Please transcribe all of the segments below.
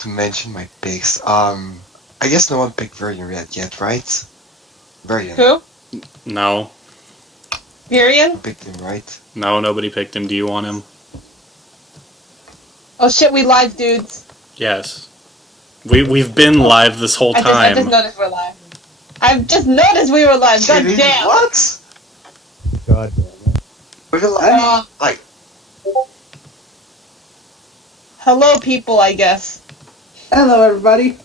to mention my picks. I guess no one picked Varian Red yet, right? Varian. Who? No. Virion? Picked him, right? No, nobody picked him. Do you want him? Oh shit, we live, dudes. Yes. We've been live this whole I time. just noticed we're live. I've just noticed we were live. God Kidding? damn. What? God damn it. We're live. Like, Hello, people, I guess. Hello, everybody.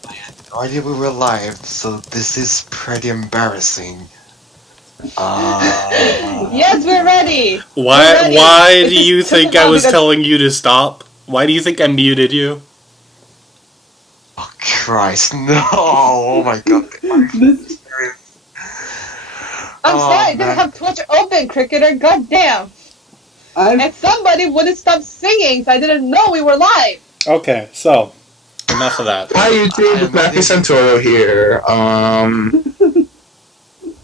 no idea we were live, so this is pretty embarrassing. Yes, we're ready. Why do you think I was Because- telling you to stop? Why do you think I muted you? Oh Christ, no! Oh my god. This- I'm Oh, sorry, I didn't man. have Twitch open, Cricketer. God damn. I'm And somebody wouldn't stop singing, so I didn't know we were live. Okay, so enough of that. Hi YouTube, it's Matthew Santoro here.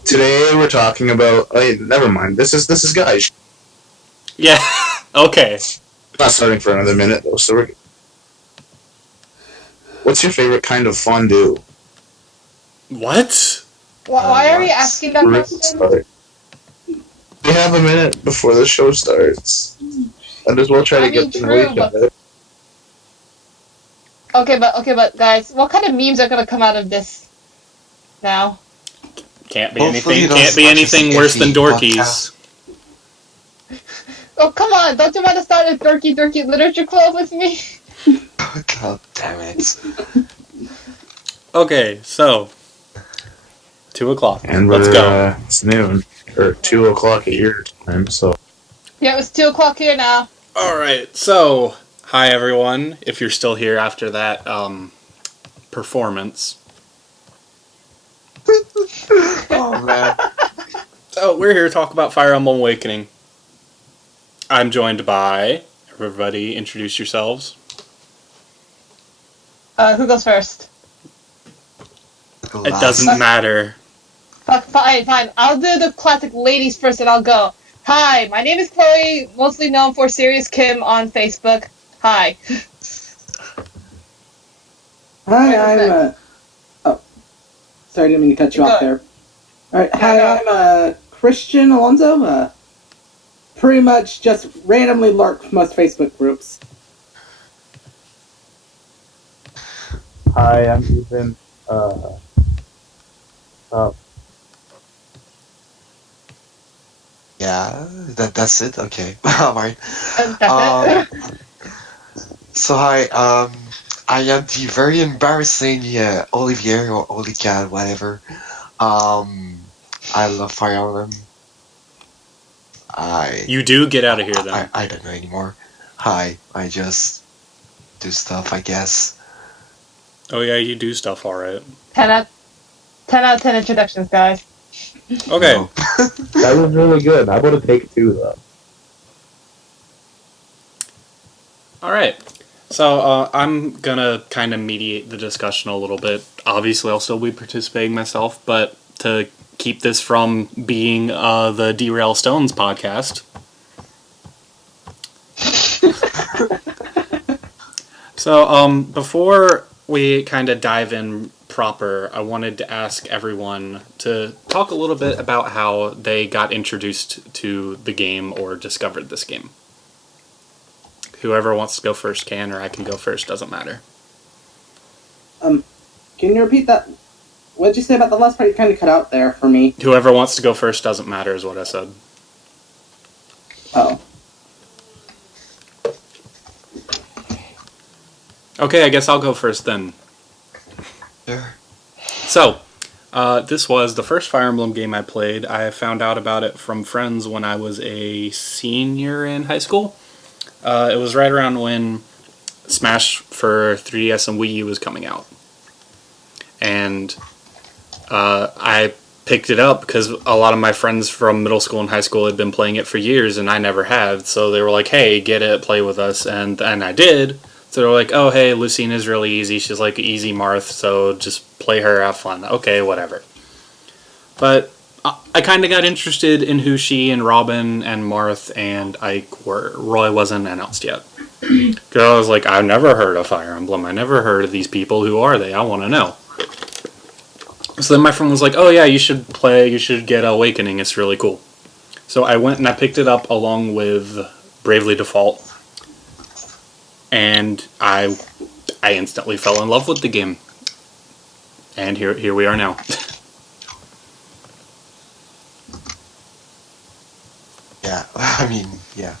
Today we're talking about. Oh, never mind. This is guys. Yeah. Okay. Not starting for another minute though. So we're. What's your favorite kind of fondue? What? Why are you what? asking that We're gonna question? start. We have a minute before the show starts. I just will try to I mean, get to know true, each but- other. Okay, but guys, what kind of memes are gonna come out of this now? Can't be Hopefully anything. you don't Can't be watch anything this worse than iffy dorkies. Oh, come on, don't you want to start a Dorky Literature Club with me? God damn it. Okay, so 2:00. And Let's we're, go. it's noon or 2:00 at your time. So Yeah, it's 2 o'clock here now. All right. So, hi everyone. If you're still here after that performance. Oh man. So, we're here to talk about Fire Emblem Awakening. I'm joined by everybody. Introduce yourselves. Who goes first? It doesn't matter. Fine. I'll do the classic ladies first and I'll go. Hi, my name is Chloe, mostly known for Serious Kim on Facebook. Hi. Hi, I'm oh, sorry, didn't mean to cut you off there. All right, hi, I'm Christian Alonzo. Pretty much just randomly lurk most Facebook groups. Hi, I'm Ethan. Yeah, that's it. Okay, alright. That's it. So hi, I am the very embarrassing Olivier or Olivier, whatever. I love Fire Emblem. You do get out of here then. I don't know anymore. Hi, I just do stuff, I guess. Oh yeah, you do stuff all right. 10 out of 10 introductions, guys. Okay. No. That was really good. I would have taken 2 though. All right. So I'm gonna kind of mediate the discussion a little bit. Obviously, I'll still be participating myself, but to keep this from being the Derail Stones podcast. So before we kind of dive in proper, I wanted to ask everyone to talk a little bit about how they got introduced to the game or discovered this game. Whoever wants to go first can, or I can go first, doesn't matter. Can you repeat that? What did you say about the last part? You kind of cut out there for me. Whoever wants to go first doesn't matter, is what I said. Oh. Okay, I guess I'll go first then. Sure. So, this was the first Fire Emblem game I played. I found out about it from friends when I was a senior in high school. It was right around when Smash for 3DS and Wii U was coming out. And I picked it up because a lot of my friends from middle school and high school had been playing it for years and I never had. So they were like, hey, get it, play with us. And I did. So they were like, oh, hey, Lucina's really easy. She's like easy Marth, so just play her, have fun. Okay, whatever. But I kind of got interested in who she and Robin and Marth and Ike were. Roy wasn't announced yet. Because I was like, I've never heard of Fire Emblem. I never heard of these people. Who are they? I want to know. So then my friend was like, oh yeah, you should play, you should get Awakening. It's really cool. So I went and I picked it up along with Bravely Default. And I instantly fell in love with the game. And here we are now. Yeah, I mean, yeah.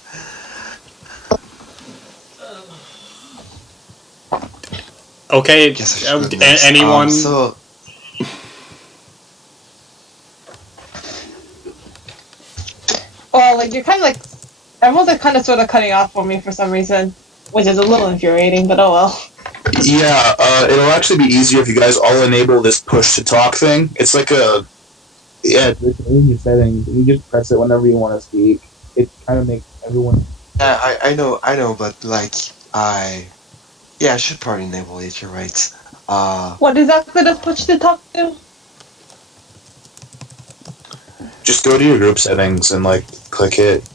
Okay, Guess I should go next. anyone? Well, like, you're kind of like, everyone's like kind of sort of cutting off for me for some reason, which is a little infuriating, but oh well. Yeah, it'll actually be easier if you guys all enable this push to talk thing. It's like a... Yeah, It's in your settings. You just press it whenever you want to speak. It kind of makes everyone. Yeah, I know, but like, yeah, I should probably enable it, you're right. What exactly does push to talk to? just go to your group settings and, like, click it.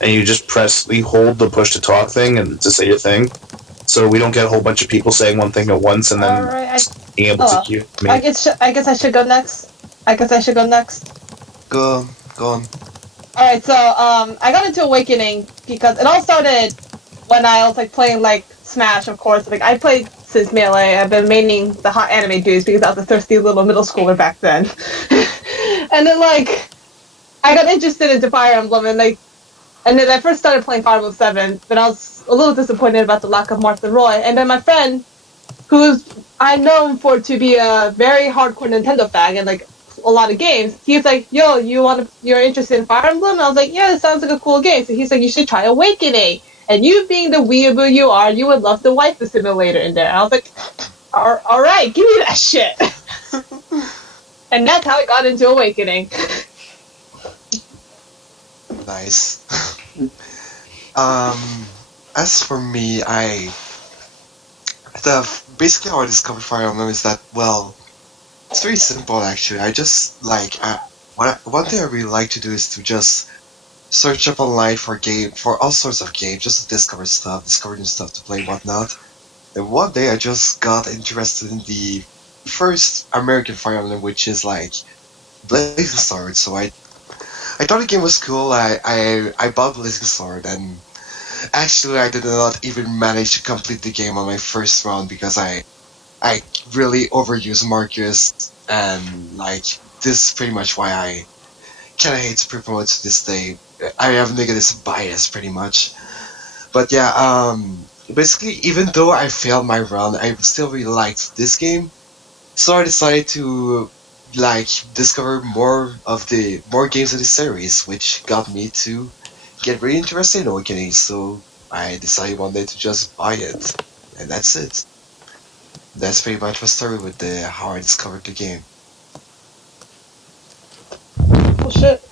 And you just hold the push to talk thing and to say your thing. So we don't get a whole bunch of people saying one thing at once and then being able to hear me. I guess I should go next. Go on. Alright, so, I got into Awakening because it all started when I was, like, playing, like, Smash, of course. Like, I played since Melee. I've been maining the hot anime dudes because I was a thirsty little middle schooler back then. And then, like, I got interested into Fire Emblem, and, like, and then I first started playing Fire Emblem 7, but I was a little disappointed about the lack of Martha Roy. And then my friend, who's I'm known for to be a very hardcore Nintendo fan and, like, a lot of games, he's like, yo, you're interested in Fire Emblem? And I was like, yeah, it sounds like a cool game. So he's like, you should try Awakening. And you being the weeaboo you are, you would love the waifu simulator in there. I was like, alright, give me that shit. And that's how I got into Awakening. Nice. As for me, basically how I discovered Fire Emblem is that, well, it's very simple actually. I just like one thing I really like to do is to just search up online for all sorts of games, just to discover new stuff to play and whatnot. And one day I just got interested in the first American Fire Emblem, which is like Blazing Sword. So I thought the game was cool. I bought Blazing Sword, and actually I did not even manage to complete the game on my first run because I really overused Marcus, and like this is pretty much why I kinda hate Super Promote to this day. I have negative bias pretty much. But yeah, basically even though I failed my run, I still really liked this game. So I decided to like discover more games of the series, which got me to get really interested in Awakening. So I decided one day to just buy it, and that's it. That's pretty much my story with how I discovered the game. Oh shit.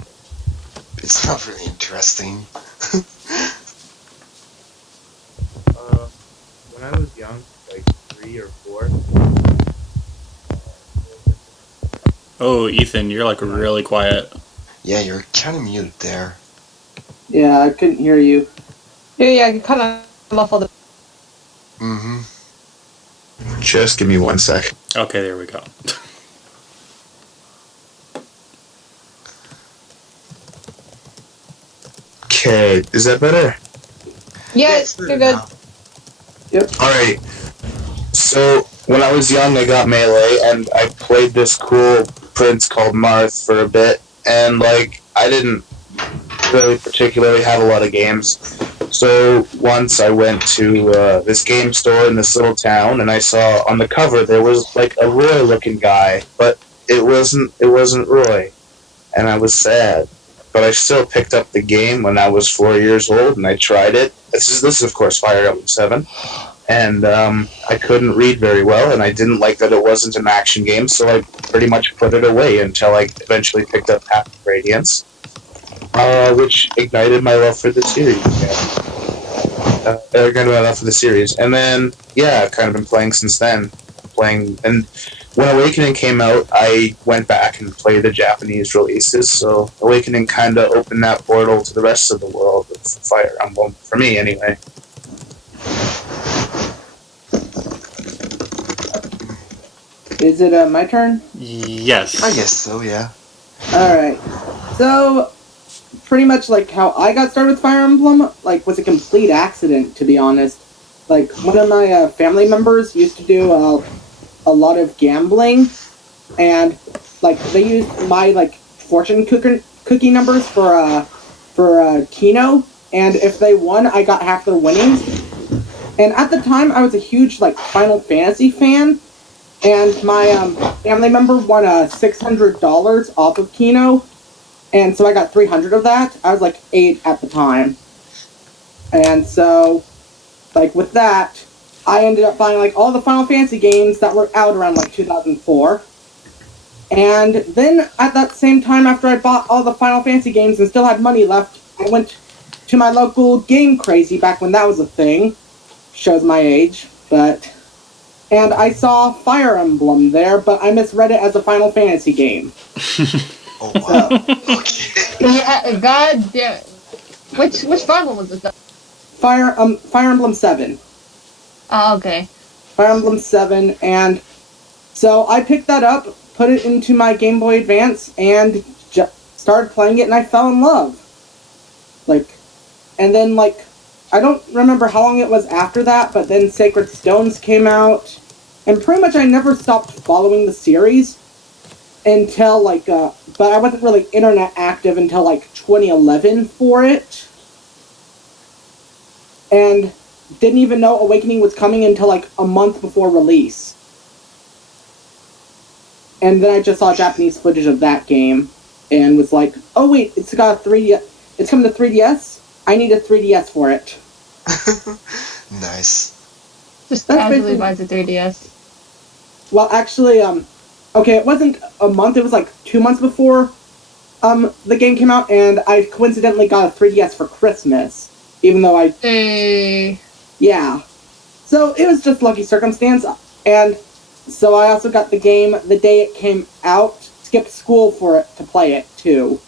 It's not really interesting. When I was young, like 3 or 4. Oh, Ethan, you're like really quiet. Yeah, you're kind of muted there. Yeah, I couldn't hear you. Yeah, you kind of muffled it. Mm-hmm. Just give me 1 sec. Okay, there we go. Okay, is that better? Yes, you're good. Alright, so when I was young I got Melee, and I played this cool prince called Marth for a bit, and like, I didn't really particularly have a lot of games. So once I went to this game store in this little town, and I saw on the cover there was like a Roy looking guy, but it wasn't Roy, and I was sad. But I still picked up the game when I was 4 years old, and I tried it. This is of course Fire Emblem 7, and I couldn't read very well, and I didn't like that it wasn't an action game, so I pretty much put it away until I eventually picked up Path of Radiance, which ignited my love for the series. Ignited my love for the series, and then yeah, I've kind of been playing since then. And when Awakening came out, I went back and played the Japanese releases, so Awakening kind of opened that portal to the rest of the world of Fire Emblem, for me anyway. Is it my turn? Yes. I guess so, yeah. Alright. So, pretty much like how I got started with Fire Emblem, like, was a complete accident, to be honest. Like, one of my family members used to do a lot of gambling, and, like, they used my, like, fortune cookie numbers for Kino, and if they won, I got half their winnings. And at the time, I was a huge, like, Final Fantasy fan, and my family member won $600 off of Kino, and so I got 300 of that. I was like 8 at the time. And so, like, with that, I ended up buying, like, all the Final Fantasy games that were out around, like, 2004. And then, at that same time, after I bought all the Final Fantasy games and still had money left, I went to my local Game Crazy back when that was a thing. Shows my age, but... And I saw Fire Emblem there, but I misread it as a Final Fantasy game. Oh, wow. Okay. Yeah, god damn it. Which Fire Emblem was this? Fire Emblem 7. Oh, okay. Fire Emblem 7, and so I picked that up, put it into my Game Boy Advance, and started playing it, and I fell in love. Like, and then, like, I don't remember how long it was after that, but then Sacred Stones came out, and pretty much I never stopped following the series until, like, but I wasn't really internet active until, like, 2011 for it. And didn't even know Awakening was coming until, like, a month before release. And then I just saw Japanese footage of that game, and was like, oh wait, it's got a 3DS, it's coming to 3DS? I need a 3DS for it. Nice. Just That's casually basically- buys a 3DS. Well, actually, okay, it wasn't a month, it was like 2 months before, the game came out, and I coincidentally got a 3DS for Christmas, even though I, Hey. yeah. So, it was just lucky circumstance, and so I also got the game the day it came out, skipped school for it to play it, too.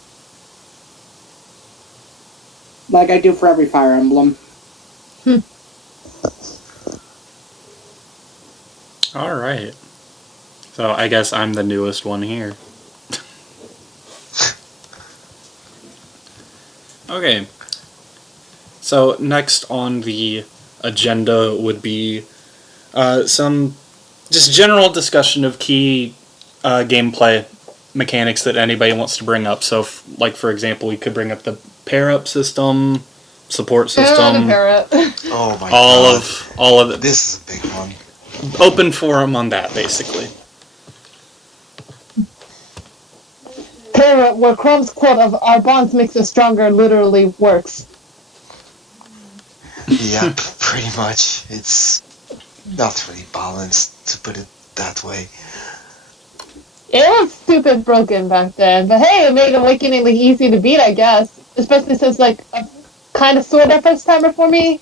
Like I do for every Fire Emblem. Alright. So I guess I'm the newest one here. Okay. So next on the agenda would be some just general discussion of key gameplay mechanics that anybody wants to bring up. So, like, for example, we could bring up the pair-up system, support system, Oh my god. all of it. This is a big one. Open forum on that, basically. Where Chrome's quote of "our bonds makes us stronger" literally works. Yep, pretty much. It's not really balanced, to put it that way. It was stupid broken back then, but hey, it made Awakening like easy to beat, I guess. Especially since like a kind of sort of first timer for me.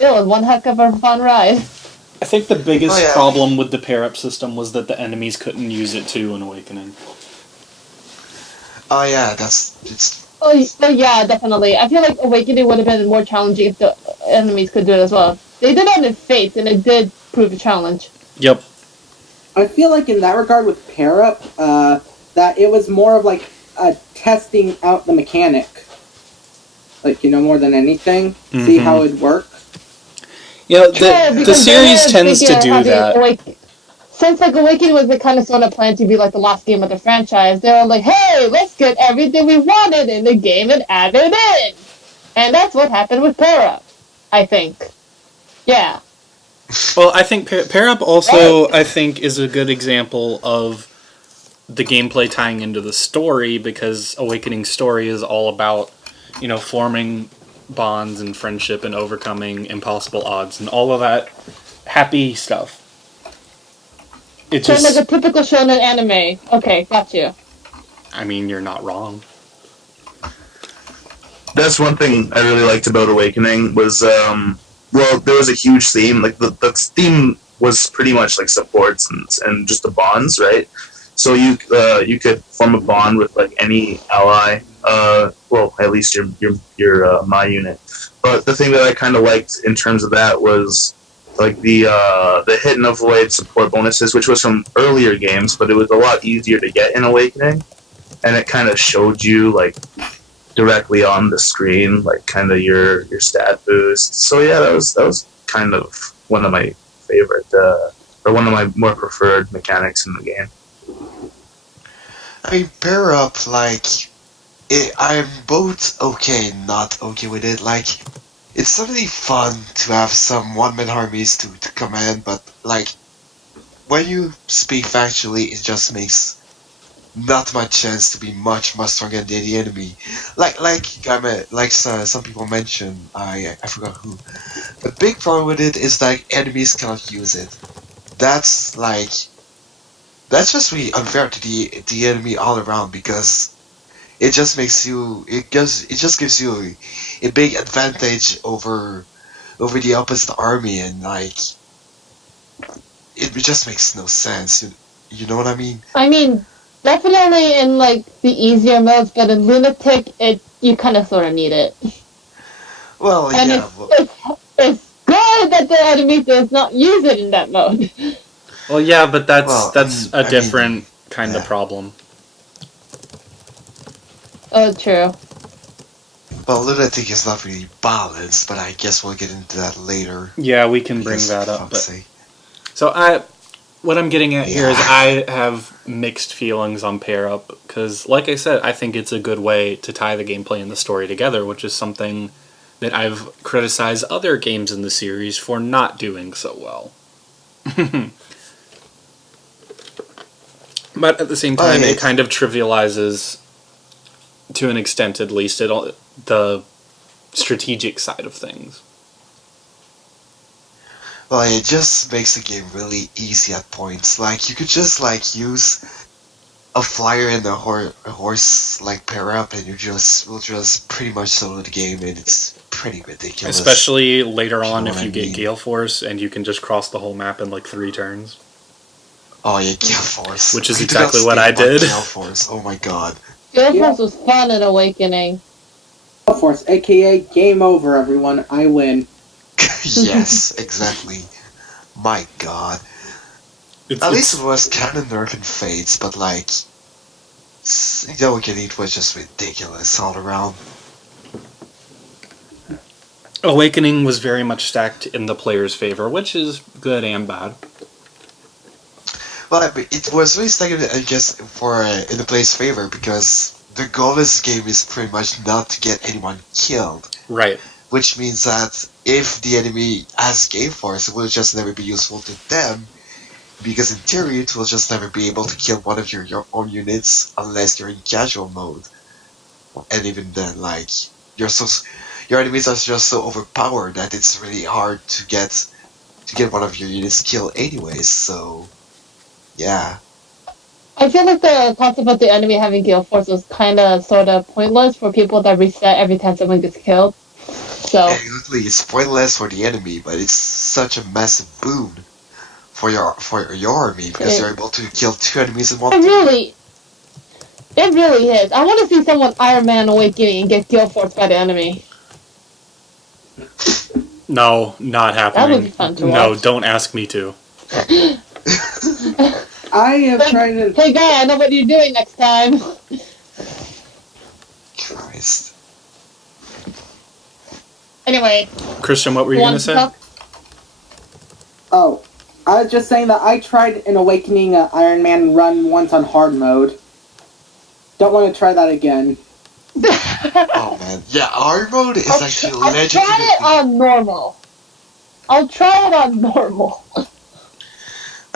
It was one heck of a fun ride. I think the biggest Oh, yeah. problem with the pair-up system was that the enemies couldn't use it too in Awakening. Oh yeah, it's Oh yeah, definitely. I feel like Awakening would have been more challenging if the enemies could do it as well. They did it in Fate, and it did prove a challenge. Yep. I feel like in that regard with Pair Up, that it was more of like testing out the mechanic. Like, you know, more than anything. See how it'd work. Yeah, Yeah, the because series they tends to figure do how to that. Since like Awakening was the kind of sort of plan to be like the last game of the franchise, they were like, hey, let's get everything we wanted in the game and add it in. And that's what happened with Pair Up, I think. Yeah. Well, I think Pair Up also, I think, is a good example of the gameplay tying into the story, because Awakening's story is all about, you know, forming bonds and friendship and overcoming impossible odds and all of that happy stuff. It So like a just, typical shonen anime. Okay, got you. I mean, you're not wrong. That's one thing I really liked about Awakening was, well, there was a huge theme. Like, the theme was pretty much like supports and just the bonds, right? So you could form a bond with like any ally. Well, at least your my unit. But the thing that I kind of liked in terms of that was like the hit and avoid support bonuses, which was from earlier games, but it was a lot easier to get in Awakening, and it kind of showed you like directly on the screen, like kind of your stat boost. So yeah, that was kind of one of my favorite, or one of my more preferred mechanics in the game. I mean, pair up, like, I'm both okay and not okay with it. Like, it's certainly fun to have some one-man armies to command, but, like, when you speak factually, it just makes not much sense to be much stronger than the enemy. Some people mentioned, I forgot who. The big problem with it is, like, enemies cannot use it. That's, like, that's just really unfair to the enemy all around, because it just gives you a big advantage over the opposite army, and like it just makes no sense. You know what I mean? I mean, definitely in like the easier modes, but in Lunatic, you kind of sort of need it. Well, and yeah. it's good that the enemy does not use it in that mode. Well, yeah, but that's a different mean, kind of problem. Oh, true. Well, Lunatic is not really balanced, but I guess we'll get into that later. Yeah, we can bring that up. But sake. So what I'm getting at here is I have mixed feelings on pair up, because, like I said, I think it's a good way to tie the gameplay and the story together, which is something that I've criticized other games in the series for not doing so well. But at the same time, it kind of trivializes, to an extent at least, the strategic side of things. Well, it just makes the game really easy at points. Like, you could just, like, use a flyer and a horse, like, pair up, and will just pretty much solo the game, and it's pretty ridiculous. Especially later on if you get Gale Force, and you can just cross the whole map in, like, 3 turns. Oh yeah, Gale Force. Which is exactly what I did. Gale Force, oh my god. Gale Force was fun in Awakening. Gale Force, aka game over, everyone. I win. Yes, exactly. My god. At least it was canon Nerf and Fates, but like, the Awakening was just ridiculous all around. Awakening was very much stacked in the player's favor, which is good and bad. Well, it was really stacked, I guess, in the player's favor, because the goal of this game is pretty much not to get anyone killed. Right. Which means that if the enemy has Gale Force, it will just never be useful to them, because in theory it will just never be able to kill one of your own units unless you're in casual mode. And even then, like, your enemies are just so overpowered that it's really hard to get one of your units killed anyways, so yeah. I feel like the concept of the enemy having Gale Force was kind of sort of pointless for people that reset every time someone gets killed. So exactly, it's pointless for the enemy, but it's such a massive boon for your army, because you're able to kill 2 enemies in one turn. It really is. I want to see someone Iron Man Awakening and get Gale Force by the enemy. No, not happening. That would be fun to watch. No, don't ask me to. I have tried to... Hey guy, I know what you're doing next time. Christ. Anyway. Christian, what were you going to say? Oh, I was just saying that I tried an Awakening Iron Man run once on hard mode. Don't want to try that again. Oh man, yeah, hard mode is actually legitimately... I'll try it on normal.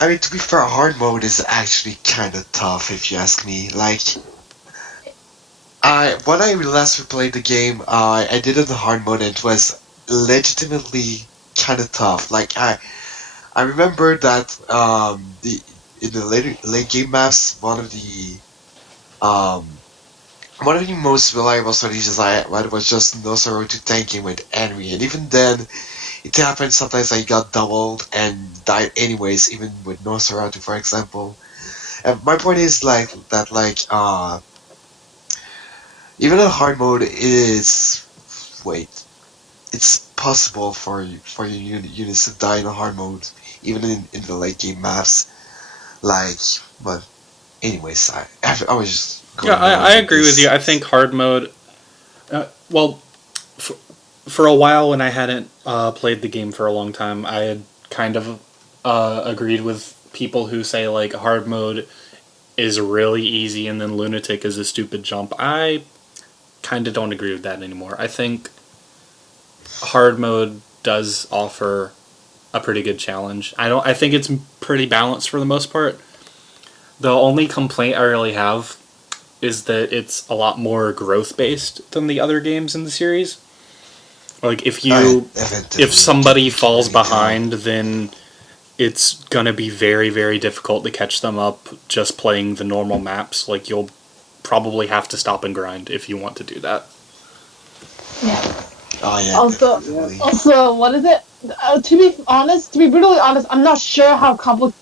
I mean, to be fair, hard mode is actually kind of tough, if you ask me. Like, when I last replayed the game, I did it in hard mode, and it was legitimately kind of tough. Like, I remember that in the late game maps, one of the most reliable strategies I had was just Nosoro to tanking with enemy, and even then, it happened sometimes I got doubled and died anyways, even with Nosferatu, for example. And my point is even in hard mode is... Wait. it's possible for your units to die in a hard mode, even in the late game maps. Like, but anyways, I was just going Yeah, I agree with you. I think hard mode. Well, for a while when I hadn't played the game for a long time, I had kind of agreed with people who say like hard mode is really easy and then lunatic is a stupid jump. I kind of don't agree with that anymore. I think hard mode does offer a pretty good challenge. I think it's pretty balanced for the most part. The only complaint I really have is that it's a lot more growth based than the other games in the series. Like if somebody falls behind, then it's gonna be very, very difficult to catch them up just playing the normal maps. Like you'll probably have to stop and grind if you want to do that. Yeah. Oh yeah. Also, what is it? To be brutally honest, I'm not sure how quote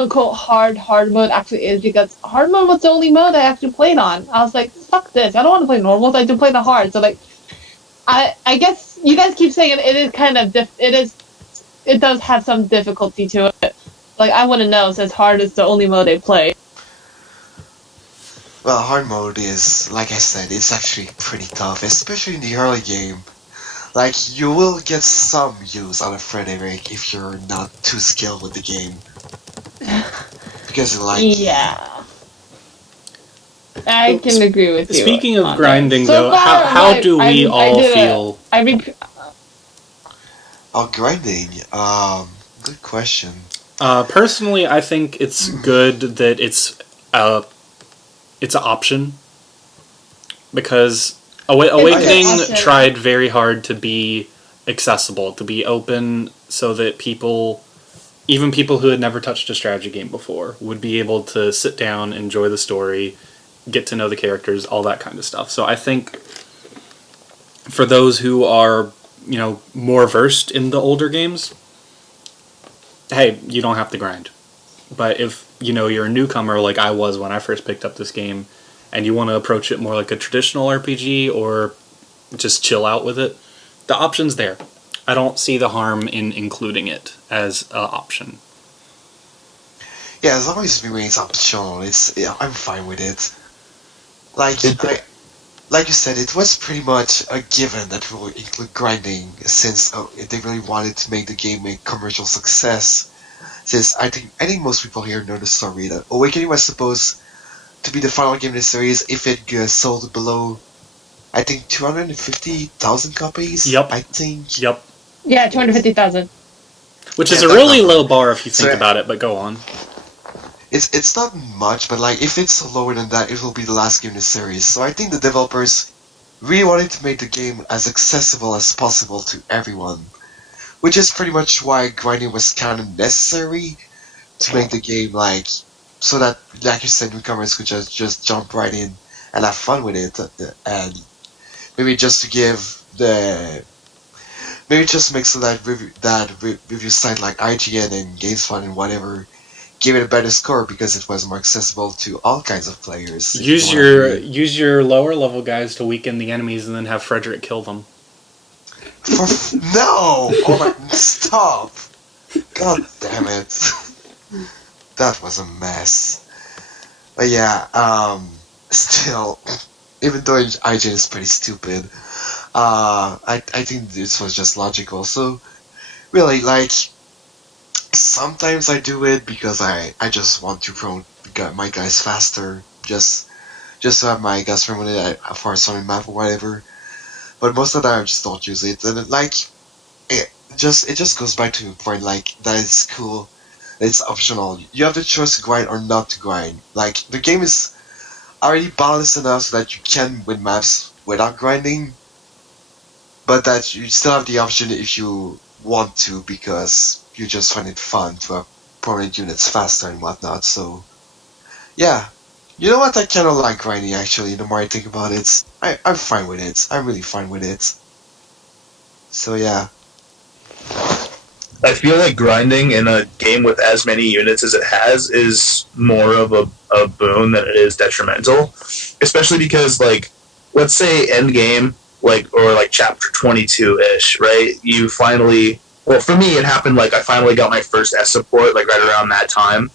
unquote hard mode actually is, because hard mode was the only mode I actually played on. I was like, fuck this, I don't want to play normal, so I just play the hard. So like, I guess you guys keep saying it is kind of it does have some difficulty to it. Like, I wouldn't know since hard is the only mode I play. Well, hard mode is, like I said, it's actually pretty tough, especially in the early game. Like, you will get some use out of Frederick if you're not too skilled with the game. Because, like... Yeah. I can agree with you. Speaking of grinding, though, how do we all feel? Oh, grinding? Good question. Personally, I think it's good that it's an option, because Awakening tried very hard to be accessible, to be open, so that even people who had never touched a strategy game before, would be able to sit down, enjoy the story, get to know the characters, all that kind of stuff. So I think for those who are, more versed in the older games, hey, you don't have to grind. But if, you're a newcomer like I was when I first picked up this game, and you want to approach it more like a traditional RPG or just chill out with it, the option's there. I don't see the harm in including it as an option. Yeah, as long as it remains optional, I'm fine with it. Like you said, it was pretty much a given that we would include grinding, since they really wanted to make the game a commercial success. Since I think most people here know the story that Awakening was supposed to be the final game in the series if it sold below, I think, 250,000 copies. Yep. I think. Yep. Yeah, 250,000. Which is a really low bar if you think about it, but go on. It's not much, but like if it's lower than that, it will be the last game in the series. So I think the developers really wanted to make the game as accessible as possible to everyone, which is pretty much why grinding was kind of necessary to make the game so that, like you said, newcomers could just jump right in and have fun with it, and maybe just make so that review site like IGN and GameSpot and whatever give it a better score because it was more accessible to all kinds of players. Use your lower level guys to weaken the enemies and then have Frederick kill them. No! Oh my, stop! God damn it. That was a mess. But yeah, still, even though IGN is pretty stupid, I think this was just logical. So, really, sometimes I do it because I just want to promote my guys faster, just to have my guys promote it for a certain map or whatever. But most of the time I just don't use it, and it just goes back to the point that it's cool, that it's optional. You have the choice to grind or not to grind. The game is already balanced enough so that you can win maps without grinding, but that you still have the option if you want to, because you just find it fun to have permanent units faster and whatnot. So yeah, you know what, I kind of like grinding actually. The more I think about it, I'm fine with it. I'm really fine with it. So yeah, I feel like grinding in a game with as many units as it has is more of a boon than it is detrimental, especially because, let's say end game, or chapter 22-ish, right? You finally, well, for me, it happened I finally got my first S support right around that time.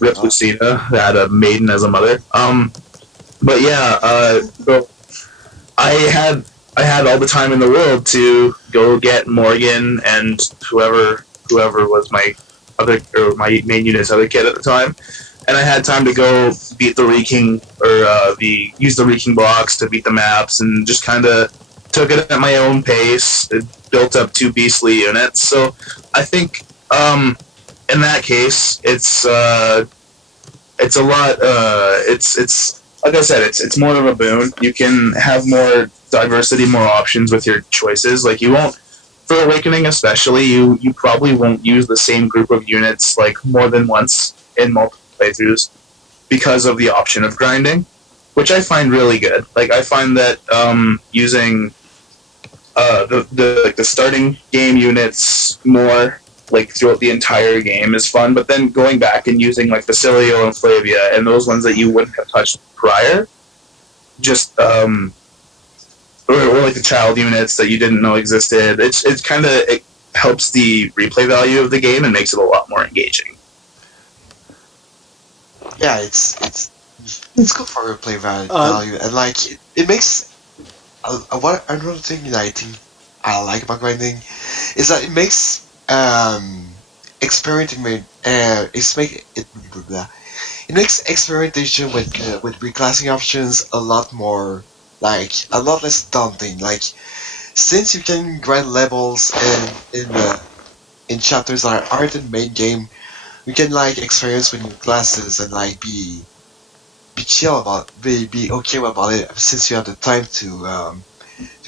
Rip Lucina had a maiden as a mother. But yeah, so I had all the time in the world to go get Morgan and whoever was my main unit's other kid at the time, and I had time to go beat the Reeking use the Reeking blocks to beat the maps, and just kind of took it at my own pace. It built up 2 beastly units, so I think in that case it's a lot. It's like I said, it's more of a boon. You can have more diversity, more options with your choices. You won't, for Awakening especially, you probably won't use the same group of units more than once in multiple playthroughs because of the option of grinding, which I find really good. I find that using the starting game units more throughout the entire game is fun, but then going back and using Facilio and Flavia and those ones that you wouldn't have touched prior, just or the child units that you didn't know existed. It helps the replay value of the game and makes it a lot more engaging. Yeah, it's good for replay value, and it makes what another thing that I think I like about grinding is that it makes experimenting it makes experimentation with reclassing options a lot more a lot less daunting. Since you can grind levels in chapters that aren't in the main game, you can experience with new classes and be chill be okay about it, since you have the time to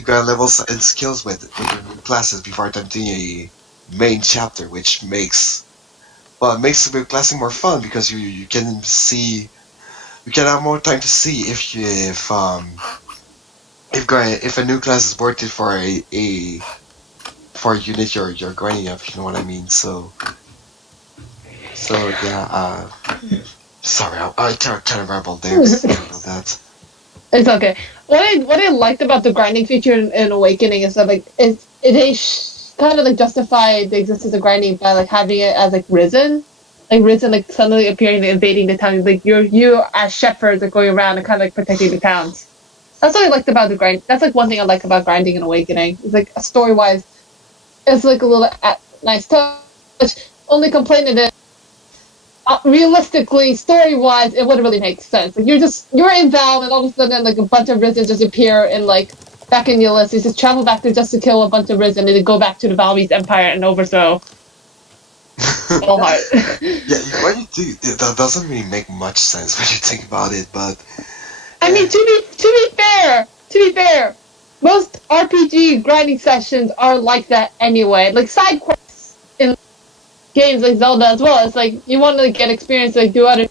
grind levels and skills with your new classes before attempting a main chapter, which makes the classing more fun, because you can have more time to see if a new class is worth it for a unit you're grinding up, if you know what I mean. So yeah. Sorry, I kind of rambled there. Sorry about that. It's okay. What I liked about the grinding feature in Awakening is that kind of justify the existence of grinding by having it as Risen. Risen suddenly appearing and invading the town. You as shepherds are going around and kind of protecting the towns. That's what I liked about the grind. That's one thing I like about grinding in Awakening. It's story wise, it's a little nice touch. Only complaint is realistically, story wise, it wouldn't really make sense. You're in Val, and all of a sudden a bunch of Risen just appear in back in Ulysses, just travel back there just to kill a bunch of Risen and then go back to the Valby's Empire and overthrow. Yeah, what you do, that doesn't really make much sense when you think about it, but I mean, to be fair, most RPG grinding sessions are like that anyway. Side quests in games like Zelda as well. It's you want to get experience, do other.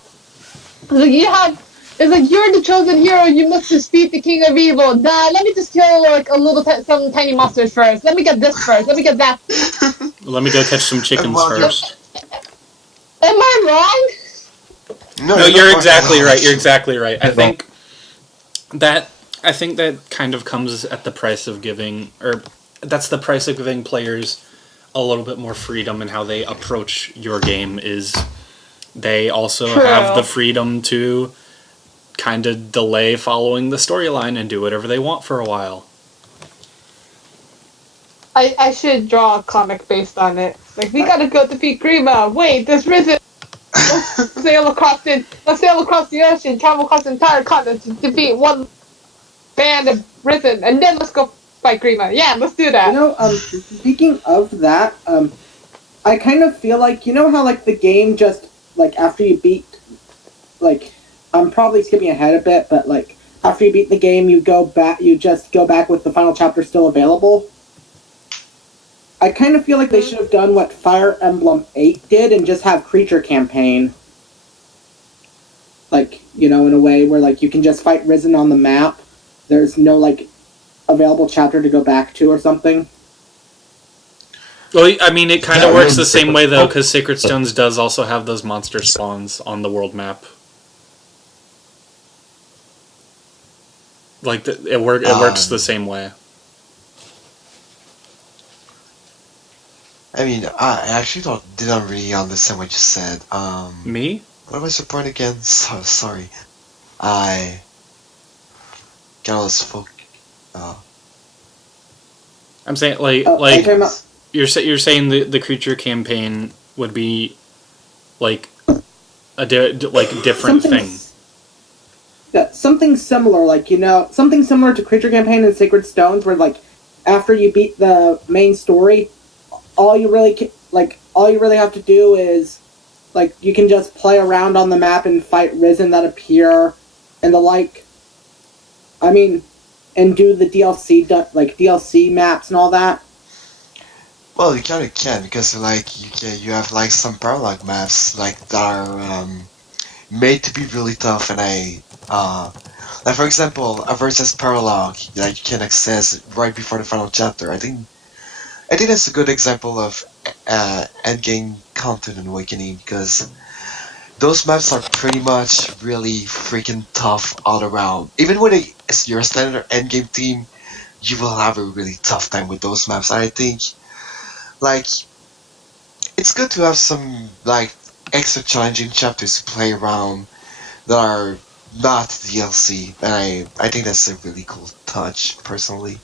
You're the chosen hero. You must defeat the king of evil. Nah, let me just kill some tiny monsters first. Let me get this first. Let me get that. Let me go catch some chickens first. Am I wrong? No, you're exactly right. You're exactly right. I think that kind of comes at the price of giving, or that's the price of giving players a little bit more freedom in how they approach your game. Is they also have the freedom to kind of delay following the storyline and do whatever they want for a while. I should draw a comic based on it. We gotta go defeat Grima. Wait, there's Risen. Let's sail across the ocean, travel across the entire continent to defeat one band of Risen, and then let's go fight Grima. Yeah, let's do that. Speaking of that, I kind of feel how the game just after you beat I'm probably skipping ahead a bit, but after you beat the game, you just go back with the final chapter still available. I kind of feel they should have done what Fire Emblem 8 did and just have creature campaign. In a way where you can just fight Risen on the map. There's no available chapter to go back to or something. Well, I mean, it kind of works the same way though, because Sacred Stones does also have those monster spawns on the world map. Like it works the same way. I mean, I actually didn't really understand what you said. Me? What was your point again? Sorry. I got all this folk. I'm saying like you're saying the creature campaign would be like a different thing. Yeah, something similar, like something similar to Creature Campaign and Sacred Stones, where like after you beat the main story, all you really have to do is like you can just play around on the map and fight Risen that appear, and the like. I mean, and do the DLC maps and all that. Well, you kind of can because like you have like some paralog maps like that are made to be really tough, and like for example, a versus paralog that you can access right before the final chapter. I think that's a good example of endgame content in Awakening because those maps are pretty much really freaking tough all around. Even when you're a standard endgame team, you will have a really tough time with those maps. I think, like, it's good to have some like extra challenging chapters to play around that are not DLC, and I think that's a really cool touch, personally.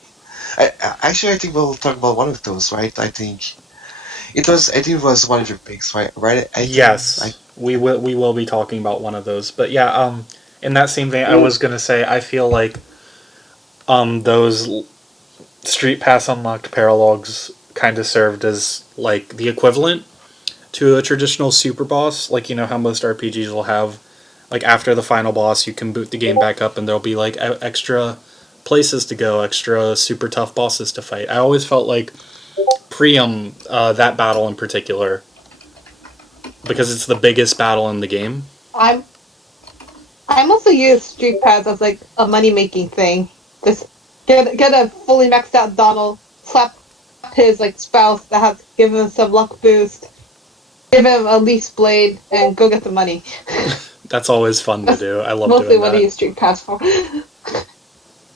I think we'll talk about one of those, right? I think it was one of your picks, right? Yes, we will be talking about one of those. But yeah, in that same vein, I was gonna say I feel like those Street Pass unlocked paralogs kind of served as like the equivalent to a traditional super boss. Like how most RPGs will have, like after the final boss, you can boot the game back up and there'll be like extra places to go, extra super tough bosses to fight. I always felt like Priam, that battle in particular, because it's the biggest battle in the game. I mostly use Street Pass as like a money making thing. Just get a fully maxed out Donald, slap his like spouse that has given him some luck boost, give him a Leaf's Blade, and go get the money. That's always fun to do. I love mostly doing what that. I use Street Pass for.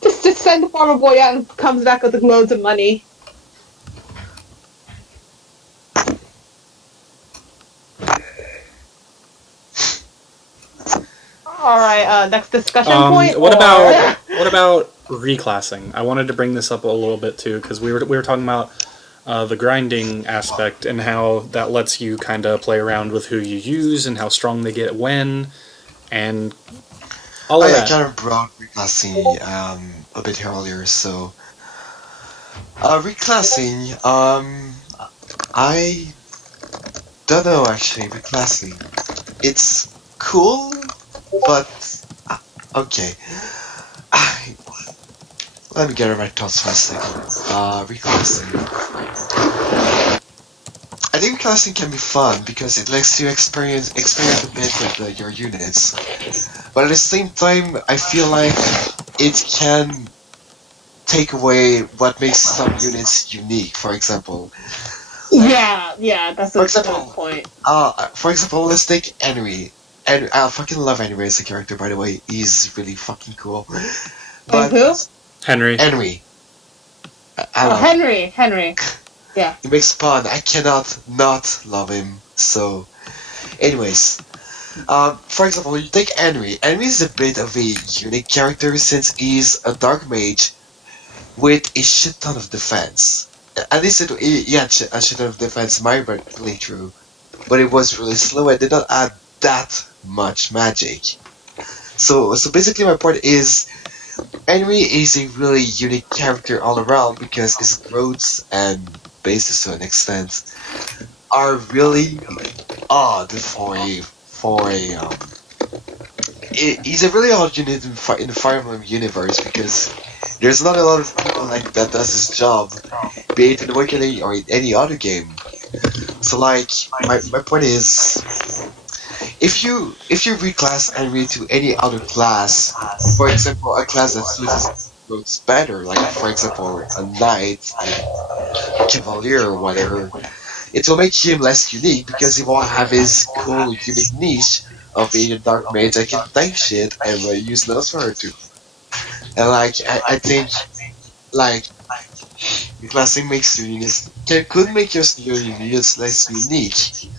just send the farmer boy out and comes back with loads of money. All right, next discussion point. What about reclassing? I wanted to bring this up a little bit too because we were talking about the grinding aspect and how that lets you kind of play around with who you use and how strong they get when, and all of that. I kind of brought reclassing a bit earlier, so reclassing. I don't know actually. Reclassing, it's cool. But, okay. Let me get my thoughts for a second. Reclassing. I think reclassing can be fun because it lets you experience a bit with your units. But at the same time, I feel like it can take away what makes some units unique, for example. Yeah, that's a good point. For example, let's take Henry. And I fucking love Henry as a character, by the way. He's really fucking cool. But who? Henry. I love Henry. Yeah. He makes fun. I cannot not love him. So, anyways. For example, you take Henry. Henry is a bit of a unique character since he's a dark mage with a shit ton of defense. At least he had a shit ton of defense in my playthrough. But it was really slow and did not add that much magic. So basically my point is Henry is a really unique character all around because his growths and bases to an extent are really odd for a he's a really odd unit in the Fire Emblem universe because there's not a lot of people like that does this job, be it in Awakening or in any other game. So like my point is if you reclass Henry to any other class, for example, a class that suits growths better, like for example a knight, a cavalier or whatever, it will make him less unique because he won't have his cool unique niche of being a dark mage that can tank shit and use Nosferatu. And like I think like reclassing makes your units could make your units less unique.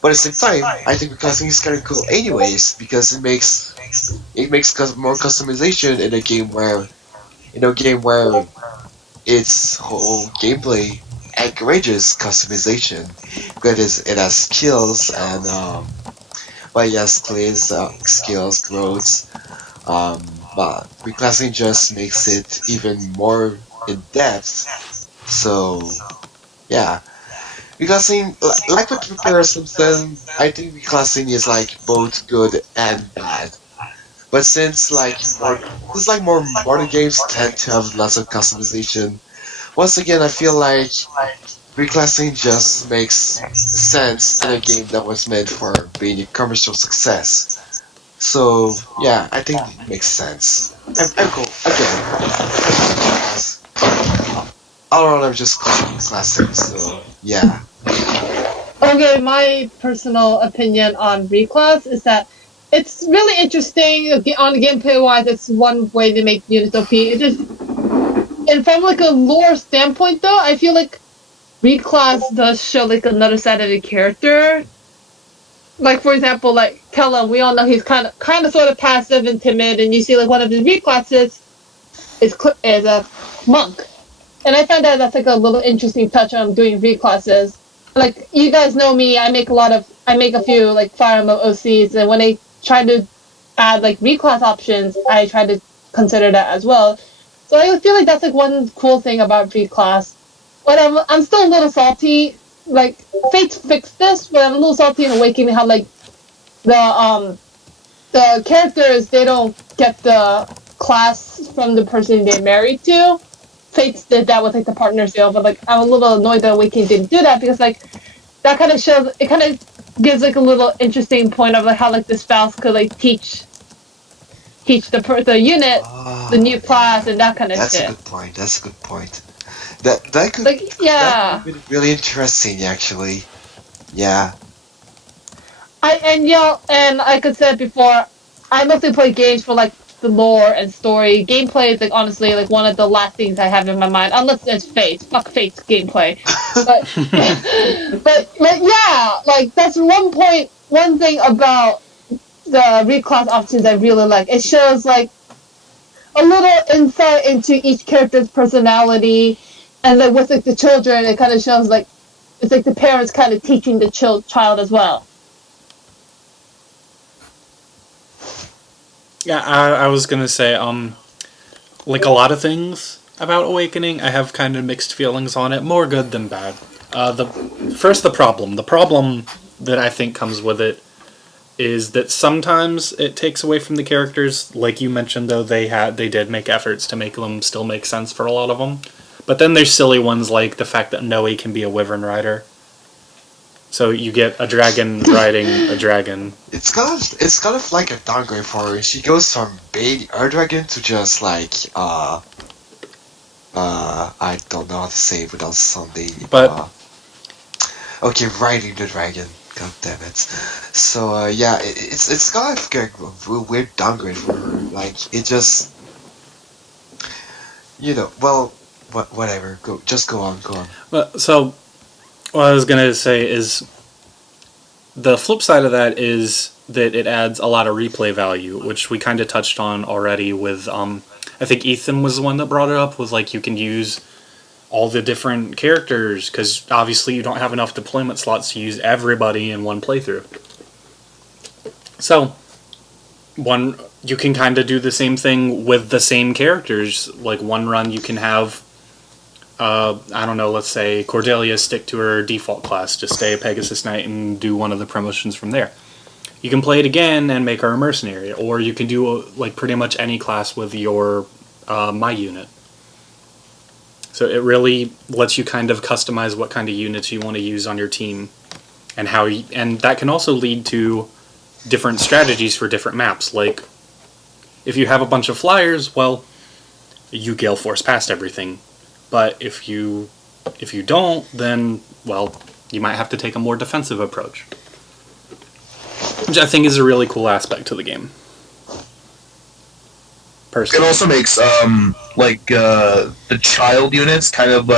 But at the same time, I think reclassing is kind of cool anyways because it makes more customization in a game where its whole gameplay encourages customization because it has skills and but yes, plays skills growths. But reclassing just makes it even more in depth. So yeah, reclassing like what Prepare something. I think reclassing is like both good and bad. But since like more modern games tend to have lots of customization. Once again, I feel like reclassing just makes sense in a game that was meant for being a commercial success. So yeah, I think it makes sense. I'm cool. Again, all around I'm just classic. So yeah. Okay, my personal opinion on reclass is that it's really interesting on the gameplay wise. It's one way to make units OP. It just, and from like a lore standpoint, though, I feel like reclass does show like another side of the character. Like for example, like Kellen, we all know he's kind of sort of passive and timid, and you see like one of his reclasses is a monk. And I found out that's like a little interesting touch on doing reclasses. Like you guys know me, I make a few like Fire Emblem OCs, and when I try to add like reclass options, I try to consider that as well. So I feel like that's like one cool thing about reclass. But I'm still a little salty. Like Fate's fixed this, but I'm a little salty in Awakening how like the characters they don't get the class from the person they married to. Fates did that with like the partner sale, but like I'm a little annoyed that Awakening didn't do that because like that kind of shows it kind of gives like a little interesting point of like how like the spouse could like teach the unit the new class and that kind of That's shit. a good point. That's a good point. That could Like yeah, that could be really interesting actually. Yeah. and like I said before, I mostly play games for like the lore and story. Gameplay is like honestly like one of the last things I have in my mind, unless it's Fate. Fuck Fate's gameplay. But but yeah, like that's one thing about the reclass options I really like. It shows like a little insight into each character's personality, and like with like the children, it kind of shows like it's like the parents kind of teaching the child as well. Yeah, I was gonna say, like a lot of things about Awakening, I have kind of mixed feelings on it, more good than bad. The problem. The problem that I think comes with it is that sometimes it takes away from the characters. Like you mentioned, though, they did make efforts to make them still make sense for a lot of them. But then there's silly ones like the fact that Noe can be a wyvern rider. So you get a dragon riding a dragon. It's kind of like a downgrade for her. She goes from being a dragon to just like I don't know how to say it without sounding okay, riding the dragon. God damn it. So yeah, it's kind of like a weird downgrade for her. Like it just well whatever. Go on. Well, so what I was gonna say is the flip side of that is that it adds a lot of replay value, which we kind of touched on already with I think Ethan was the one that brought it up, was like you can use all the different characters because obviously you don't have enough deployment slots to use everybody in one playthrough. So you can kind of do the same thing with the same characters. Like one run you can have I don't know, let's say Cordelia stick to her default class, just stay a Pegasus Knight and do one of the promotions from there. You can play it again and make her a mercenary, or you can do like pretty much any class with your my unit. So it really lets you kind of customize what kind of units you want to use on your team, and and that can also lead to different strategies for different maps. Like if you have a bunch of flyers, well, you gale force past everything. But if you don't, then, well, you might have to take a more defensive approach. Which I think is a really cool aspect to the game. personally. It also makes the child units kind of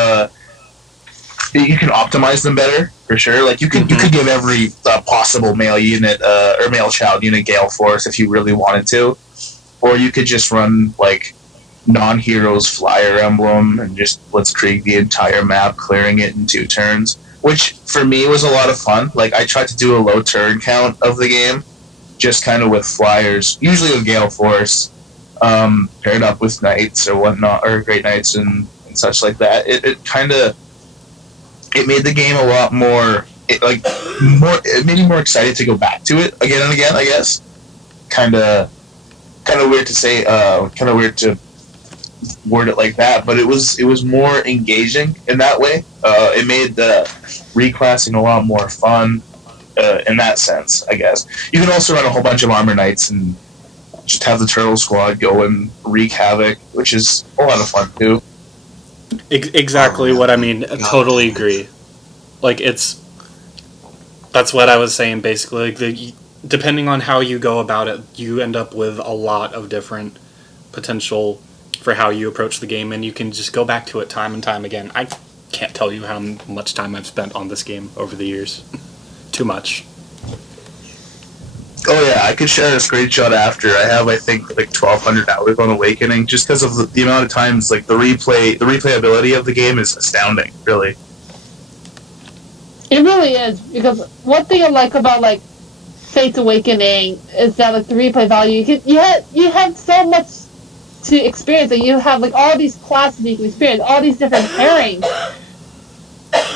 you can optimize them better for sure. Like you could give every possible male unit or male child unit Gale Force if you really wanted to, or you could just run like non-heroes Flyer Emblem and just blitzkrieg the entire map, clearing it in 2 turns, which for me was a lot of fun. Like I tried to do a low turn count of the game, just kind of with flyers, usually with Gale Force, paired up with knights or whatnot, or great knights and such like that. It made the game a lot more, it made me more excited to go back to it again and again, I guess. Kind of weird to say, kind of weird to word it like that, but it was more engaging in that way. It made the reclassing a lot more fun in that sense, I guess. You can also run a whole bunch of armor knights and just have the turtle squad go and wreak havoc, which is a lot of fun too. Exactly what I mean. I totally agree. Like that's what I was saying basically. Like depending on how you go about it, you end up with a lot of different potential for how you approach the game, and you can just go back to it time and time again. I can't tell you how much time I've spent on this game over the years. Too much. Oh yeah, I could share a screenshot after. I have, I think, like 1,200 hours on Awakening, just because of the amount of times, like the replayability of the game is astounding, really. It really is, because one thing I like about like Fate's Awakening is that like the replay value. You have so much to experience, and you have like all these classes you can experience, all these different pairings.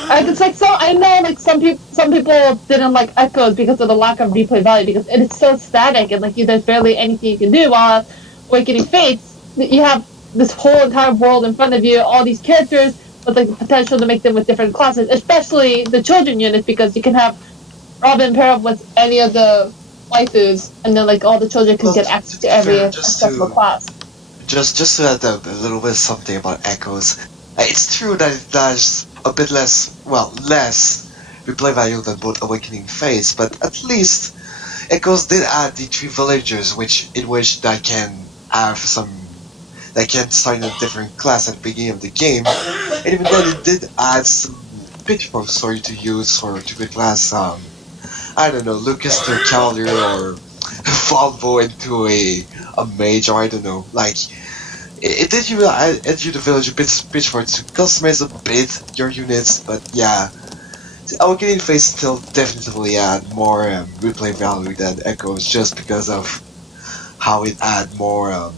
Like it's like so. I know like some people didn't like Echoes because of the lack of replay value, because it is so static and like there's barely anything you can do. While Awakening Fates, you have this whole entire world in front of you, all these characters with like the potential to make them with different classes, especially the children units, because you can have Robin pair up with any of the waifus, and then like all the children can get access to every accessible class. Just to add a little bit something about Echoes, it's true that it does a bit less replay value than both Awakening Fates, but at least Echoes did add the 3 villagers, that can start in a different class at the beginning of the game, and even then it did add some pitchforks for you to use to reclass, I don't know, Lucas to a Cavalier or Volvo into a mage, or I don't know, like, it did add you the villager pitchforks to customize a bit your units, but yeah, Awakening Fates still definitely add more replay value than Echoes, just because of how it add more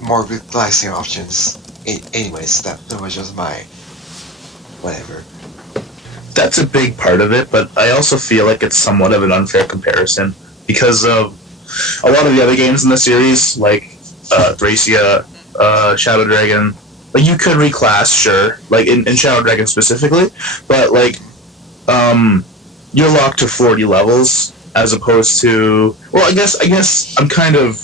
reclassing options. Anyways, that was just my whatever. That's a big part of it, but I also feel like it's somewhat of an unfair comparison because of a lot of the other games in the series, like Thracia, Shadow Dragon. Like you could reclass, sure, like in Shadow Dragon specifically, but like you're locked to 40 levels as opposed to, well, I guess I'm kind of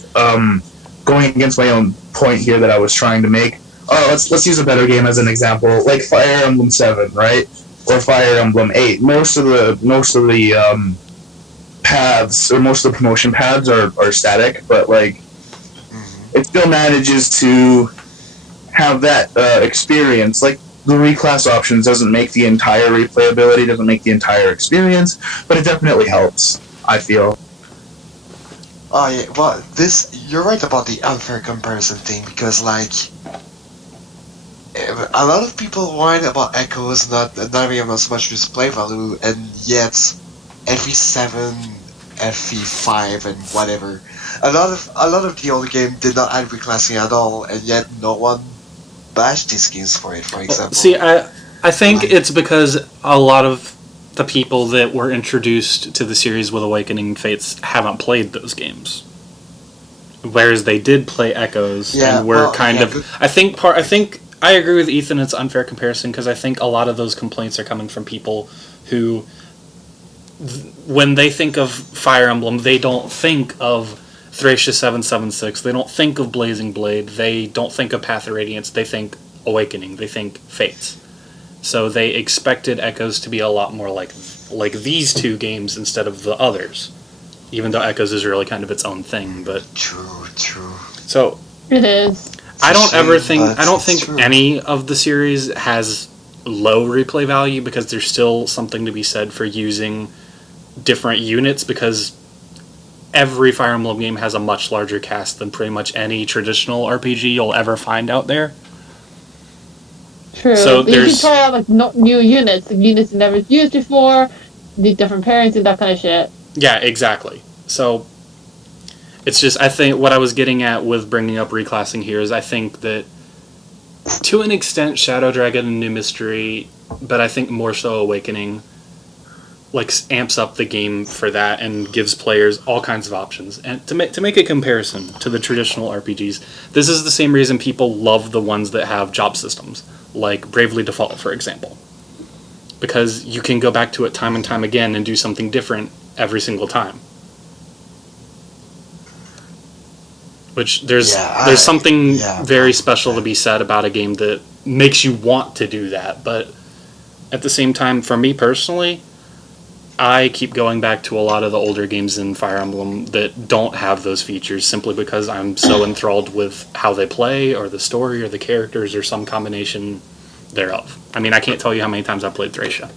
going against my own point here that I was trying to make. Let's use a better game as an example, like Fire Emblem 7, right? Or Fire Emblem 8. Most of the paths, or most of the promotion paths are static, but like it still manages to have that experience. Like the reclass options doesn't make the entire replayability, doesn't make the entire experience, but it definitely helps, I feel. Oh yeah, well, you're right about the unfair comparison thing, because like a lot of people whine about Echoes not having as much display value, and yet FE7, FE5, and whatever, a lot of the old game did not add reclassing at all, and yet no one bashed these games for it. For example, see, I think it's because a lot of the people that were introduced to the series with Awakening Fates haven't played those games, whereas they did play Echoes and were I think I agree with Ethan. It's an unfair comparison because I think a lot of those complaints are coming from people who, when they think of Fire Emblem, they don't think of Thracia 776. They don't think of Blazing Blade. They don't think of Path of Radiance. They think Awakening. They think Fates. So they expected Echoes to be a lot more like these two games instead of the others, even though Echoes is really kind of its own thing. But true. So It is. I don't It's think true. any of the series has low replay value, because there's still something to be said for using different units, because every Fire Emblem game has a much larger cast than pretty much any traditional RPG you'll ever find out there. True. So So you can there's- try out like new units, like units you never used before, the different pairings and that kind of shit. Yeah, exactly. So it's just, I think what I was getting at with bringing up reclassing here is I think that to an extent Shadow Dragon and New Mystery, but I think more so Awakening, like amps up the game for that and gives players all kinds of options. And to make a comparison to the traditional RPGs, this is the same reason people love the ones that have job systems, like Bravely Default, for example. Because you can go back to it time and time again and do something different every single time. Which there's something very special to be said about a game that makes you want to do that. But at the same time, for me personally, I keep going back to a lot of the older games in Fire Emblem that don't have those features, simply because I'm so enthralled with how they play, or the story, or the characters, or some combination thereof. I mean, I can't tell you how many times I've played Thracia.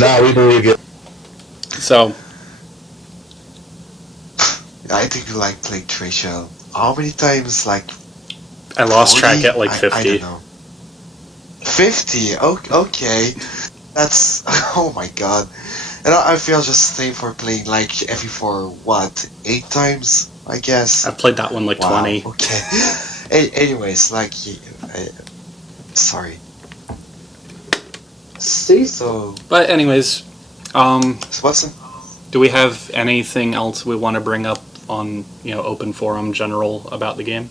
Nah, we believe you. So, I think you like played Thracia. How many times? Like I lost 40? track at like 50. I don't know. 50? Okay. That's... Oh my god. And I feel just same for playing like FE4, what, 8 times, I guess? I've played that one like Wow, 20. okay. Anyways, like... sorry. So... But anyways, So what's... do we have anything else we want to bring up on, open forum general about the game?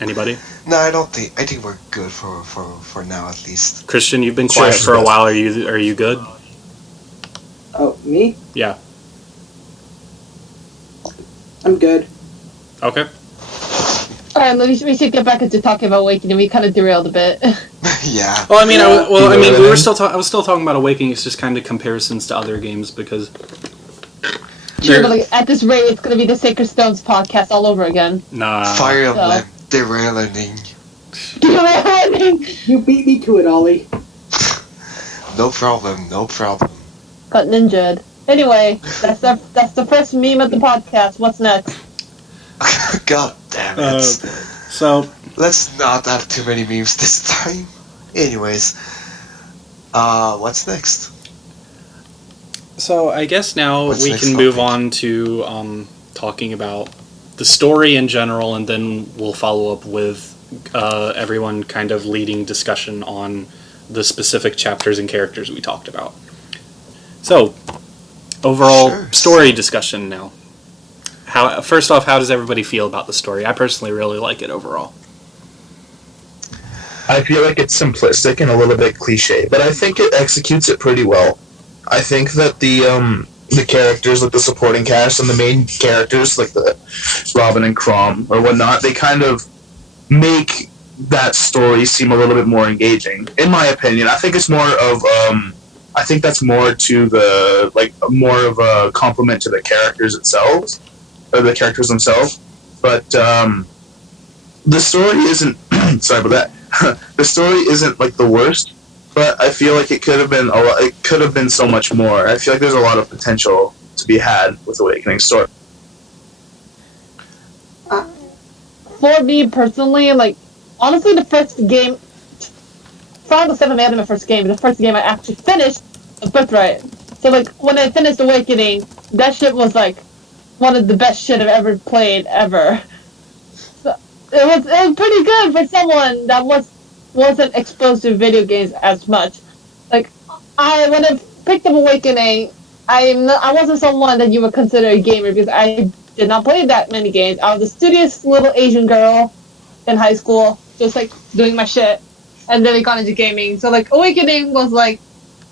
Anybody? No, I don't think... I think we're good for now, at least. Christian, you've been quiet for a while. Are you good? Oh, me? Yeah. I'm good. Okay. Alright, we should get back into talking about Awakening. We kind of derailed a bit. Yeah. Well, I mean, Yeah. we were still I was still talking about Awakening. It's just kind of comparisons to other games, because Sure, but like, at this rate, it's going to be the Sacred Stones podcast all over again. Fire Emblem, derailing. You beat me to it, Ollie. No problem, no problem. Got ninja'd. Anyway, that's the first meme of the podcast. What's next? God damn it. so Let's not have too many memes this time. Anyways, what's next? So I guess now What's we next can move topic? on to talking about the story in general, and then we'll follow up with everyone kind of leading discussion on the specific chapters and characters we talked about. So, overall Sure. story discussion now. First off, how does everybody feel about the story? I personally really like it overall. I feel like it's simplistic and a little bit cliche, but I think it executes it pretty well. I think that the characters, like the supporting cast and the main characters, like the Robin and Crom or whatnot, they kind of make that story seem a little bit more engaging. In my opinion, I think it's more of I think that's more to the more of a compliment to the characters themselves, or the characters themselves. But the story isn't. Sorry about that. The story isn't like the worst, but I feel like it could have been it could have been so much more. I feel like there's a lot of potential to be had with Awakening story. For me personally, like, honestly, the first game, Final 7 may have been my first game, but the first game I actually finished was Birthright. So, like, when I finished Awakening, that shit was, like, one of the best shit I've ever played, ever. So, it was pretty good for someone that wasn't exposed to video games as much. Like, when I picked up Awakening, I wasn't someone that you would consider a gamer, because I did not play that many games. I was a studious little Asian girl in high school, just like doing my shit, and then I got into gaming. So like Awakening was like,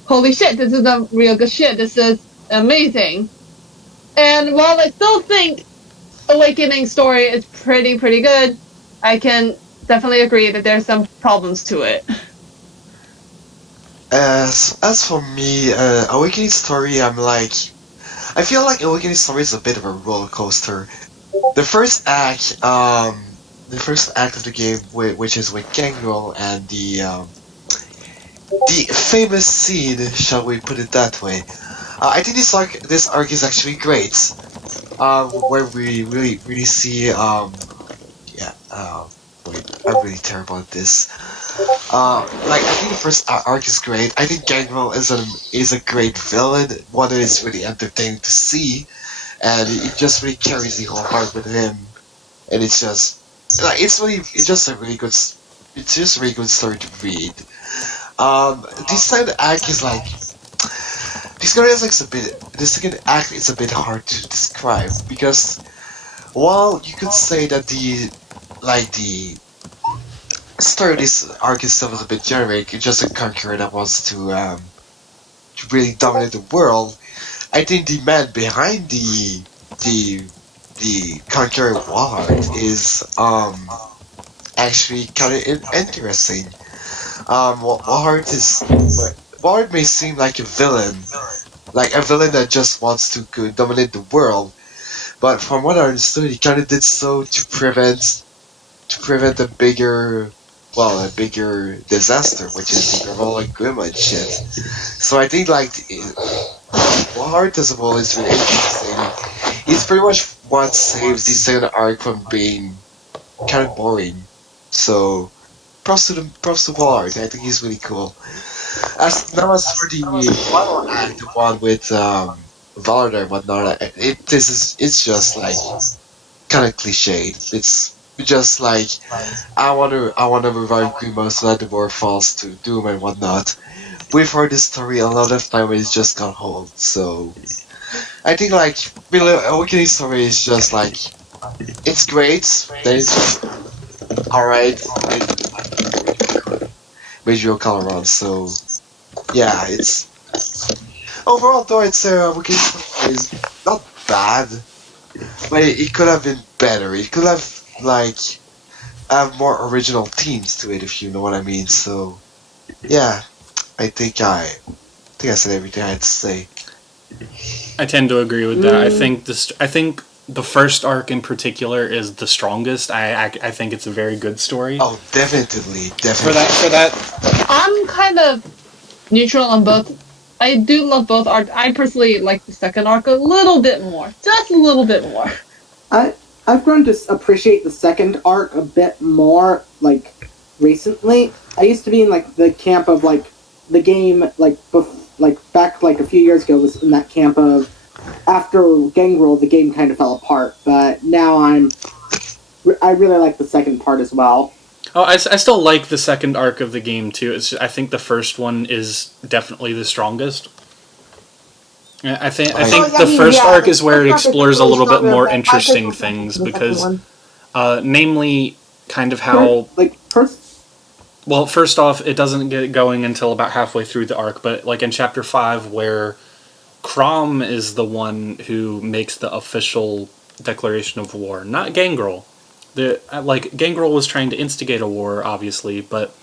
holy shit, this is a real good shit. This is amazing. And while I still think Awakening story is pretty good, I can definitely agree that there's some problems to it. As for me, Awakening story, I'm like, I feel like Awakening Story is a bit of a roller coaster. The first act, of the game, which is with Gangrel and the famous scene, shall we put it that way? I think this arc is actually great. Where we really see, yeah, wait, I'm really terrible at this. Like I think the first arc is great. I think Gangrel is a great villain, one that is really entertaining to see, and it just really carries the whole arc with him. And it's just like it's just a really good it's just a really good story to read. This second act is like this story is like a bit. The second act is a bit hard to describe because while you could say that the story of this arc itself is a bit generic, it's just a conqueror that wants to really dominate the world. I think the man behind the conqueror Wallard is actually kind of interesting. Wallard may seem like a villain that just wants to dominate the world, but from what I understood, he kind of did so to prevent a bigger disaster, which is the Revolt Grima and shit. So I think like Wallard as a whole is really interesting. He's pretty much what saves the second arc from being kind of boring. So props to Wallard. I think he's really cool. As for the final act, the one with Valor and whatnot, it's just like kind of cliched. It's just like I want to revive Grima so that the war falls to Doom and whatnot. We've heard this story a lot of time, but it's just gone old. So I think like Awakening Story is just like it's great. Then it's just alright. Visual color on. So yeah, it's overall though I'd say Awakening Story is not bad, but it could have been better. It could have like have more original themes to it, if you know what I mean. So yeah, I think I said everything I had to say. I tend to agree with that. I think the first arc in particular is the strongest. I think it's a very good story. Oh, definitely. For that, I'm kind of neutral on both. I do love both arcs. I personally like the second arc a little bit more, just a little bit more. I've grown to appreciate the second arc a bit more, like, recently. I used to be in, like, the camp of, like, the game, like, back, like, a few years ago was in that camp of, after Gangrel, the game kind of fell apart, but now I really like the second part as well. Oh, I still like the second arc of the game, too. I think the first one is definitely the strongest. I think the first arc is where it explores a little bit more interesting things because, namely, kind of how. Well, first off, it doesn't get going until about halfway through the arc, but like in Chapter 5, where Crom is the one who makes the official declaration of war, not Gangrel. Gangrel was trying to instigate a war, obviously, but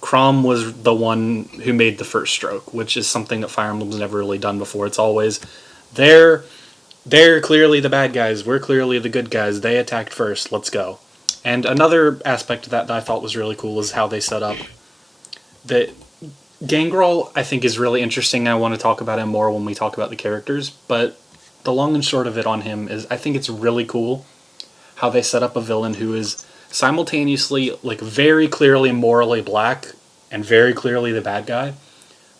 Crom was the one who made the first stroke, which is something that Fire Emblem's never really done before. It's always, they're clearly the bad guys, we're clearly the good guys, they attacked first, let's go. And another aspect of that I thought was really cool is how they set up. That Gangrel, I think, is really interesting. I want to talk about him more when we talk about the characters, but the long and short of it on him is I think it's really cool how they set up a villain who is simultaneously, like, very clearly morally black and very clearly the bad guy,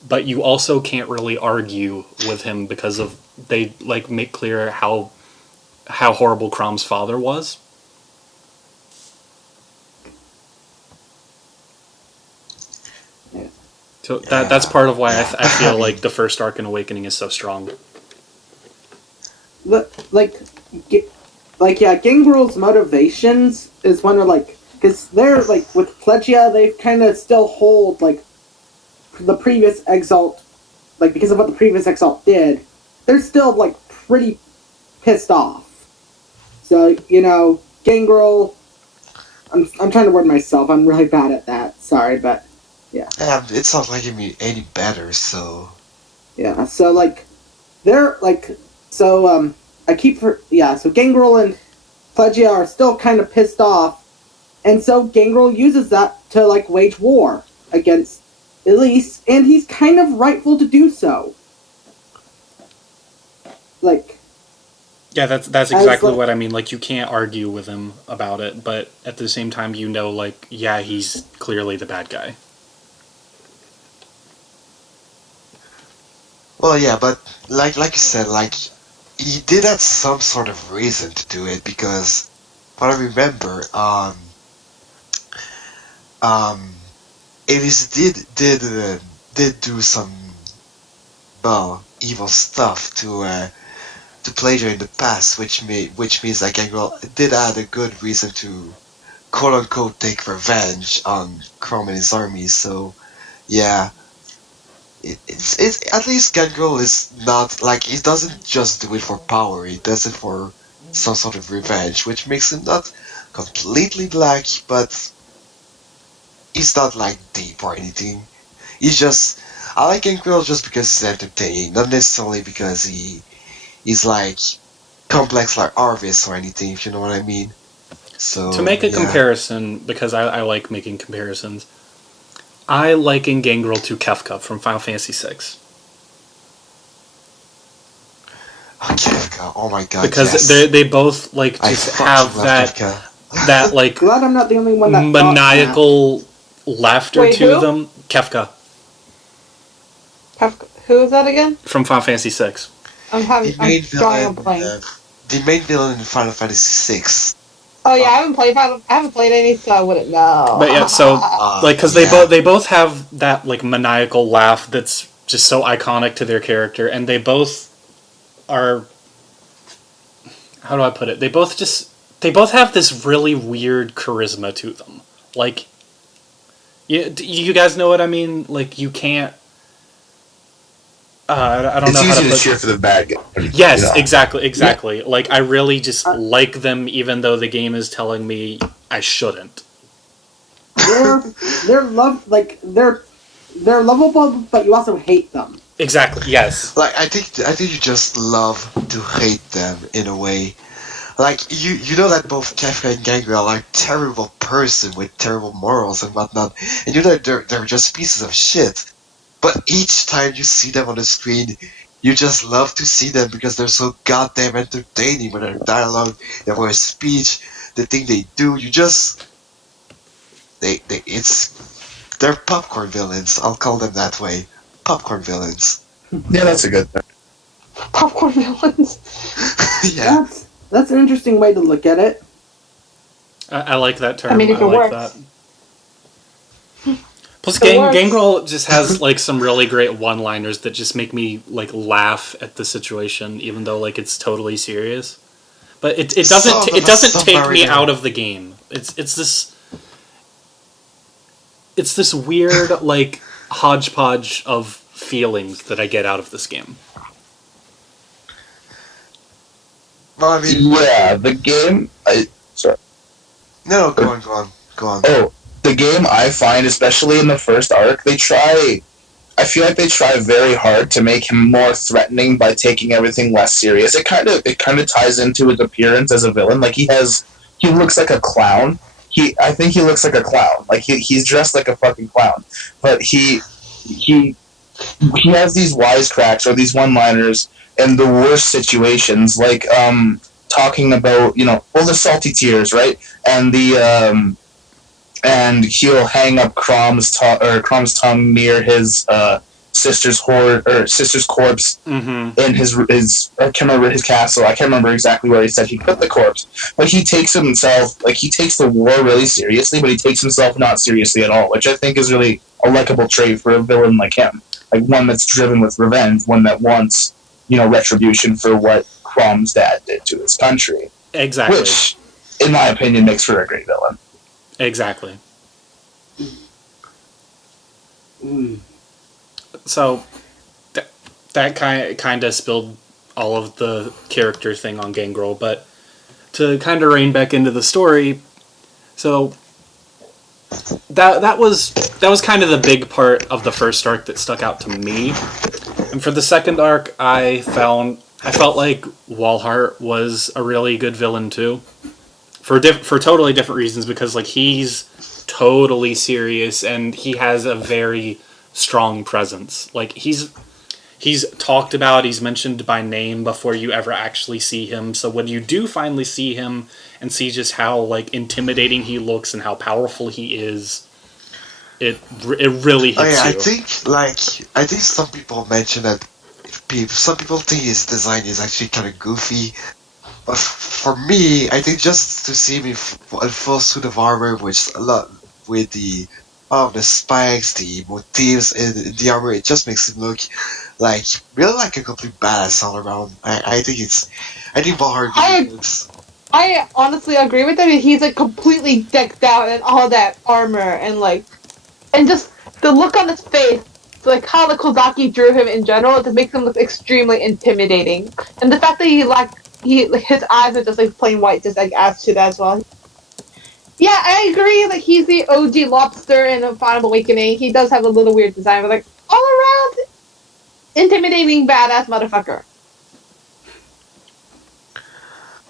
but you also can't really argue with him because of they, like, make clear how horrible Crom's father was. So that's part of why I feel like the first arc in Awakening is so strong. Gangrel's motivations is one of, like, because they're, like, with Plegia, they kind of still hold, like, the previous Exalt, like, because of what the previous Exalt did, they're still, like, pretty pissed off. So, you know, Gangrel, I'm trying to word myself, I'm really bad at that, sorry, but, yeah. It's not making me any better, so... Yeah, so, like, they're, like, So so Gangrel and Pledgia are still kind of pissed off, and so Gangrel uses that to like wage war against Elise, and he's kind of rightful to do so. Like, yeah, that's exactly what I mean. Like, you can't argue with him about it, but at the same time, like, yeah, he's clearly the bad guy. Well, yeah, but like you said, like he did have some sort of reason to do it because what I remember, Elise did do some evil stuff to Pledger in the past, which means that Gangrel did add a good reason to quote unquote take revenge on Chrome and his army. So yeah. It's at least Gangrel is not like he doesn't just do it for power, he does it for some sort of revenge, which makes him not completely black, but he's not like deep or anything. I like Gangrel just because he's entertaining, not necessarily because he's like complex like Arvis or anything, if you know what I mean. So to make a comparison, because I like making comparisons, I liken Gangrel to Kefka from Final Fantasy VI. Kefka, oh my god! Because yes. they both like just have that like glad I'm not the only one that maniacal laughter to them. Kefka. Who is that again? From Final Fantasy VI. I'm drawing a blank. The main villain in Final Fantasy VI. Oh yeah, I haven't played any, so I wouldn't know. But yeah, so like because they both have that like maniacal laugh that's just so iconic to their character, and they both are. How do I put it? They both have this really weird charisma to them. Like, you guys know what I mean? Like, you can't. I don't know how to put it. It's easy to cheer for the bad guy. Yes, exactly. Yeah. Like, I really just like them, even though the game is telling me I shouldn't. They're lovable, but you also hate them. Exactly. Yes. Like I think you just love to hate them in a way. Like you know that both Kefka and Gangrel are terrible person with terrible morals and whatnot, and you know they're just pieces of shit. But each time you see them on the screen, you just love to see them because they're so goddamn entertaining with their dialogue, their voice speech, the thing they do. They're popcorn villains. I'll call them that way. Popcorn villains. Yeah, that's a good thing. Popcorn villains. Yeah. That's an interesting way to look at it. I like that term. I mean, if it like works. That. Plus, Gangrel just has like some really great one-liners that just make me like laugh at the situation, even though like it's totally serious. But it doesn't take me out of the game. It's this weird like hodgepodge of feelings that I get out of this game. Well, I mean, yeah, the game. Sorry. No, go on. Oh, the game, I find, especially in the first arc, I feel like they try very hard to make him more threatening by taking everything less serious. It kind of ties into his appearance as a villain. Like he looks like a clown. I think he looks like a clown. Like he's dressed like a fucking clown, but he has these wisecracks or these one-liners in the worst situations, like talking about the salty tears, right? And the and he'll hang up Crom's tongue near his sister's corpse in his I can't remember his castle. I can't remember exactly where he said he put the corpse. But he takes the war really seriously, but he takes himself not seriously at all, which I think is really a likable trait for a villain like him. Like one that's driven with revenge, one that wants, retribution for what Crom's dad did to his country. Exactly. Which, in my opinion, makes for a great villain. Exactly. So that kind of spilled all of the character thing on Gangrel, but to kind of rein back into the story, so that was kind of the big part of the first arc that stuck out to me. And for the second arc, I found I felt like Walhart was a really good villain too, for totally different reasons. Because like he's totally serious and he has a very strong presence. Like he's talked about, he's mentioned by name before you ever actually see him. So when you do finally see him and see just how like intimidating he looks and how powerful he is, it really hits you. I think some people mention that some people think his design is actually kind of goofy. But for me, I think just to see him in full suit of armor, which a lot with the spikes, the motifs, and the armor, it just makes him look like really like a complete badass all around. I think Valhart looks. I honestly agree with him. He's like completely decked out in all that armor and just the look on his face, like how the Kozaki drew him in general, it makes him look extremely intimidating. And the fact that his eyes are just like plain white just like adds to that as well. Yeah, I agree. Like he's the OG lobster in the Final Awakening. He does have a little weird design, but like all around intimidating badass motherfucker.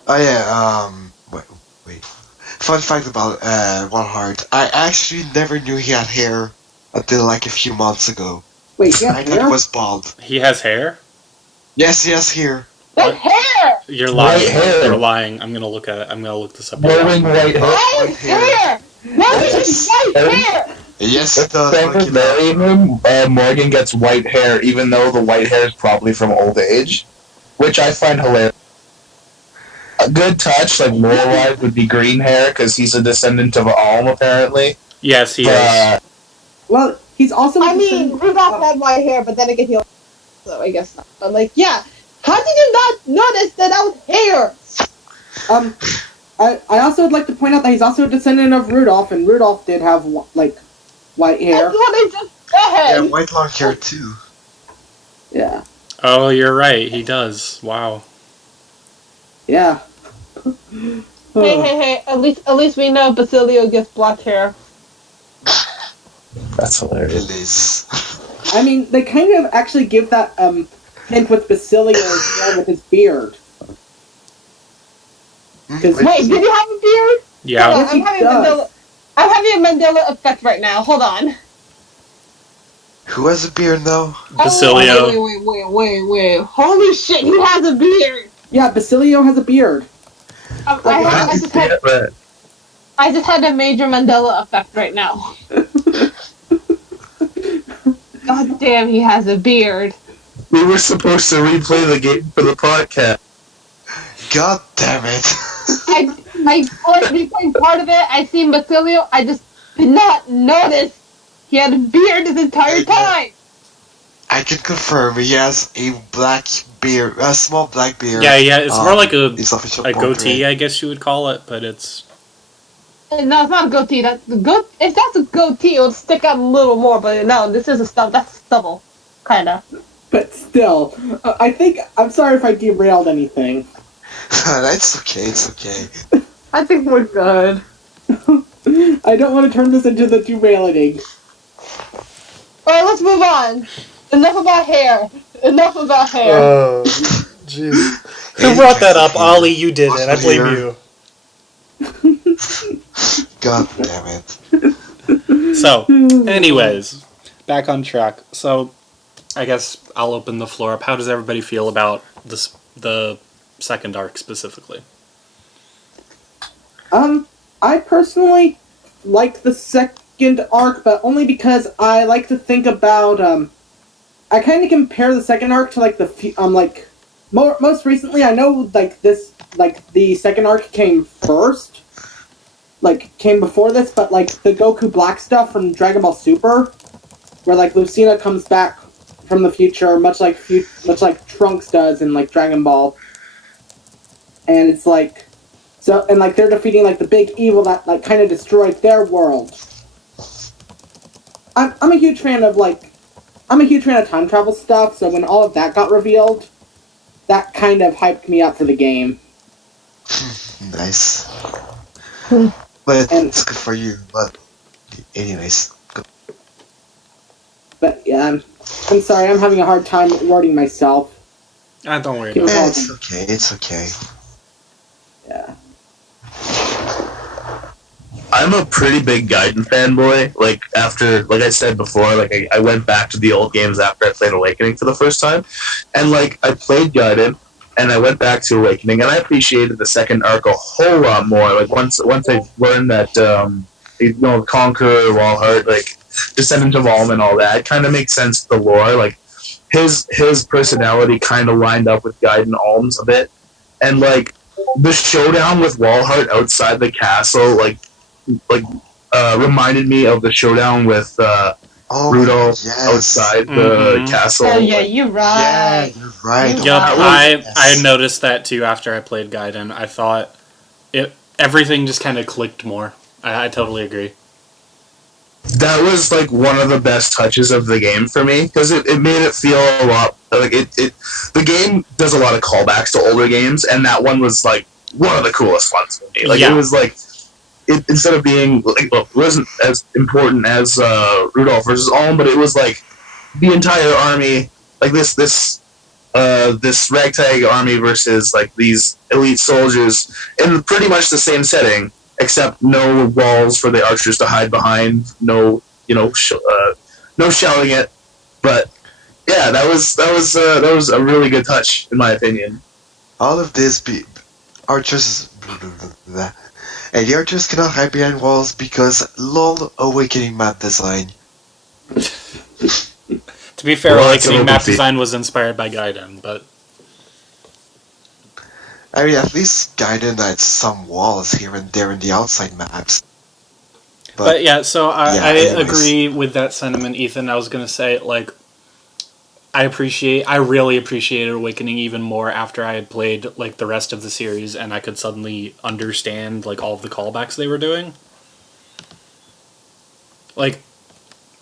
Oh yeah. Wait. Fun fact about Walhart. I actually never knew he had hair until like a few months ago. Wait, yeah, I thought he was bald. He has hair? Yes, he has hair. What hair? You're lying. White hair. You're lying. I'm gonna look this up. Wearing white hair. White hair! What is white hair? Yes, he does. Whoever married him, Morgan gets white hair, even though the white hair is probably from old age, which I find hilarious. A good touch, like lore-wise, would be green hair, because he's a descendant of Alm, apparently. Yes, he is. Well, he's also. Rudolph had white hair, but then again, so I guess not. But like, yeah. How did you not notice that was hair? I also would like to point out that he's also a descendant of Rudolph, and Rudolph did have white hair. That's what I just said. Yeah, white long hair too. Yeah. Oh, you're right. He does. Wow. Yeah. Hey! At least we know Basilio gets black hair. That's hilarious. It is. I mean, they kind of actually give that hint with Basilio's hair with his beard. Wait, did he have a beard? Yeah. On, I'm having a Mandela effect right now. Hold on. Who has a beard now? Basilio. Oh, wait. Holy shit, he has a beard! Yeah, Basilio has a beard. I just had a major Mandela effect right now. God damn, he has a beard. We were supposed to replay the game for the podcast. God damn it. I replayed part of it, I seen Basilio, I just did not notice he had a beard this entire time! I can confirm he has a black beard, a small black beard. Yeah, it's more like a goatee, I guess you would call it, but it's... No, it's not a goatee. If that's a goatee, it would stick out a little more, but no, this is that's stubble. Kinda. But still, I'm sorry if I derailed anything. It's okay. I think we're good. I don't want to turn this into the derailing. Alright, let's move on. Enough about hair. Oh, jeez. Who brought that up? Ollie, you did it. I blame you. God damn it. So, anyways, back on track. So, I guess I'll open the floor up. How does everybody feel about the second arc specifically? I personally like the second arc, but only because I like to think about, I kind of compare the second arc to, most recently, I know, the second arc came first, came before this, but, the Goku Black stuff from Dragon Ball Super, where, Lucina comes back from the future, much like Trunks does in, Dragon Ball, and it's, they're defeating, the big evil that, kind of destroyed their world. I'm a huge fan of, time travel stuff, so when all of that got revealed, that kind of hyped me up for the game. Nice. But it's good for you, but anyways. Go. But, yeah, I'm sorry, I'm having a hard time wording myself. Don't worry Keep about it. It's okay. It's okay. Yeah. I'm a pretty big Gaiden fanboy. Like I said before, I went back to the old games after I played Awakening for the first time, and like I played Gaiden, and I went back to Awakening, and I appreciated the second arc a whole lot more. Like once I learned that Conqueror, Walhart, like Descendant of Alm and all that, it kind of makes sense to the lore. Like his personality kind of lined up with Gaiden Alm's a bit, and like the showdown with Walhart outside the castle, reminded me of the showdown with Rudolph outside the castle. Oh yeah, you're right. Yeah, you're right. Yep, I noticed that too after I played Gaiden. I thought everything just kind of clicked more. I totally agree. That was like one of the best touches of the game for me because it made it feel a lot like it. The game does a lot of callbacks to older games, and that one was like one of the coolest ones for me. Like it was like. Instead of being it wasn't as important as Rudolph versus Ulm, but it was like the entire army, like this ragtag army versus like these elite soldiers in pretty much the same setting, except no walls for the archers to hide behind, no shelling it, but yeah, that was a really good touch in my opinion. All of this archers. And the archers cannot hide behind walls because LOL Awakening map design. To be fair, Awakening map design was inspired by Gaiden, but... I mean, at least Gaiden had some walls here and there in the outside maps. But yeah, so I agree with that sentiment, Ethan. I was going to say, like, I really appreciated Awakening even more after I had played like the rest of the series and I could suddenly understand like all of the callbacks they were doing. Like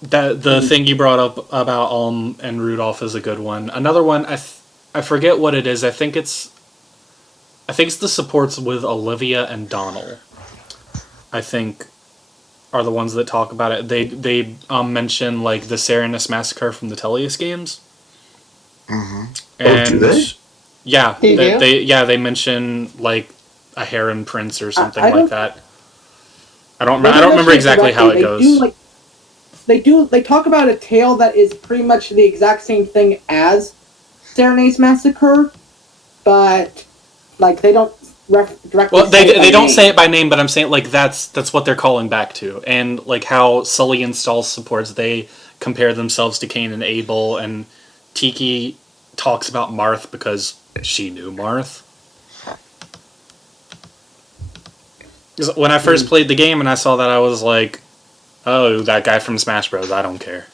the thing you brought up about Ulm and Rudolph is a good one. Another one I forget what it is. I think it's the supports with Olivia and Donald. I think are the ones that talk about it. They mention like the Serenus Massacre from the Tellius games. Mm-hmm. And do they? Yeah, they mention like a Heron Prince or something like that. I don't remember exactly how it goes. They talk about a tale that is pretty much the exact same thing as Serenus Massacre, but like they don't directly. Well, they don't say it by name, but I'm saying like that's what they're calling back to, and like how Sully installs supports, they compare themselves to Cain and Abel, and Tiki talks about Marth because she knew Marth. When I first played the game and I saw that, I was like, oh, that guy from Smash Bros. I don't care.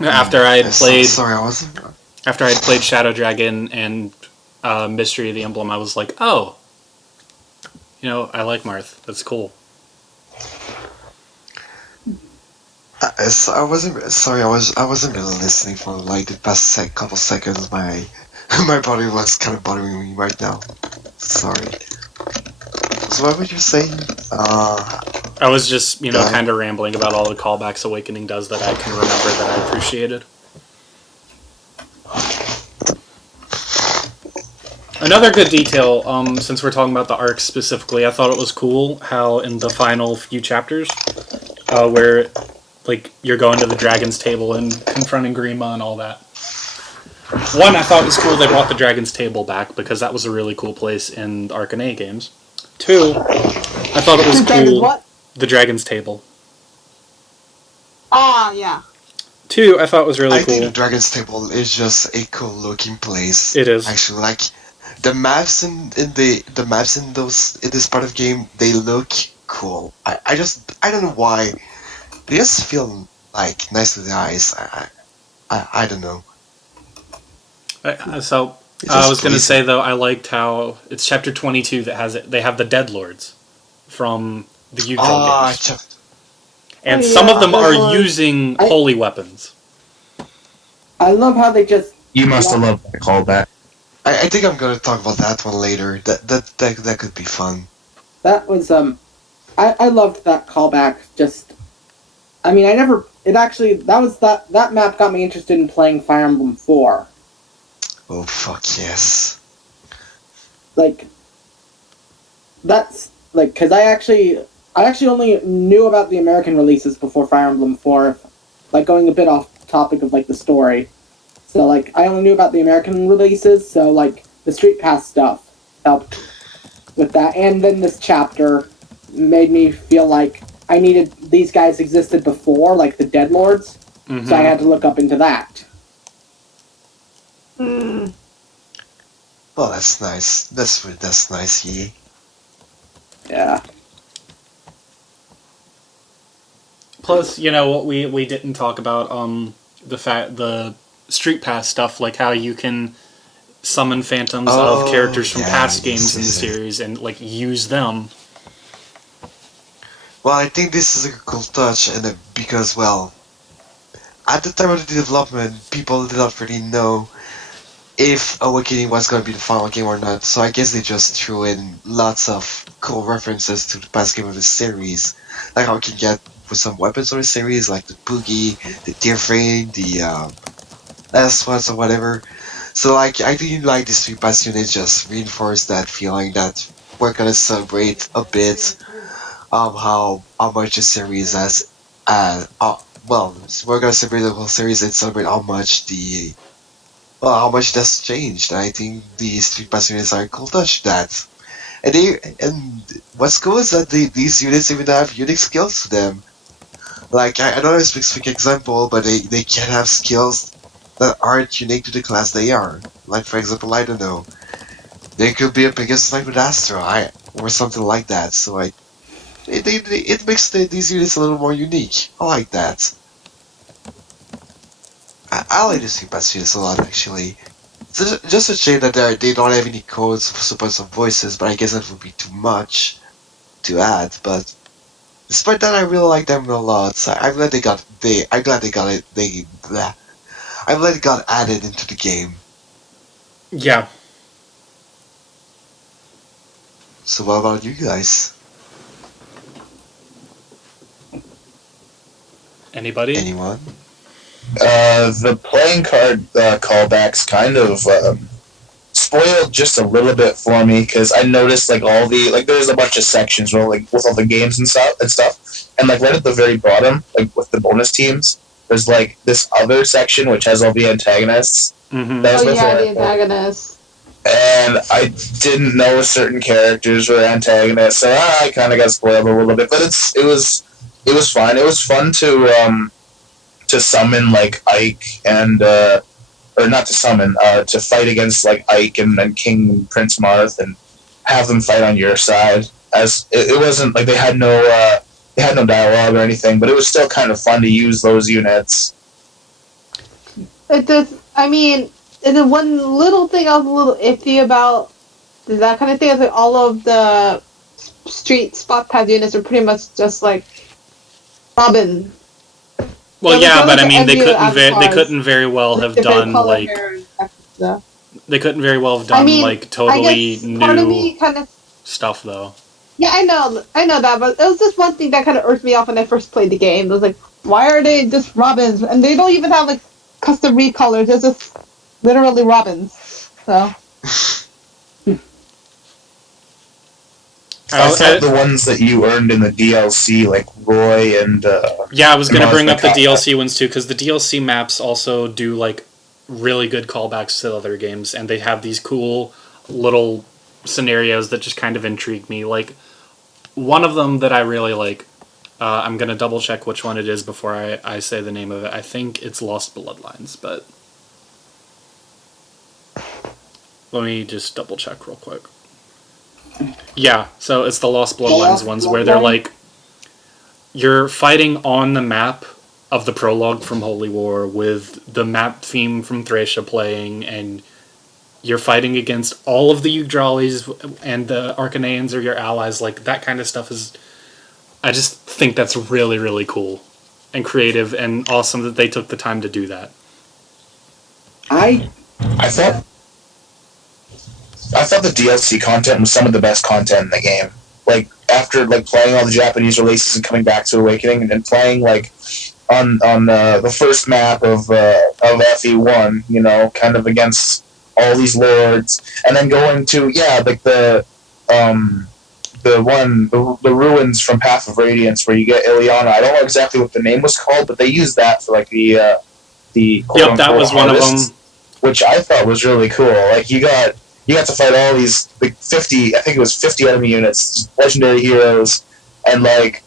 After I had played... Sorry, I wasn't... After I had played Shadow Dragon and Mystery of the Emblem, I was like, oh, I like Marth. That's cool. I wasn't really listening for like the past couple seconds. My body was kind of bothering me right now. Sorry. So what were you saying? I was just kind of rambling about all the callbacks Awakening does that I can remember that I appreciated. Another good detail, since we're talking about the arc specifically, I thought it was cool how in the final few chapters, where like you're going to the Dragon's Table and confronting Grima and all that. One, I thought it was cool they brought the Dragon's Table back because that was a really cool place in the Arcane games. Two, I thought it was cool. What? The Dragon's Table. Ah, yeah. Two, I thought was really cool. I think the Dragon's Table is just a cool looking place. It is. Actually, like the maps in this part of the game, they look cool. I don't know why. They just feel like nice to the eyes. I don't know. So I was going to say though, I liked how it's chapter 22 that has it. They have the Dead Lords from the Yu-Gi-Oh games, and some of them are using holy weapons. I love how they just. You must have loved that callback. I think I'm going to talk about that one later. That could be fun. That was I loved that callback. Just, I mean, I never that map got me interested in playing Fire Emblem 4. Oh fuck yes. Like, that's like because I actually only knew about the American releases before Fire Emblem 4. Like going a bit off topic of like the story. So like I only knew about the American releases, so like the Street Pass stuff helped with that, and then this chapter made me feel like I needed these guys existed before, like the Dead Lords, so I had to look up into that. Mm. Well, that's nice. That's nice, Yi. Yeah. Plus, you know what we didn't talk about the Street Pass stuff, like how you can summon phantoms of characters from past games in the series and like use them. Well, I think this is a cool touch, and because well, at the time of the development, people did not really know if Awakening was going to be the final game or not. So I guess they just threw in lots of cool references to the past game of the series, like how you can get with some weapons of the series, like the Boogie, the Deer Vein, the S-Ones or whatever. So like, I think like the Street Pass unit just reinforced that feeling that we're gonna celebrate a bit how much the series has, well, we're gonna celebrate the whole series and celebrate how much how much that's changed. I think the Street Pass units are a cool touch to that. And what's cool is that these units even have unique skills to them. Like, I don't have a specific example, but they can have skills that aren't unique to the class they are. Like, for example, I don't know, they could be a biggest fight with Astra, or something like that. So it makes these units a little more unique. I like that. I like the Street Pass units a lot, actually. It's just a shame that they don't have any codes for support some voices, but I guess that would be too much to add. But despite that, I really like them a lot. So I'm glad they got I'm glad it got added into the game. Yeah. So what about you guys? Anybody? Anyone? The playing card callbacks kind of spoiled just a little bit for me because I noticed like all the there's a bunch of sections where like with all the games and stuff, and like right at the very bottom, like with the bonus teams, there's like this other section which has all the antagonists. Mm-hmm. Oh yeah, the antagonists. And I didn't know certain characters were antagonists, so I kind of got spoiled a little bit. But it was fine. It was fun to summon like Ike and or not to summon, to fight against like Ike and King and Prince Marth and have them fight on your side. As it wasn't like they had no dialogue or anything, but it was still kind of fun to use those units. It just, I mean, and then one little thing I was a little iffy about that kind of thing is that all of the street spot pad units are pretty much just like Robin. Well, yeah, but I mean, they couldn't very well have done like they couldn't very well have done like totally new stuff though. Yeah, I know that, but it was just one thing that kind of irked me off when I first played the game. It was like, why are they just Robins? And they don't even have like custom recolors. It's just literally Robins. So. I thought the ones that you earned in the DLC, like Roy and yeah, I was going to bring up the DLC ones too, because the DLC maps also do like really good callbacks to other games, and they have these cool little scenarios that just kind of intrigue me. Like one of them that I really like, I'm going to double check which one it is before I say the name of it. I think it's Lost Bloodlines, but let me just double check real quick. Yeah, so it's the Lost Bloodlines ones where they're like, you're fighting on the map of the prologue from Holy War with the map theme from Thracia playing, and you're fighting against all of the Yggdralis and the Arcaneans are your allies. Like, that kind of stuff is... I just think that's really, really cool and creative and awesome that they took the time to do that. I thought the DLC content was some of the best content in the game. Like, after like playing all the Japanese releases and coming back to Awakening and playing like on the first map of FE1, you know, kind of against all these lords, and then going to like the ruins from Path of Radiance where you get Ileana. I don't know exactly what the name was called, but they used that for like the Yep, that was one of them, which I thought was really cool. Like you got to fight all these like 50, I think it was 50 enemy units, legendary heroes, and like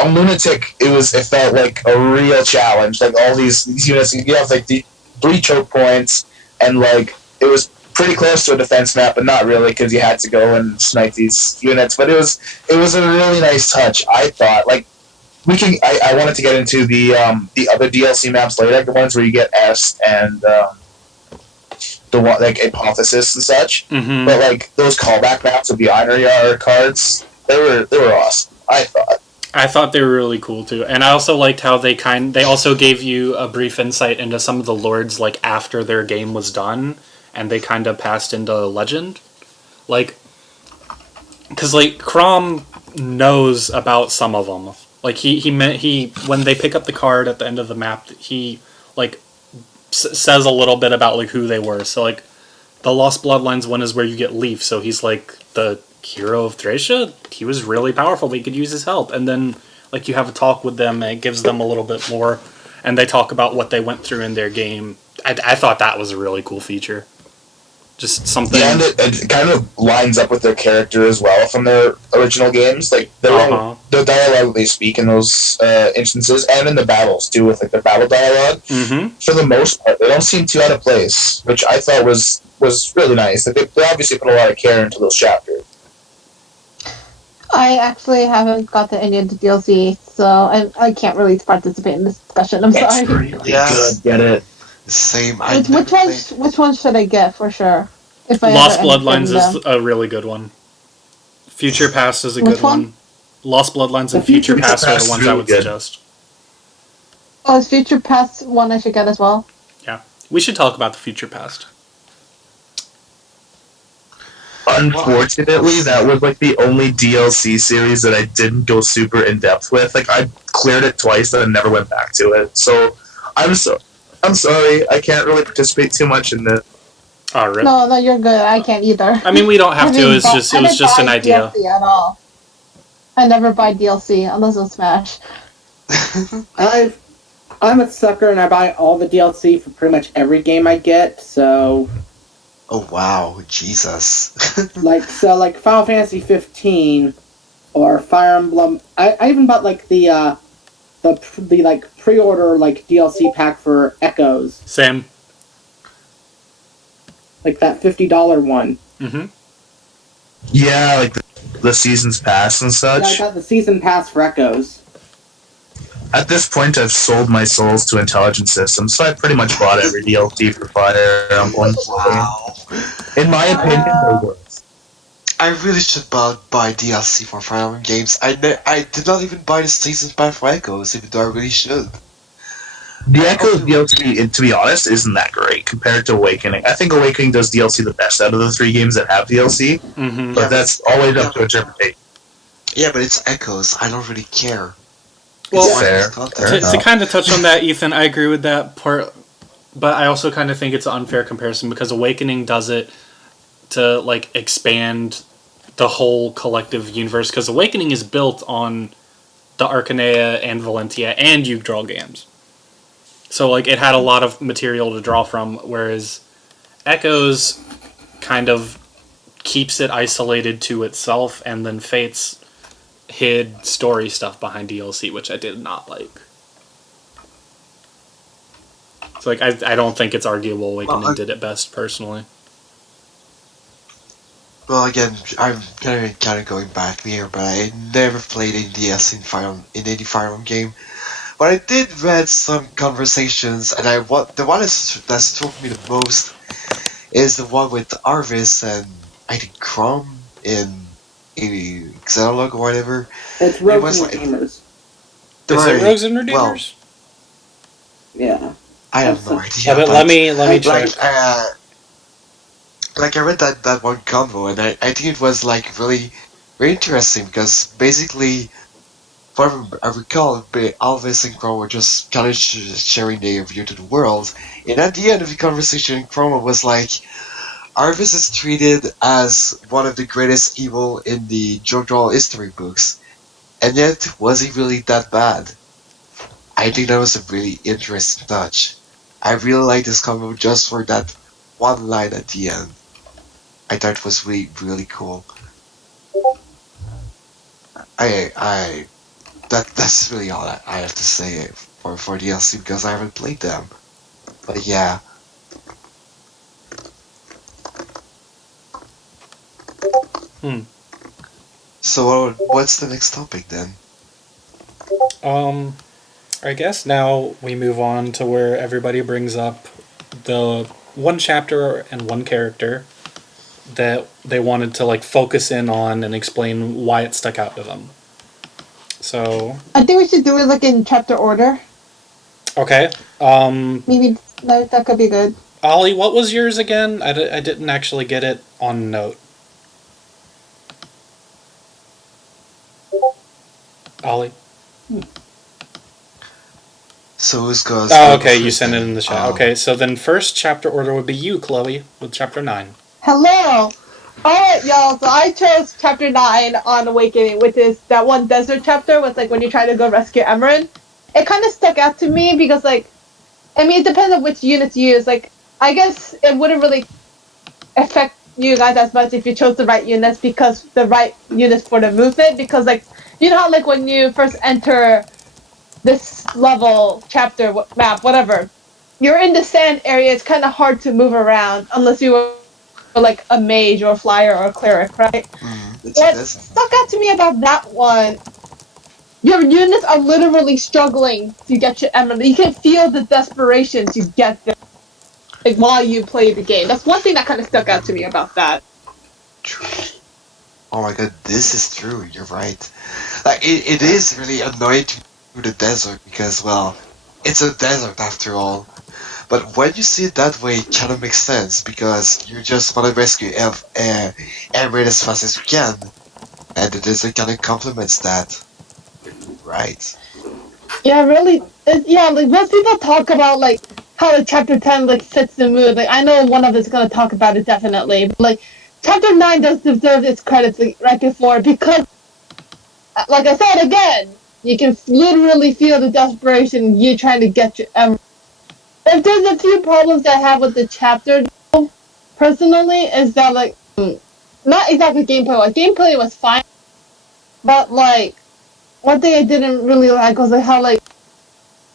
on Lunatic, it felt like a real challenge. Like all these units, you have like the 3 choke points, and like it was pretty close to a defense map, but not really because you had to go and snipe these units. But it was a really nice touch. I thought like I wanted to get into the other DLC maps later, like the ones where you get S and the one like Hypothesis and such. Mm-hmm. But like those callback maps with the Einherjar cards, they were awesome. I thought they were really cool too, and I also liked how they also gave you a brief insight into some of the lords like after their game was done, and they kind of passed into legend, like because like Crom knows about some of them. Like he when they pick up the card at the end of the map, he like says a little bit about like who they were. So like the Lost Bloodlines one is where you get Leaf, so he's like the hero of Thracia. He was really powerful, but he could use his help. And then like you have a talk with them, and it gives them a little bit more, and they talk about what they went through in their game. I thought that was a really cool feature. Just something. Yeah, and it kind of lines up with their character as well from their original games. Like the dialogue they speak in those instances, and in the battles too, with like their battle dialogue. Mm-hmm. For the most part, they don't seem too out of place, which I thought was really nice. Like they obviously put a lot of care into those chapters. I actually haven't gotten any of the DLC, so I can't really participate in this discussion. I'm sorry. It's really good. Get it? Same. Which one should I get for sure? If I Lost Bloodlines is a really good one. Future Past is a good one. Lost Bloodlines and Future Past are the ones I would suggest. Oh, is Future Past one I should get as well? Yeah. We should talk about the Future Past. Unfortunately, that was like the only DLC series that I didn't go super in depth with. Like I cleared it twice and I never went back to it. So I'm sorry, I can't really participate too much in it. Oh, really? No, you're good. I can't either. I mean, we don't have to. It was just an idea. DLC at all. I never buy DLC unless it's Smash. I'm a sucker and I buy all the DLC for pretty much every game I get. So. Oh wow, Jesus! like Final Fantasy 15 or Fire Emblem. I even bought like the like pre-order like DLC pack for Echoes. Same. Like that $50 one. Mm-hmm. Yeah, like the season's pass and such. Yeah, I got the season pass for Echoes. At this point, I've sold my souls to Intelligent Systems, so I pretty much bought every DLC for Fire Emblem. Wow. In my opinion, they're worth. I really should buy DLC for Fire Emblem games. I did not even buy the season pass for Echoes, even though I really should. The Echoes DLC, to be honest, isn't that great compared to Awakening. I think Awakening does DLC the best out of the 3 games that have DLC, but that's always up to interpretation. Yeah, but it's Echoes. I don't really care. Well, fair. To kind of touch on that, Ethan, I agree with that part, but I also kind of think it's an unfair comparison because Awakening does it to like expand the whole collective universe, because Awakening is built on the Arcanea and Valentia and Yggdrasil games. So like it had a lot of material to draw from, whereas Echoes kind of keeps it isolated to itself, and then Fates hid story stuff behind DLC, which I did not like. So like I don't think it's arguable Awakening did it best personally. Well, again, I'm kind of going back here, but I never played any DS in any Fire Emblem game. But I did read some conversations, and the one that struck me the most is the one with Arvis and I think Crom in Xenologue or whatever. It's Rogues and Redeemers. Is it Rogues and Redeemers? Well, yeah. I have no idea. Yeah, but let me check. Like I read that one convo, and I think it was like really, very interesting because basically I recall Alvis and Chroma were just kind of sharing their view to the world, and at the end of the conversation, Chroma was like, Arvis is treated as one of the greatest evil in the JoJo history books, and yet, was he really that bad? I think that was a really interesting touch. I really like this comic just for that one line at the end. I thought it was really, really cool. That's really all I have to say for DLC because I haven't played them. But yeah. So what's the next topic then? I guess now we move on to where everybody brings up the one chapter and one character that they wanted to like focus in on and explain why it stuck out to them. So I think we should do it like in chapter order. Okay. Maybe that could be good. Ollie, what was yours again? I didn't actually get it on note. Ollie? So who's goes? Oh, okay, you sent it in the chat. Okay, so then first chapter order would be you, Chloe, with chapter 9. Hello! Alright, y'all, so I chose chapter 9 on Awakening, which is that one desert chapter with, like, when you try to go rescue Emerin. It kind of stuck out to me because, like, I mean, it depends on which units you use. Like, I guess it wouldn't really affect you guys as much if you chose the right units because the right units for the movement, because, like, you know how, like, when you first enter this level, chapter, map, whatever, you're in the sand area, it's kind of hard to move around unless you were like a mage or a flyer or a cleric, right? What stuck out to me about that one, your units are literally struggling to get your emerald. You can feel the desperation to get them, like, while you play the game. That's one thing that kind of stuck out to me about that. True. Oh my god, this is true, you're right. Like, it is really annoying to do the desert because, well, it's a desert after all. But when you see it that way, it kind of makes sense because you just want to rescue Emerin as fast as you can. And the desert kind of complements that. Right. Yeah, really. Yeah, like, most people talk about, like, how the chapter 10, like, fits the mood. Like, I know one of us is going to talk about it definitely. But, like, chapter 9 does deserve its credits, like, right before, because, like I said again, you can literally feel the desperation you trying to get your emerald. If there's a few problems I have with the chapter, though, personally, is that, like, not exactly gameplay. Like, gameplay was fine, but, like, one thing I didn't really like was, like, how, like,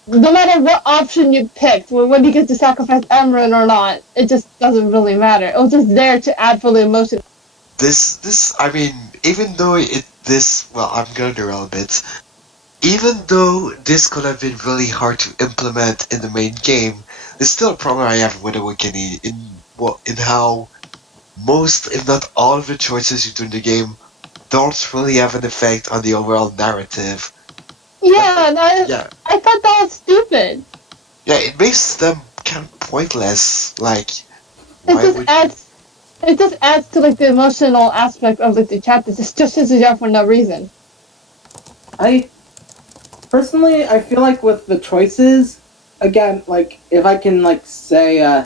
no matter what option you picked, when you get to sacrifice Emerald or not, it just doesn't really matter. It was just there to add for the emotion. I mean, even though well, I'm gonna derail a bit. Even though this could have been really hard to implement in the main game, there's still a problem I have with Awakening in how most, if not all, of the choices you do in the game don't really have an effect on the overall narrative. Yeah, and I thought that was stupid. Yeah, it makes them kind of pointless. Like, it just adds to, like, the emotional aspect of, like, the chapters. It's just there for no reason. Personally, I feel like with the choices, again, like, if I can, like, say,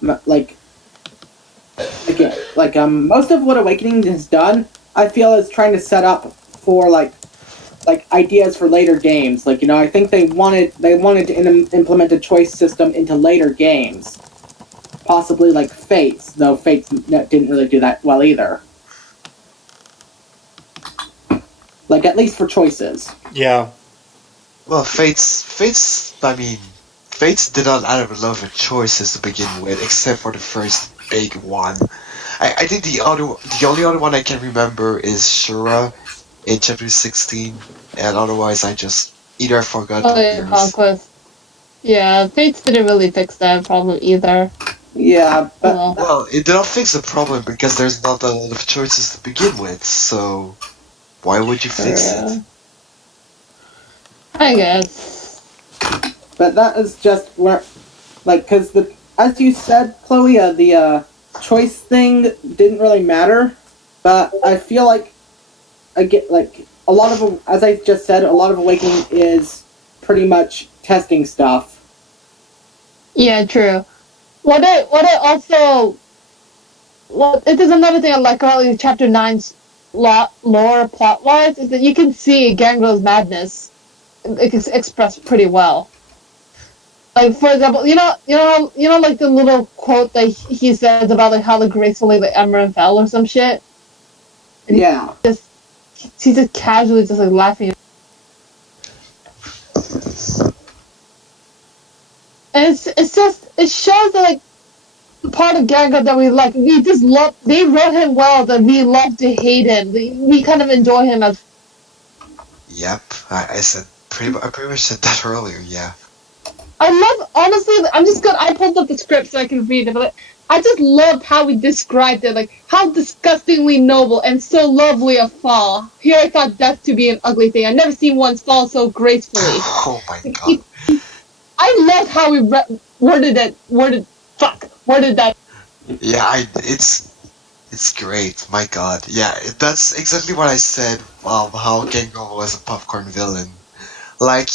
most of what Awakening has done, I feel is trying to set up for, like ideas for later games. Like, you know, I think they wanted to implement a choice system into later games. Possibly, like, Fates, though Fates didn't really do that well either. Like, at least for choices. Yeah. Well, Fates did not have a lot of choices to begin with, except for the first big one. I think the only other one I can remember is Shura in chapter 16, and otherwise I just either forgot or Conquest. Yeah, Fates didn't really fix that problem either. Yeah, but... Well, it did not fix the problem because there's not a lot of choices to begin with, so why would you fix it? I guess. But that is just where, like, because as you said, Chloe, the choice thing didn't really matter. But I feel like, a a lot of, as I just said, a lot of Awakening is pretty much testing stuff. Yeah, true. What it also... Well, it is another thing I like about Chapter 9's lore plot-wise, is that you can see Gangrel's madness expressed pretty well. Like, for example, like the little quote that he says about like how the gracefully the emerald fell or some shit. And Yeah. He's just casually just like laughing. And it shows that like part of Gangrel that we like. We just love. They wrote him well that we love to hate him. We kind of enjoy him as. Yep, I pretty much said that earlier. Yeah. I love, honestly, I'm just good. I pulled up the script so I can read it, but I just loved how we described it, like how disgustingly noble and so lovely a fall. Here I thought death to be an ugly thing. I've never seen one fall so gracefully. Oh my god. I loved how we worded that. Yeah, it's great. My god. Yeah, that's exactly what I said. How Gangrel was a popcorn villain. Like,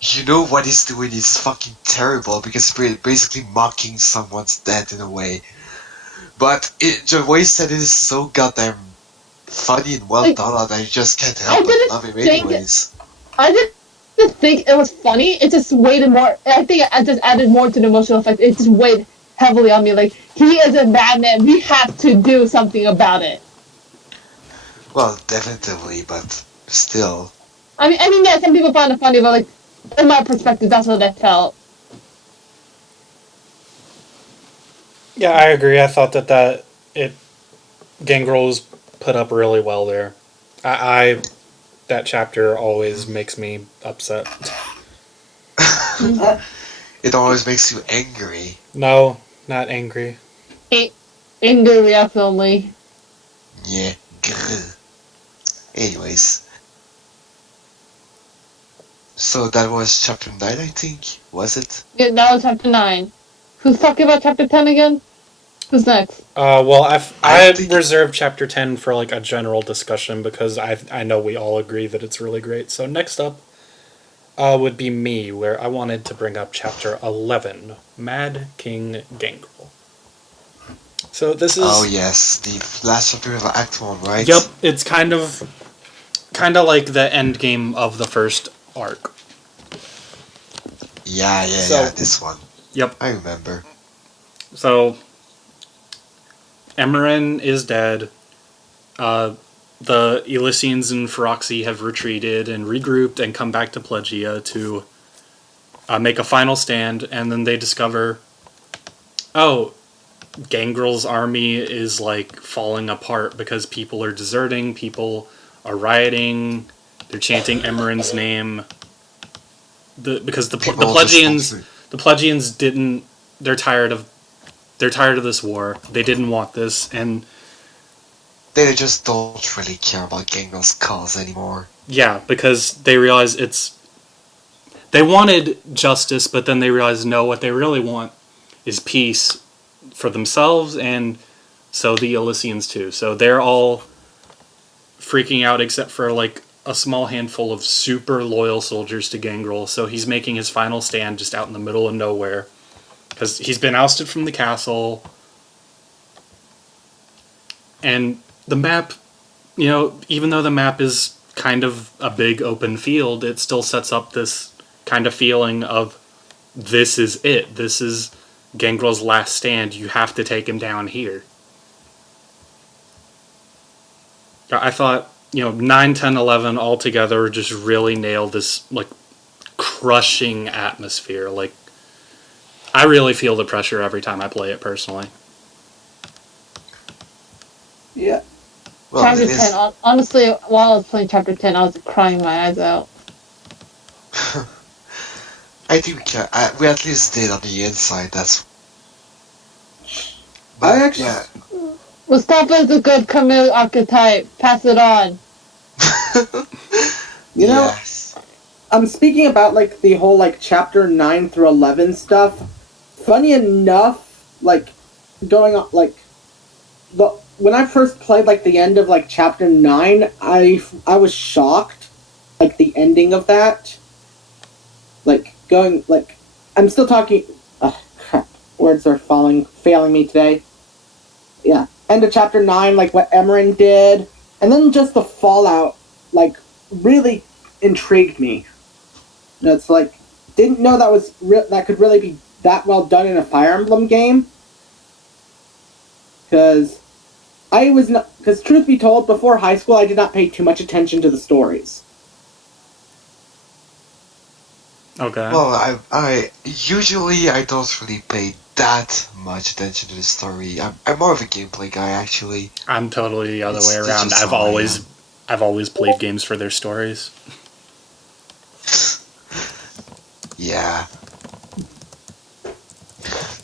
you know what he's doing is fucking terrible because he's basically mocking someone's death in a way. But the way he said it is so goddamn funny and well done that I just can't help but love him anyways. I didn't think it was funny. It just weighed more. I think I just added more to the emotional effect. It just weighed heavily on me. Like, he is a madman. We have to do something about it. Well, definitely, but still. I mean, yeah, some people found it funny, but like, in my perspective, that's what I felt. Yeah, I agree. I thought that Gangrel was put up really well there. That chapter always makes me upset. It always makes you angry. No, not angry. Angry, definitely. Yeah. Grr. Anyways. So that was chapter 9, I think? Was it? Yeah, that was chapter 9. Who's talking about chapter 10 again? Who's next? Well, I reserved chapter 10 for like a general discussion because I know we all agree that it's really great. So next up would be me, where I wanted to bring up chapter 11, Mad King Gangrel. So this is... Oh yes, the last chapter of Act 1, right? Yep, it's kind of like the end game of the first arc. Yeah, this one. Yep. I remember. So, Emerin is dead. The Elysians and Phyroxy have retreated and regrouped and come back to Plegia to make a final stand, and then they discover, Gangrel's army is like falling apart because people are deserting, people are rioting, they're chanting Emerin's name. Because the Plegians didn't. They're tired of this war. They didn't want this, and they just don't really care about Gangrel's cause anymore. Yeah, because they realize they wanted justice, but then they realized no, what they really want is peace for themselves, and so the Elysians too. So they're all freaking out, except for like a small handful of super loyal soldiers to Gangrel. So he's making his final stand just out in the middle of nowhere because he's been ousted from the castle. And the map, even though the map is kind of a big open field, it still sets up this kind of feeling of this is it. This is Gangrel's last stand. You have to take him down here. I thought 9, 10, 11 all together just really nailed this, like, crushing atmosphere. Like, I really feel the pressure every time I play it, personally. Yeah. Well, chapter 10, honestly, while I was playing chapter 10, I was crying my eyes out. I think we at least did on the inside, that's... But, I actually... Yeah. Mustafa's a good Camille archetype. Pass it on. Yes. I'm speaking about, like, the whole, like, chapter 9 through 11 stuff. Funny enough, like, going on, like, when I first played like the end of like chapter 9, I was shocked, like the ending of that. Like going like I'm still talking. Crap, words are failing me today. Yeah, end of chapter 9, like what Emmeryn did, and then just the fallout, like really intrigued me. It's like didn't know that could really be that well done in a Fire Emblem game. Because truth be told, before high school, I did not pay too much attention to the stories. Okay. Well, I usually I don't really pay that much attention to the story. I'm more of a gameplay guy, actually. I'm totally the other way It's around. just I've always played games for their stories. Yeah.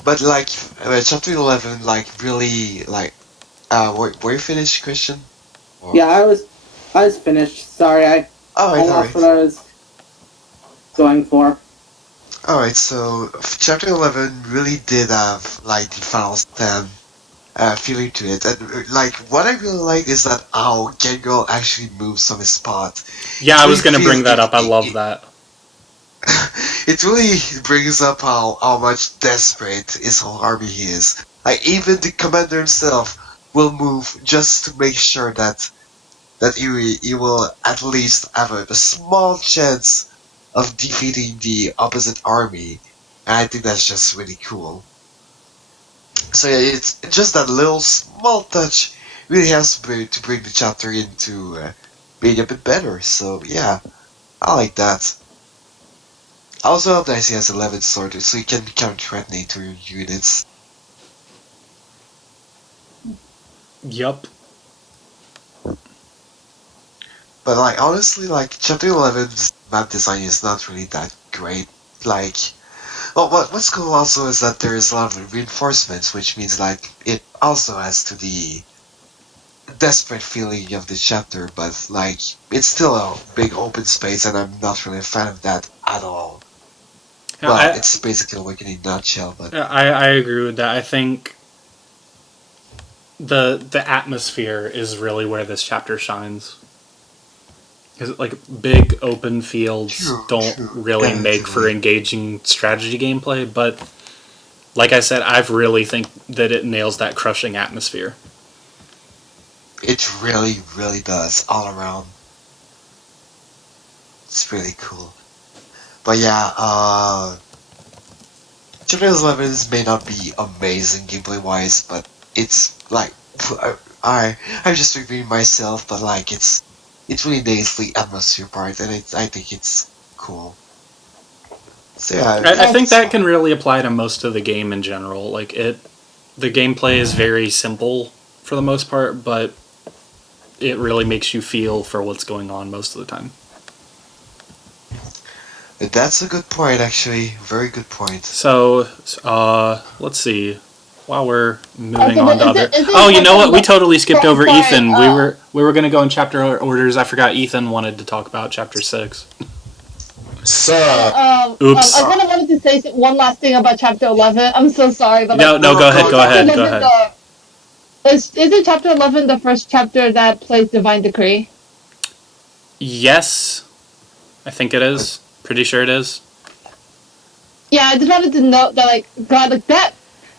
But like chapter 11, like really like, were you finished, Christian? Or... Yeah, I was finished. Sorry, I lost what I was going for. Alright, so chapter 11 really did have like the Final Stand feeling to it, and like what I really like is that how Gengar actually moves on his spot. Yeah, I was gonna bring that up. I love that. It really brings up how much desperate his whole army is. Like even the commander himself will move just to make sure that he will at least have a small chance of defeating the opposite army. And I think that's just really cool. So yeah, it's just that little small touch really has to bring the chapter into being a bit better. So yeah, I like that. I also love that he has 11 swords, so you can count threatening to your units. Yup. But like honestly, like chapter 11's map design is not really that great. Like, well, what's cool also is that there is a lot of reinforcements, which means like it also adds to the desperate feeling of the chapter. But like it's still a big open space, and I'm not really a fan of that at all. Yeah, well, it's basically Awakening in a nutshell. But I agree with that. I think the atmosphere is really where this chapter shines. Because like big open fields don't really make for engaging strategy gameplay, but like I said, I really think that it nails that crushing atmosphere. It really, really does all around. It's really cool. But yeah, chapter 11 may not be amazing gameplay wise, but it's like I'm just repeating myself, but like it's really nails the atmosphere part, and I think it's cool. So yeah, I think that can really apply to most of the game in general. Like the gameplay is very simple for the most part, but it really makes you feel for what's going on most of the time. That's a good point, actually. Very good point. So, let's see. While we're moving on to other... Oh, you know what? We totally skipped over Ethan. We were going to go in chapter orders. I forgot Ethan wanted to talk about chapter 6. So, oops. I kind of wanted to say one last thing about chapter 11. I'm so sorry, but no, go ahead. Isn't chapter 11 the first chapter that plays Divine Decree? Yes, I think it is. Pretty sure it is. Yeah, I just wanted to note that, like, God, like that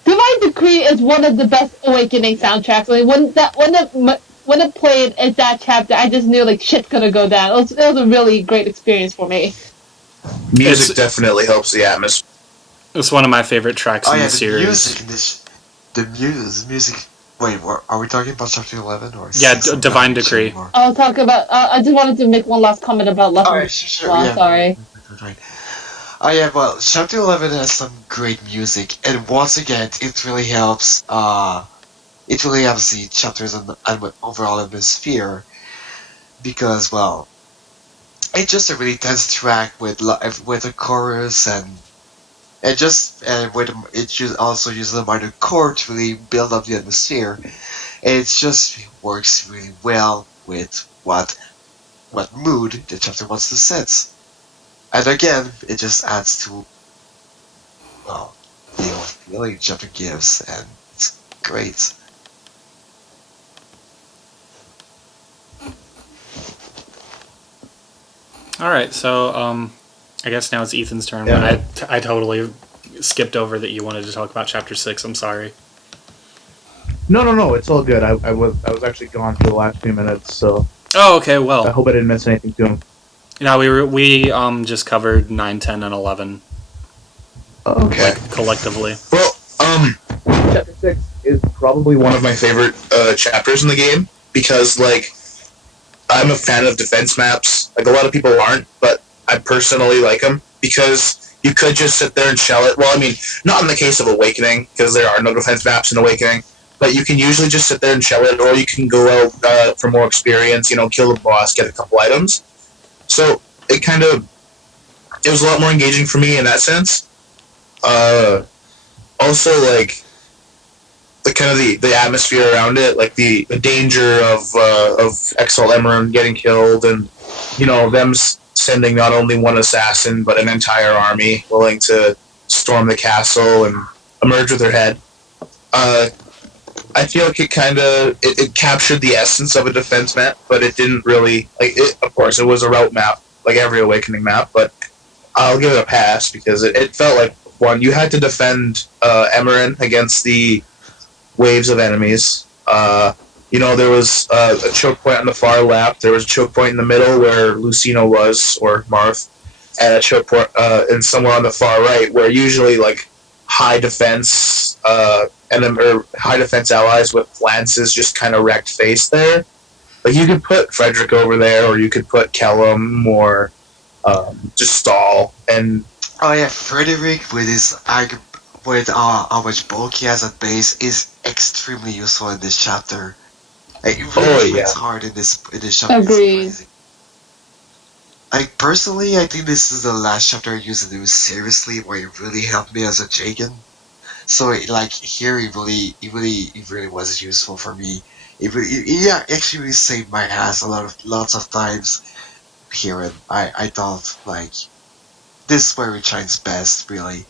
Divine Decree is one of the best Awakening soundtracks. Like when it played at that chapter, I just knew like shit's gonna go down. It was a really great experience for me. Music definitely helps the atmosphere. It's one of my favorite tracks in the series. The music. Wait, are we talking about chapter 11 or? Yeah, Divine Decree. I'll talk about. I just wanted to make one last comment about Left. Alright, sure. Well, yeah. Sorry. Right. Oh yeah, well, chapter 11 has some great music, and once again, it really helps. It really helps the chapters and overall atmosphere, because well, it's just a really tense track with a chorus and also uses a minor chord to really build up the atmosphere. And it just works really well with what mood the chapter wants to set. And again, it just adds to, well, the feeling the chapter gives, and it's great. All right, so I guess now it's Ethan's turn. Yeah. But I totally skipped over that you wanted to talk about Chapter 6. I'm sorry. No, it's all good. I was actually gone for the last few minutes, so Oh, okay. Well, I hope I didn't miss anything too. no, we just covered 9, 10, and 11 Okay. like collectively. Well, Chapter 6 is probably one of my favorite chapters in the game because, like, I'm a fan of defense maps. Like, a lot of people aren't, but I personally like them because you could just sit there and shell it. Well, I mean, not in the case of Awakening because there are no defense maps in Awakening, but you can usually just sit there and shell it, or you can go out for more experience, kill the boss, get a couple items. So it was a lot more engaging for me in that sense. Also, like, the atmosphere around it, like the danger of Exalt Emerald getting killed, and them sending not only one assassin but an entire army willing to storm the castle and emerge with their head. I feel like it captured the essence of a defense map, but it didn't really of course, it was a route map like every Awakening map, but I'll give it a pass because it felt like one. You had to defend Emerin against the waves of enemies. There was a choke point on the far left. There was a choke point in the middle where Lucino was, or Marth, and a choke point and somewhere on the far right where usually like high defense high defense allies with lances just kind of wrecked face there. Like you could put Frederick over there, or you could put Kellum, or just Stahl. And oh yeah, Frederick with his with how much bulk he has at base is extremely useful in this chapter. Like, it really hits hard in this chapter. Agreed. Like, personally, I think this is the last chapter I used to do seriously, where it really helped me as a Jagan. So, here, it really was useful for me. It actually really saved my ass lots of times here, and I thought, this is where it shines best, really.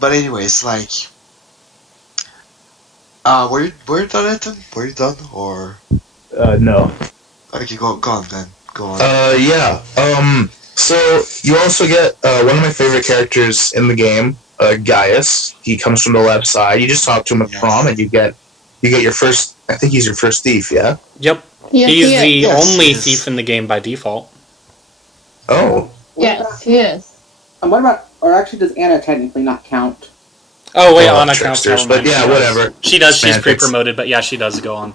But anyways, were you done, Ethan? Were you done, or? No. Okay, go on then. Go on. Yeah. So you also get one of my favorite characters in the game, Gaius. He comes from the left side. You just talk to him at prom, and you get your first. I think he's your first thief. Yeah. Yep. Yes, He's the only he is. thief in the game by default. Oh. Yes, he is. And what about, or actually does Anna technically not count? Oh wait, Anna counts. Tricksters, but yeah, whatever. She does. She's Semantics. pre-promoted, but yeah, she does go on.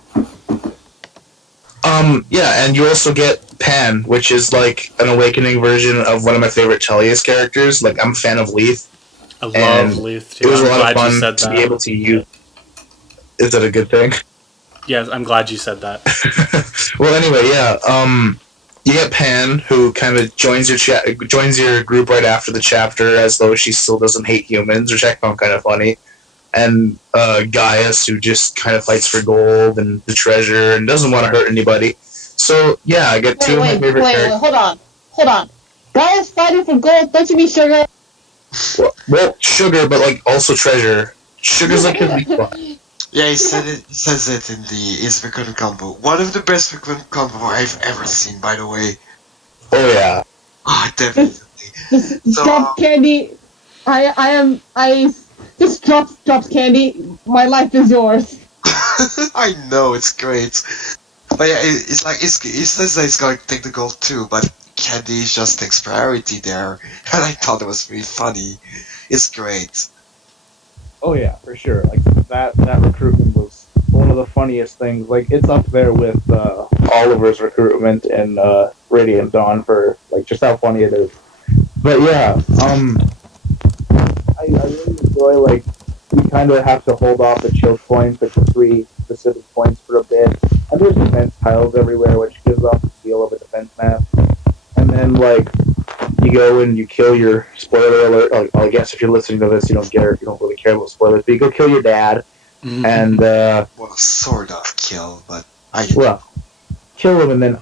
Yeah, and you also get Pan, which is like an Awakening version of one of my favorite Tellius characters. Like, I'm a fan of Leith. I love Leith too. It was I'm a lot of glad you fun said to that. be able to use. Is that a good thing? Yes, I'm glad you said that. Well, anyway, yeah. You get Pan, who kind of joins your group right after the chapter, as though she still doesn't hate humans, which I found kind of funny. And Gaius, who just kind of fights for gold and the treasure and doesn't want to hurt anybody. So yeah, I get two of my favorite characters. Hold on. Gaius fighting for gold. Don't you mean sugar? Well, sugar, but also treasure. Sugar's like his weak spot. Yeah, he says it in his Recurrent combo. One of the best Recurrent combo I've ever seen, by the way. Oh yeah. Ah, definitely. So, Drop candy. I just drops candy. My life is yours. I know, it's great. But yeah, he says that he's going to take the gold too, but Candy just takes priority there, and I thought it was really funny. It's great. Oh yeah, for sure. Like that recruitment was one of the funniest things. Like it's up there with Oliver's recruitment and Radiant Dawn for just how funny it is. But yeah, I really enjoy we kind of have to hold off the choke points at the 3 specific points for a bit, and there's defense tiles everywhere, which gives off the feel of a defense map. And then you go and you kill your spoiler alert. I guess if you're listening to this, you don't really care about spoilers. But you go kill your dad, and well, sort of kill, but kill him, and then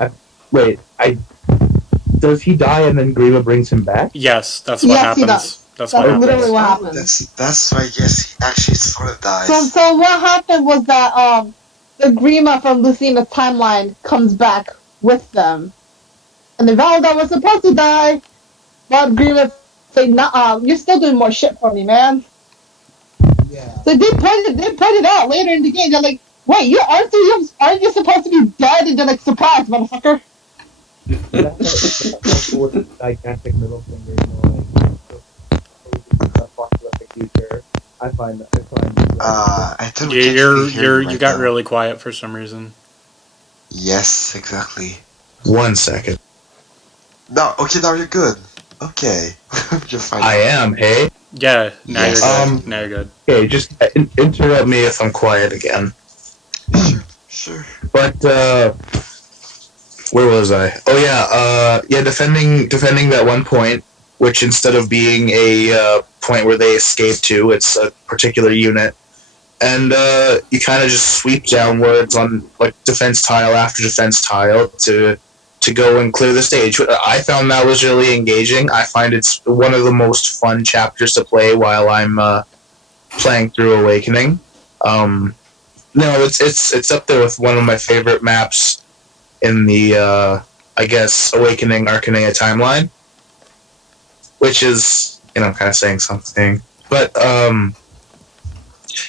does he die and then Grima brings him back? Yes, that's what happens. He does. That's what happens. Literally what happens. That's why, yes, he actually sort of dies. So what happened was that the Grima from Lucina's timeline comes back with them. And then Valda was supposed to die, but Grievous said, "Nah, you're still doing more shit for me, man." Yeah. So they pointed out later in the game. They're like, "Wait, aren't you supposed to be dead?" And they're like, "Surprise, motherfucker!" That's what gigantic middle finger, that fuck future. I find. I don't You got really quiet for some reason. Yes, exactly. 1 second. No, okay, now you're good. Okay. You're fine. I am, hey? Yeah, now Yes. you're good. Now you're good. Okay, just interrupt me if I'm quiet again. Sure. But, where was I? Oh, yeah, defending that one point, which instead of being a point where they escape to, it's a particular unit. And you kind of just sweep downwards on like defense tile after defense tile to go and clear the stage. I found that was really engaging. I find it's one of the most fun chapters to play while I'm playing through Awakening. No, it's up there with one of my favorite maps in the I guess Awakening Arcanea timeline, which is kind of saying something, but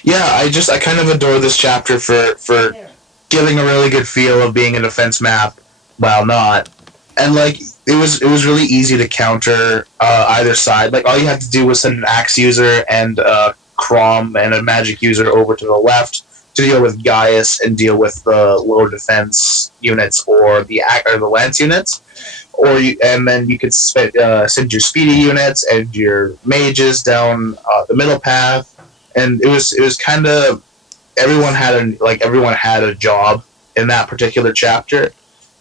yeah, I kind of adore this chapter for giving a really good feel of being a defense map while not. And like it was really easy to counter either side. Like all you had to do was send an axe user and Crom and a magic user over to the left to deal with Gaius and deal with the low defense units or the lance units. And then you could send your speedy units and your mages down the middle path. And it was kind of everyone had a job in that particular chapter,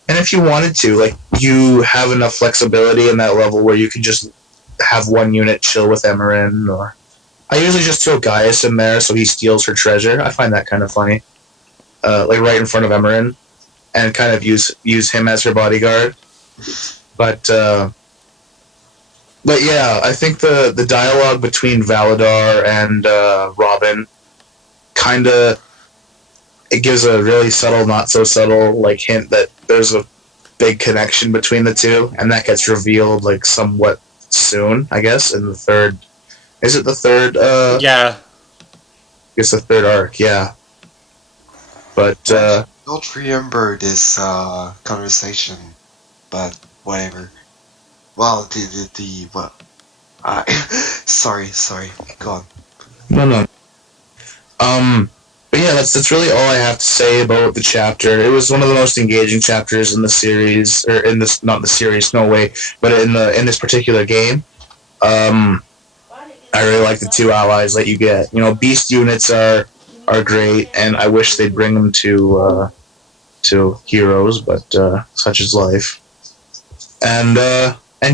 and if you wanted to, like, you have enough flexibility in that level where you could just have one unit chill with Emerin, or I usually just throw Gaius in there so he steals her treasure. I find that kind of funny, like right in front of Emerin, and kind of use him as her bodyguard. But yeah, I think the dialogue between Valadar and Robin it gives a really subtle, not so subtle, like hint that there's a big connection between the two, and that gets revealed like somewhat soon, I guess, in the third. Is it the third? Yeah. It's the third arc, yeah. But I don't remember this conversation, but whatever. Well, sorry, go on. No. But yeah, that's really all I have to say about the chapter. It was one of the most engaging chapters in the series, or in this, not the series, no way, but in this particular game. I really like the two allies that you get. Beast units are great, and I wish they'd bring them to heroes, but such is life. And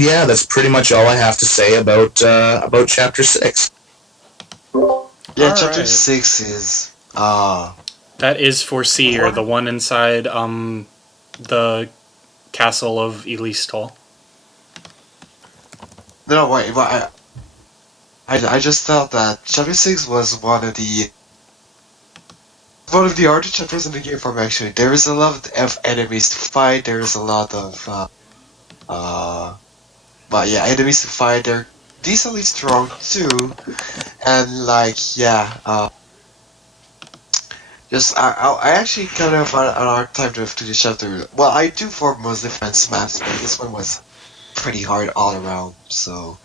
yeah, that's pretty much all I have to say about chapter 6. Yeah, All chapter right. 6 is That is for Seer, the one inside the castle of Elistal. no, wait, but I just thought that chapter 6 was one of the harder chapters in the game for me. Actually, there is a lot of enemies to fight. There is a lot of but yeah, enemies to fight. They're decently strong too, and like just I actually kind of had a hard time to the chapter. Well, I do for most defense maps, but this one was pretty hard all around. So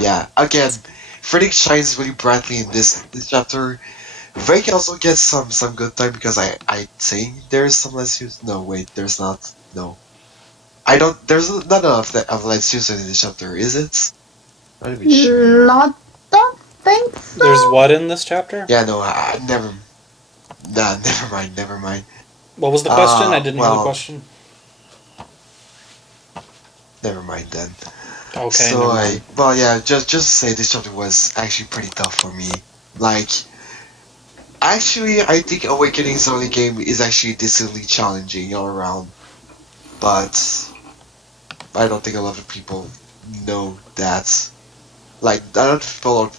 yeah, again, Freddy shines really brightly in this chapter. Vake also gets some good time because I think there's some less use. No, wait, there's not. No, I don't. There's not enough of less use in this chapter, is it? Not even sure. Don't think so. There's what in this chapter? Yeah, no, never. Nah, never mind. What was the question? I didn't hear the well, question. Never mind then. Okay. So never mind. just to say this chapter was actually pretty tough for me. Like, actually, I think Awakening's early game is actually decently challenging all around, but I don't think a lot of people know that. Like, a lot of people are,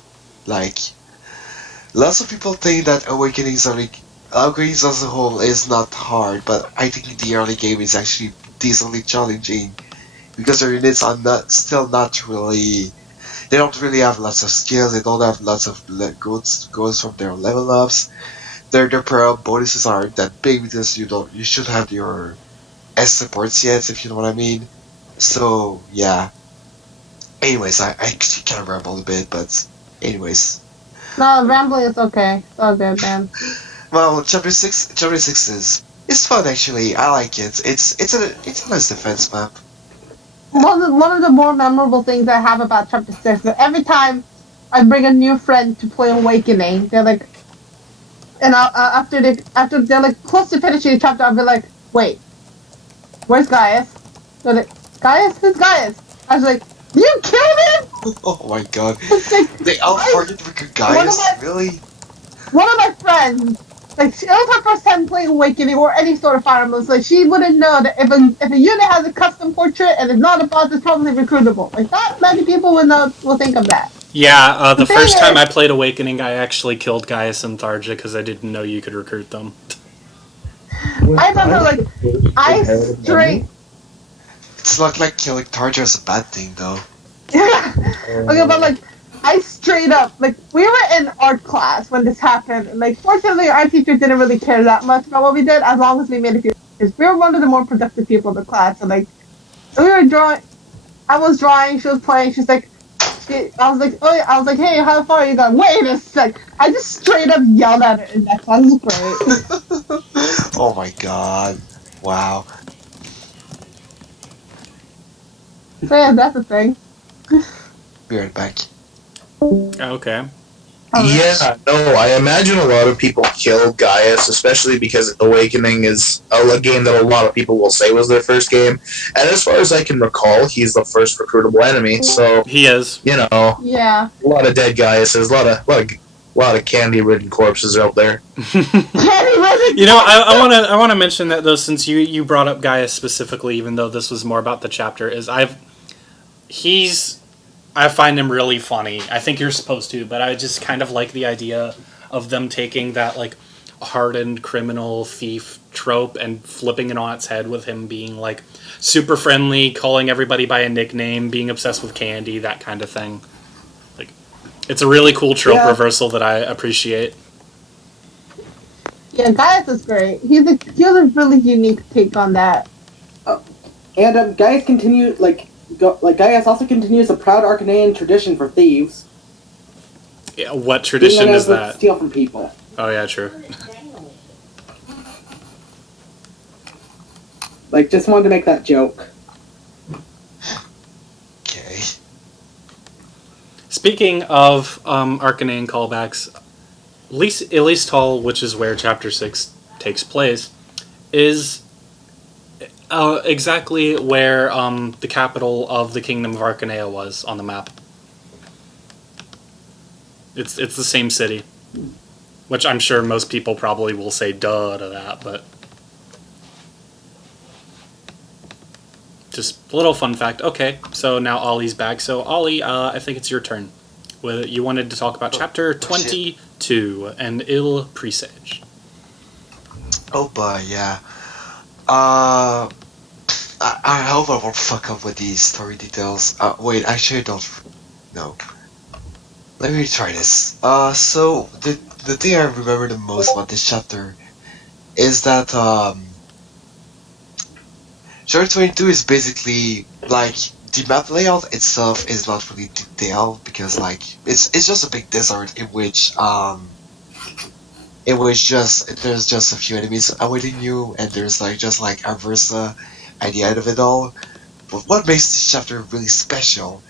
like, lots of people think that Awakening's as a whole is not hard, but I think the early game is actually decently challenging, because their units are still not really. They don't really have lots of skills. They don't have lots of goals from their level ups. Their pro bonuses aren't that big because you should have your S supports yet, if you know what I mean. So yeah. Anyways, I kind of ramble a bit, but anyways. No, rambling is okay. It's all good, man. Well, chapter six is it's fun actually. I like it. It's a nice defense map. One of the more memorable things I have about Chapter 6 is that every time I bring a new friend to play Awakening, they're like, and after they're like close to finishing the chapter, I'll be like, wait, where's Gaius? They're like, Gaius? Who's Gaius? I was like, you killed him? Oh my god. Like, They outfarted Riku Gaius? Really? One of my friends, like, it was her first time playing Awakening or any sort of Fire Emblem, so she wouldn't know that if a unit has a custom portrait and it's not a boss, it's probably recruitable. Like, not many people will think of that. Yeah, the first time I played Awakening, I actually killed Gaius and Tharja because I didn't know you could recruit them. I remember, like, I straight... It's not like killing Tharja is a bad thing, though. Okay, but, like, I straight up, like, we were in art class when this happened, and, like, fortunately, our teacher didn't really care that much about what we did, as long as we made a few pictures. We were one of the more productive people in the class, and, like, we were drawing, I was drawing, she was playing, she's like, I was like, hey, how far are you going? Wait a sec. I just straight up yelled at her in that class. It was great. Oh my god. Wow. So yeah, that's the thing. Be right back. Okay. Yeah, no, I imagine a lot of people kill Gaius, especially because Awakening is a game that a lot of people will say was their first game. And as far as I can recall, he's the first recruitable enemy, so... He is. You know, yeah. A lot of dead Gaiuses, a lot of candy-ridden corpses out there. You know, I want to mention that, though, since you brought up Gaius specifically, even though this was more about the chapter, is I find him really funny. I think you're supposed to, but I just kind of like the idea of them taking that, like, hardened criminal thief trope and flipping it on its head with him being, like, super friendly, calling everybody by a nickname, being obsessed with candy, that kind of thing. Like, it's a really cool trope reversal that I appreciate. Yeah, Gaius is great. He has a really unique take on that. And Gaius continued, Gaius also continues a proud Arcanean tradition for thieves. Yeah, what tradition is that? Steal from people. Oh yeah, true. Like, just wanted to make that joke. Okay. Speaking of Arcanean callbacks, Elistal, which is where Chapter 6 takes place, is exactly where the capital of the Kingdom of Arcanea was on the map. It's the same city, which I'm sure most people probably will say duh to that, but just a little fun fact. Okay, so now Ollie's back. So Ollie, I think it's your turn. You wanted to talk about Chapter 22, An Ill Presage. Oh boy, yeah. I hope I won't fuck up with these story details. Wait, actually I don't know. Let me try this. So the thing I remember the most about this chapter is that chapter 22 is basically like the map layout itself is not really detailed because like it's just a big desert in which there's just a few enemies awaiting you, and there's just Aversa at the end of it all. But what makes this chapter really special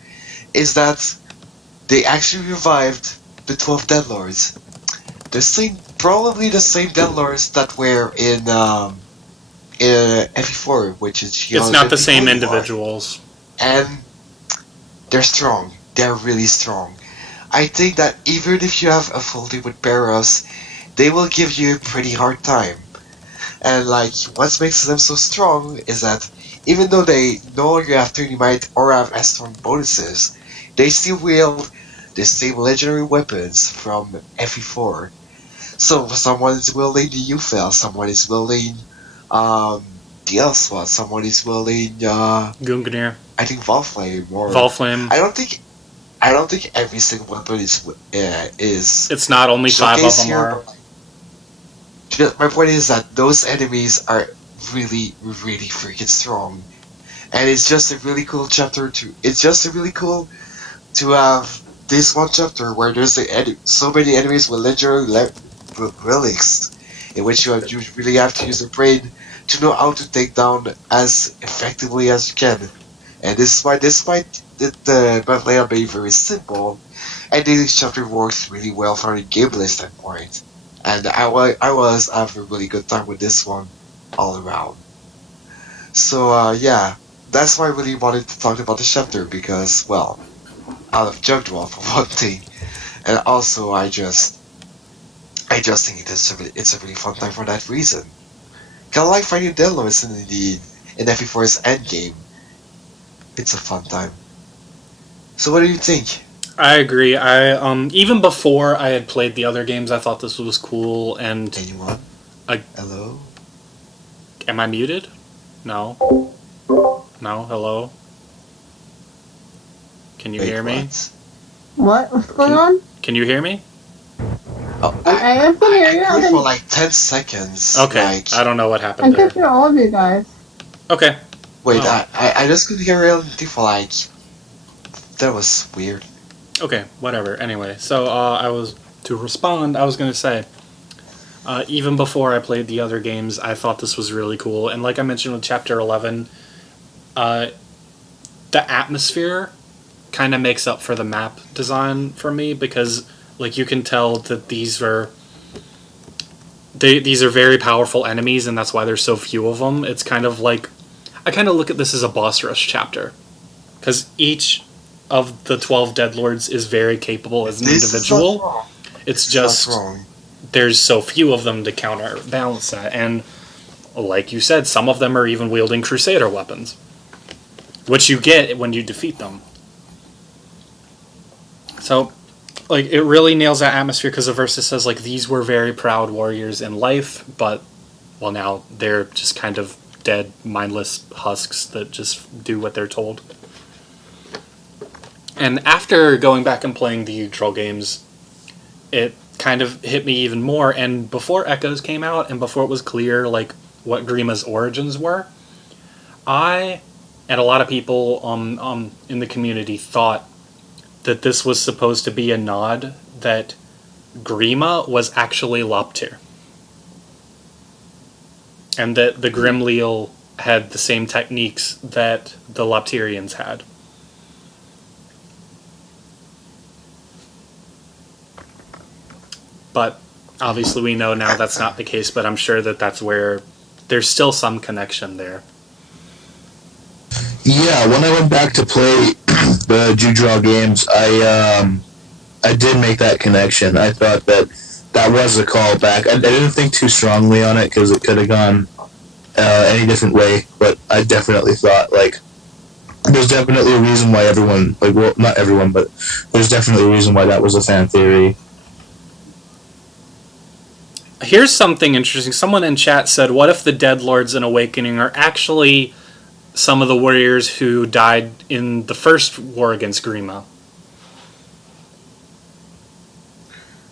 is that they actually revived the 12 Deadlords. Probably the same Deadlords that were in FE4, which is it's not the same individuals, and they're strong. They're really strong. I think that even if you have a full team with Barros, they will give you a pretty hard time. And what makes them so strong is that even though they no longer have 30 might or have S-Storm bonuses, they still wield the same legendary weapons from FE4. So someone is wielding the UFL, someone is wielding else was. Someone is willing, Gungnir. I think Volflame or Volflame. I don't think every single weapon is. It's not only 5 of them here, are. My point is that those enemies are really, really freaking strong, and it's just a really cool chapter to. It's just really cool to have this one chapter where there's so many enemies with legendary relics, in which you really have to use your brain to know how to take down as effectively as you can. And despite the battle layout being very simple, I think this chapter works really well from a gameplay standpoint. And I was having a really good time with this one all around. So yeah, that's why I really wanted to talk about the chapter because, well, out of Jugdwall for one thing, and also I just think it's a really fun time for that reason. Kinda like finding Delos in FE4's endgame. It's a fun time. So what do you think? I agree. I even before I had played the other games, I thought this was cool. And Anyone? Hello? Am I muted? No. No. Hello. Can you hear me? What? What's going on? Can you hear me? Oh, I am can hear you. I played for like 10 seconds. Okay. Like, I don't know what I happened can there. hear all of you guys. Okay. wait, Oh. I just couldn't hear anything for like. That was weird. Okay. Whatever. Anyway, so I was going to say. Even before I played the other games, I thought this was really cool. And like I mentioned with Chapter 11, the atmosphere kind of makes up for the map design for me because, like, you can tell that these are very powerful enemies, and that's why there's so few of them. It's kind of like I kind of look at this as a boss rush chapter because each of the 12 Deadlords is very capable as an individual. It's just there's so few of them to counterbalance that, and like you said, some of them are even wielding Crusader weapons, which you get when you defeat them. So, like, it really nails that atmosphere because the verse says, like, these were very proud warriors in life, but, well, now they're just kind of dead, mindless husks that just do what they're told. And after going back and playing the Troll games, it kind of hit me even more. And before Echoes came out, and before it was clear, like, what Grima's origins were, I and a lot of people in the community thought that this was supposed to be a nod that Grima was actually Loptir. And that the Grimleal had the same techniques that the Loptirians had. But obviously we know now that's not the case, but I'm sure that that's where there's still some connection there. Yeah, when I went back to play the Judraw games, I did make that connection. I thought that was a callback. I didn't think too strongly on it because it could have gone any different way, but I definitely thought, like, there's definitely a reason why everyone, like, well, not everyone, but there's definitely a reason why that was a fan theory. Here's something interesting. Someone in chat said, what if the Deadlords in Awakening are actually some of the warriors who died in the first war against Grima?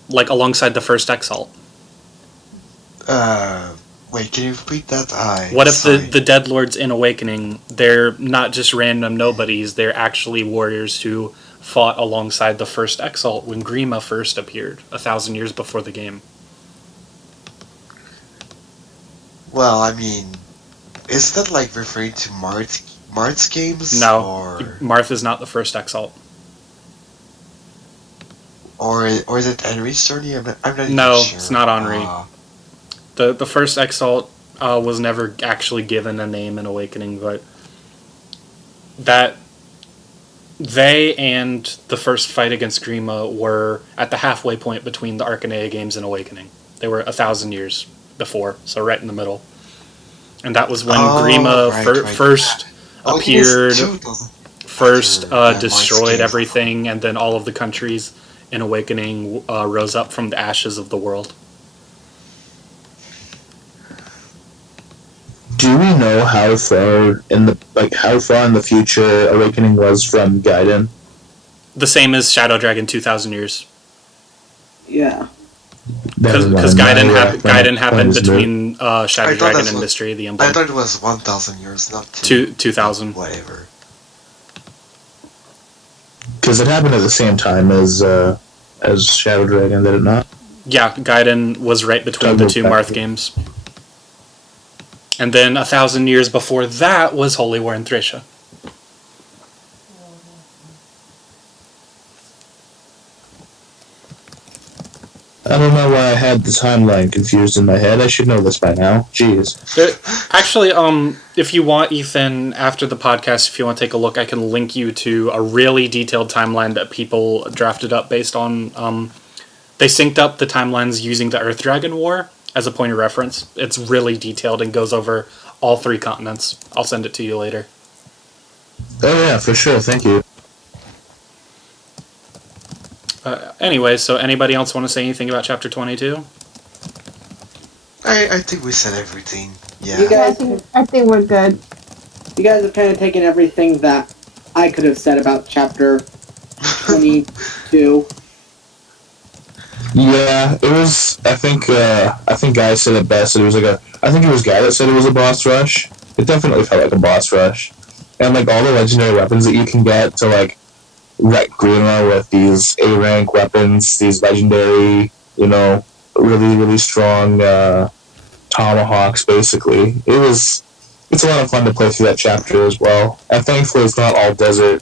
Like, alongside the first Exalt. Wait, can you repeat that? What if the Deadlords in Awakening, they're not just random nobodies, they're actually warriors who fought alongside the first Exalt when Grima first appeared, 1,000 years before the game? Well, I mean, is that like referring to Marth's games? No, or Marth is not the first Exalt. Or is it Henry's journey? I'm not even No, sure. it's not Henri. The first Exalt was never actually given a name in Awakening, but that they and the first fight against Grima were at the halfway point between the Arcanea games and Awakening. They were 1,000 years before, so right in the middle. And that was when Grima first appeared, first destroyed everything, and then all of the countries in Awakening rose up from the ashes of the world. Do we know know how far in the future Awakening was from Gaiden? The same as Shadow Dragon 2,000 years. Yeah. Because Gaiden happened is between Shadow Dragon and was, Mystery of the Emblem. I thought it was 1,000 years, not 2,000. Whatever. Because it happened at the same time as Shadow Dragon, did it not? Yeah, Gaiden was right between the two Marth games. And then 1,000 years before that was Holy War in Thracia. I don't know why I had the timeline confused in my head. I should know this by now. Jeez. Actually, if you want, Ethan, after the podcast, if you want to take a look, I can link you to a really detailed timeline that people drafted up based on... they synced up the timelines using the Earth Dragon War as a point of reference. It's really detailed and goes over all 3 continents. I'll send it to you later. Oh yeah, for sure. Thank you. Anyway, so anybody else want to say anything about Chapter 22? I think we said everything. Yeah. You guys, I think we're good. you guys have kind of taken everything that I could have said about Chapter 22. Yeah, it was. I think Guy said it best. It was like I think it was Guy that said it was a boss rush. It definitely felt like a boss rush, and like all the legendary weapons that you can get to like wreck Greenlaw with these A rank weapons, these legendary, really strong tomahawks. Basically, it's a lot of fun to play through that chapter as well. And thankfully, it's not all desert.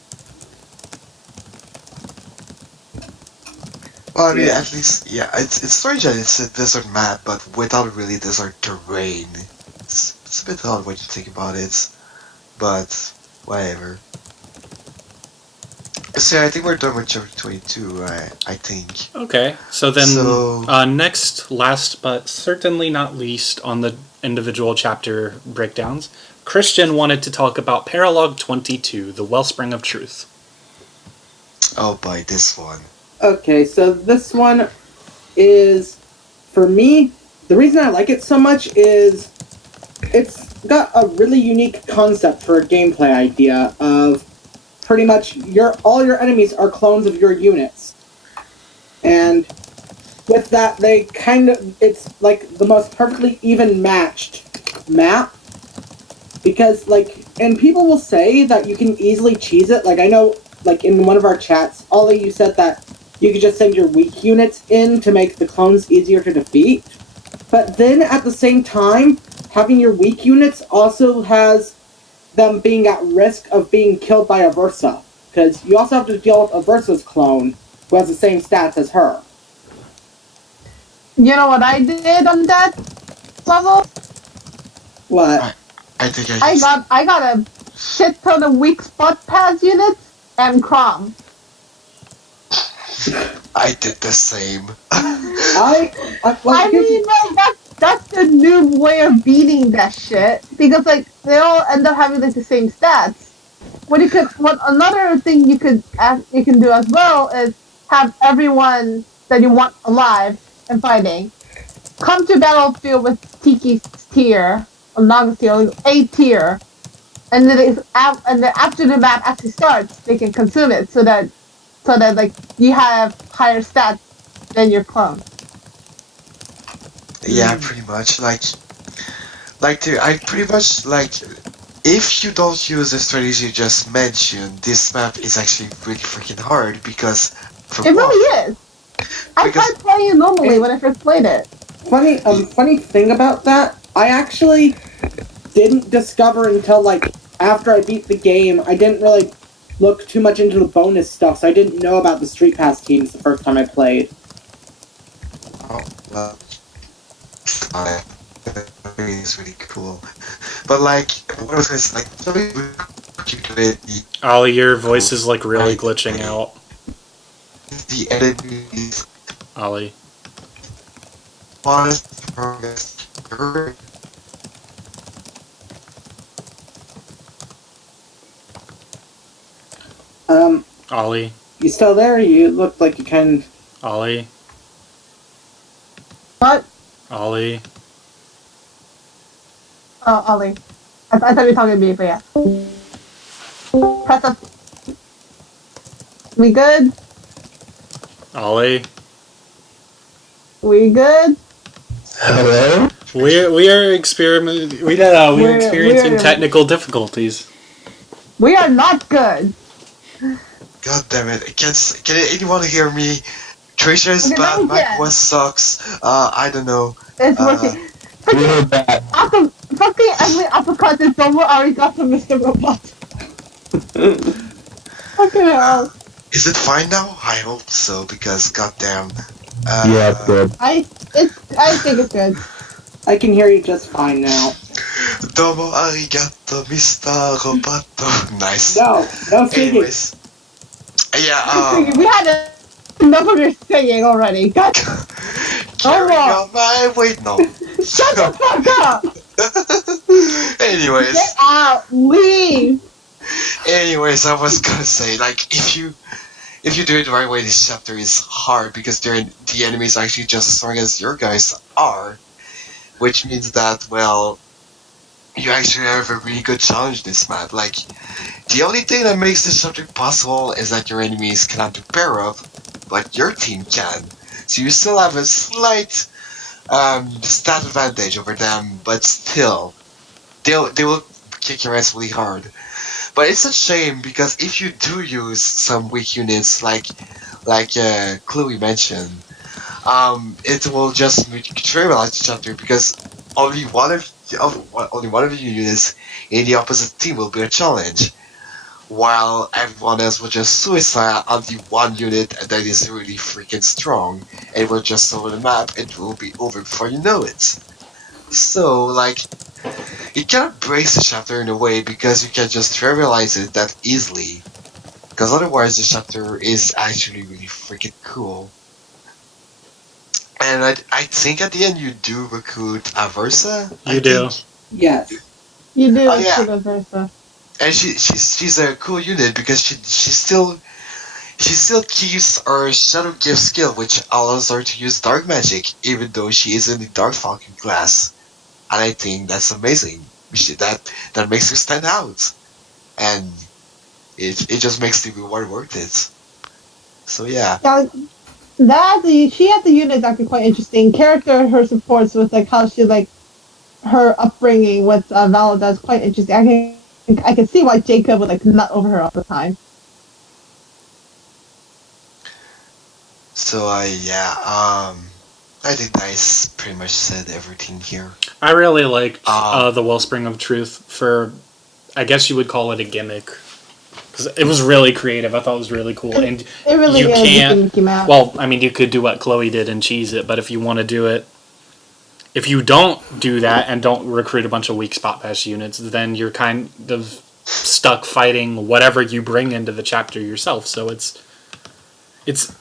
Well, I mean, at least, yeah, it's strange that it's a desert map, but without really desert terrain. It's a bit odd when you think about it, but whatever. So yeah, I think we're done with chapter 22, I think. Okay, so then next, last but certainly not least on the individual chapter breakdowns, Christian wanted to talk about Paralogue 22, the Wellspring of Truth. Oh boy, this one. Okay, so this one is, for me, the reason I like it so much is it's got a really unique concept for a gameplay idea of pretty much all your enemies are clones of your units. And with that, it's like the most perfectly even matched map. Because, and people will say that you can easily cheese it. Like, I know, in one of our chats, Ollie, you said that you could just send your weak units in to make the clones easier to defeat. But then, at the same time, having your weak units also has them being at risk of being killed by a Versa. Because you also have to deal with a Versa's clone, who has the same stats as her. You know what I did on that level? What? I think I got a shit ton of weak spot pass units and Crom. I did the same. I mean, that's the noob way of beating that shit, because they all end up having the same stats. Another thing you can do as well is have everyone that you want alive and fighting come to battlefield with Tiki's tier or Naga's tier, A tier, and then after the map actually starts, they can consume it so that you have higher stats than your clone. Yeah, pretty much. I pretty much if you don't use the strategy you just mentioned, this map is actually really freaking hard because it really is. I tried playing it normally when I first played it. Funny thing about that, I actually didn't discover until after I beat the game. I didn't really look too much into the bonus stuff, so I didn't know about the Street Pass teams the first time I played. Oh, well, it's really cool. But what I was gonna say, tell me what you do it. Ollie, your voice is really glitching out. The enemies. Ollie. Honest. Ollie. You still there? You look like you can. Ollie. What? Ollie. Oh, Ollie. I thought you were talking to me, but yeah. Press up. We good? Ollie. We good? Hello? We are experiencing technical difficulties. We are not good. God damn it! Can anyone hear me? Trisha is Okay, bad. now we Mike can. West sucks. I don't know. It's working. We're back. Awesome. Fucking ugly uppercut is over. Arigato, Mr. Robot. Fucking hell. Is it fine now? I hope so, because goddamn. Yeah, it's good. I think it's good. I can hear you just fine now. Domo arigato, Mr. Roboto. Nice. No singing. Anyways. Yeah, We had enough of your singing already. God. carrying on my... Wait, no. Shut the fuck up. Anyways. Get out. Leave. Anyways, I was gonna say, like, if you do it the right way, this chapter is hard because the enemies are actually just as strong as your guys are, which means that, well, you actually have a really good challenge this map. Like, the only thing that makes this chapter possible is that your enemies cannot do pair up, but your team can. So you still have a slight stat advantage over them, but still, they will kick your ass really hard. But it's a shame because if you do use some weak units like Chloe mentioned, it will just trivialize the chapter because only one of your units in the opposite team will be a challenge, while everyone else will just suicide on the one unit that is really freaking strong and will just over the map. It will be over before you know it. So like. It kind of breaks the chapter in a way because you can just trivialize it that easily. Because otherwise the chapter is actually really freaking cool. And I think at the end you do recruit Aversa. You do. Yes. You do. Oh, yeah. Versa. And she's a cool unit because she still keeps her Shadow Gift skill, which allows her to use dark magic even though she is in the Dark Falcon class. And I think that's amazing. That makes her stand out, and it just makes the reward worth it. So yeah. She has the unit that could be quite interesting. Character her supports with like how she like her upbringing with Valida is quite interesting. I can see why Jacob would like nut over her all the time. So I think Dice pretty much said everything here. I really liked the Wellspring of Truth for, I guess you would call it a gimmick. Because it was really creative. I thought it was really cool. And it really you is can't... Well, I mean, you could do what Chloe did and cheese it, but if you want to do it... If you don't do that and don't recruit a bunch of weak spot bash units, then you're kind of stuck fighting whatever you bring into the chapter yourself. So it's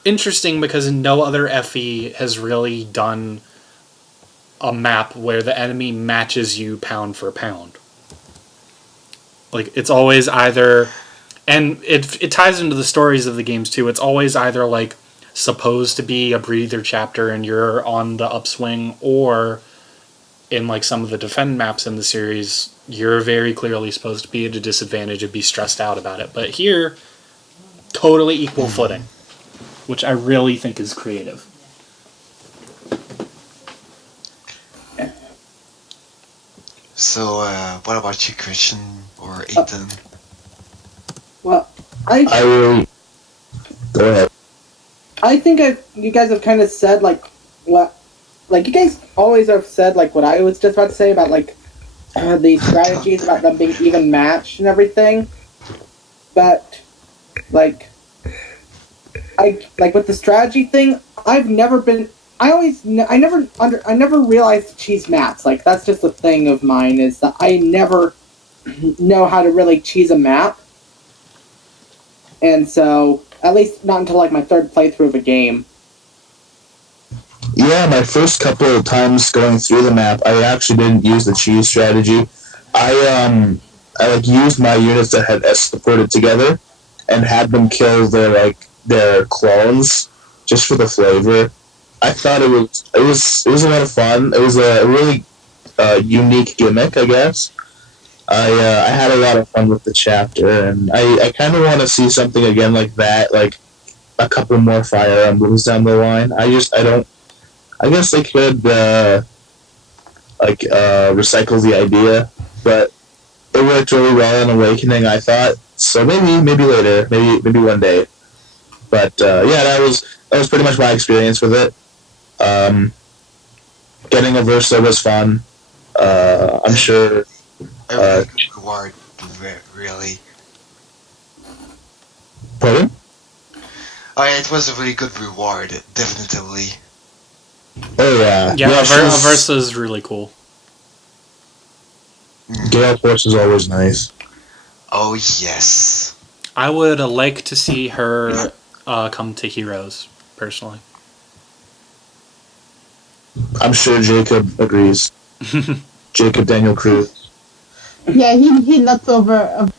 interesting because no other FE has really done a map where the enemy matches you pound for pound. Like, it's always either... And it ties into the stories of the games, too. It's always either, like, supposed to be a breather chapter and you're on the upswing, or in, like, some of the defend maps in the series, you're very clearly supposed to be at a disadvantage and be stressed out about it. But here, totally equal footing, which I really think is creative. So, what about you, Christian or Ethan? Well, Go ahead. I think you guys have kind of said like what, like you guys always have said like what I was just about to say about like the strategies about them being even matched and everything, but like with the strategy thing, I never realized to cheese maps. Like that's just a thing of mine, is that I never know how to really cheese a map. And so, at least not until like my third playthrough of a game. Yeah, my first couple of times going through the map, I actually didn't use the cheese strategy. I like used my units that had S supported together and had them kill their clones just for the flavor. I thought it was a lot of fun. It was a really unique gimmick, I guess. I had a lot of fun with the chapter, and I kind of want to see something again like that, like a couple more Fire Emblems down the line. I don't. I guess they could recycle the idea, but it worked really well in Awakening, I thought. So maybe later, maybe one day. But yeah, that was pretty much my experience with it. Getting a Versa was fun. I'm sure. A really good reward, really. Pardon? Oh, yeah, it was a really good reward, definitely. Oh yeah. Yeah, Versa is really cool. Gale Force is always nice. Oh yes. I would like to see her come to Heroes, personally. I'm sure Jacob agrees. Jacob Daniel Cruz. Yeah, he nuts over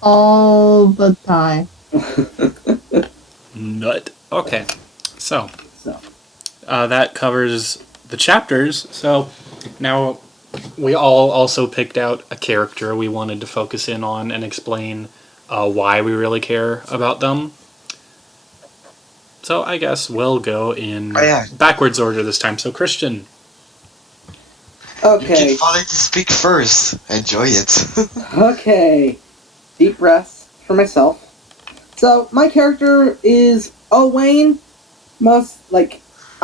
all the time. Nut. Okay, so that covers the chapters. So now we all also picked out a character we wanted to focus in on and explain why we really care about them. So I guess we'll go in backwards order this time. So Christian. Okay. You can finally speak first. Enjoy it. Okay. Deep breaths for myself. So, my character is Owain. I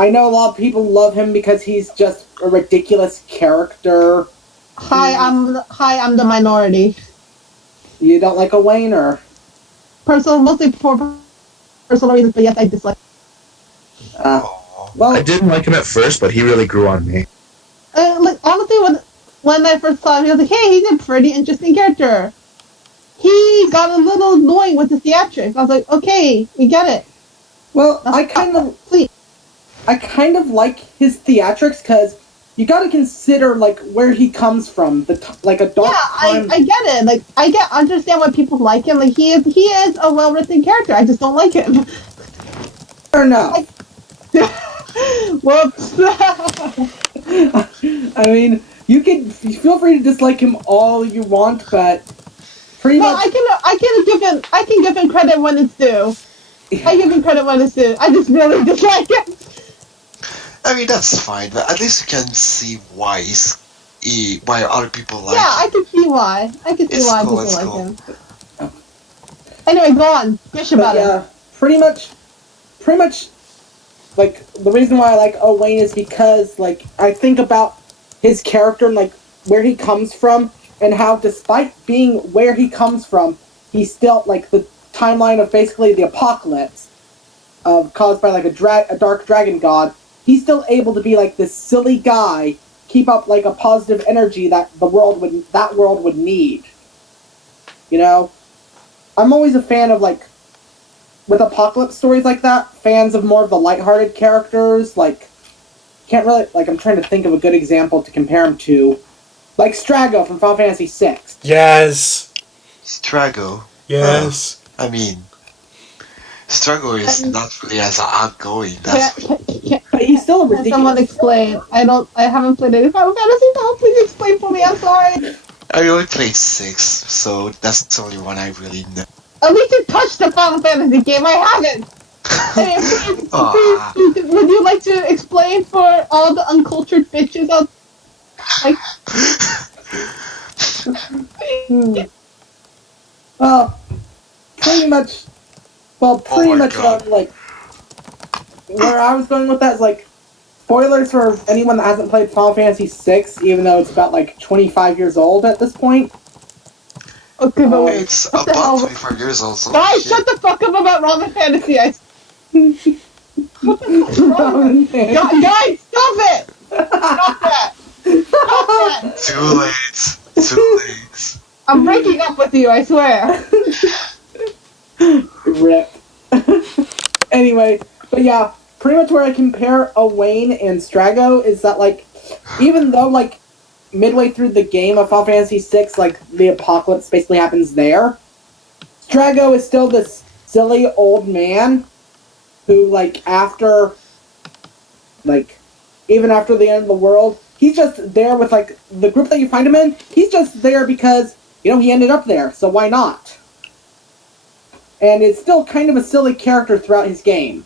know a lot of people love him because he's just a ridiculous character. Hi, I'm the minority. You don't like Owain, or? Mostly for personal reasons, but yes, I dislike. I didn't like him at first, but he really grew on me. Honestly, when I first saw him, I was like, hey, he's a pretty interesting character. He got a little annoying with the theatrics. I was like, okay, we get it. Well, I kind of like his theatrics because you got to consider where he comes from. A dark time. I get it. I understand why people like him. He is a well written character. I just don't like him. Fair enough. Whoops. I mean, you feel free to dislike him all you want, but pretty much. I can give him credit when it's due. I give him credit when it's due. I just really dislike him. I mean, that's fine, but at least you can see why other people like him. Yeah, I can see why. I can see why people like him. Anyway, go on. Gush about it. Pretty much, the reason why I like Owain is because, I think about his character and, where he comes from, and how, despite being where he comes from, he's still, the timeline of basically the apocalypse, caused by, a dark dragon god, he's still able to be, this silly guy, keep up, a positive energy that world would need. You know? I'm always a fan of, with apocalypse stories like that, fans of more of the lighthearted characters, can't really, I'm trying to think of a good example to compare him to, Strago from Final Fantasy VI. Yes! Strago? Yes! I mean, Strago is not really as outgoing, that's but he's still a ridiculous... Someone explain. I haven't played any Final Fantasy, so please explain for me, I'm sorry. I only played 6, so that's the only one I really know. At least you touched the Final Fantasy game, I haven't! Please, would you like to explain for all the uncultured bitches out Well, pretty much where I was going with that is spoilers for anyone that hasn't played Final Fantasy VI, even though it's about 25 years old at this point. Okay, but wait. It's about 25 years old, so guys, shut the fuck up about Ramen Fantasy. Guys, stop it! Stop that! Stop that! Too late. I'm breaking up with you, I swear. Rip. Anyway, but yeah, pretty much where I compare Owain and Strago is that, even though, midway through the game of Final Fantasy VI, the apocalypse basically happens there, Strago is still this silly old man who, even after the end of the world, he's just there with, like, the group that you find him in. He's just there because, he ended up there, so why not? And it's still kind of a silly character throughout his game.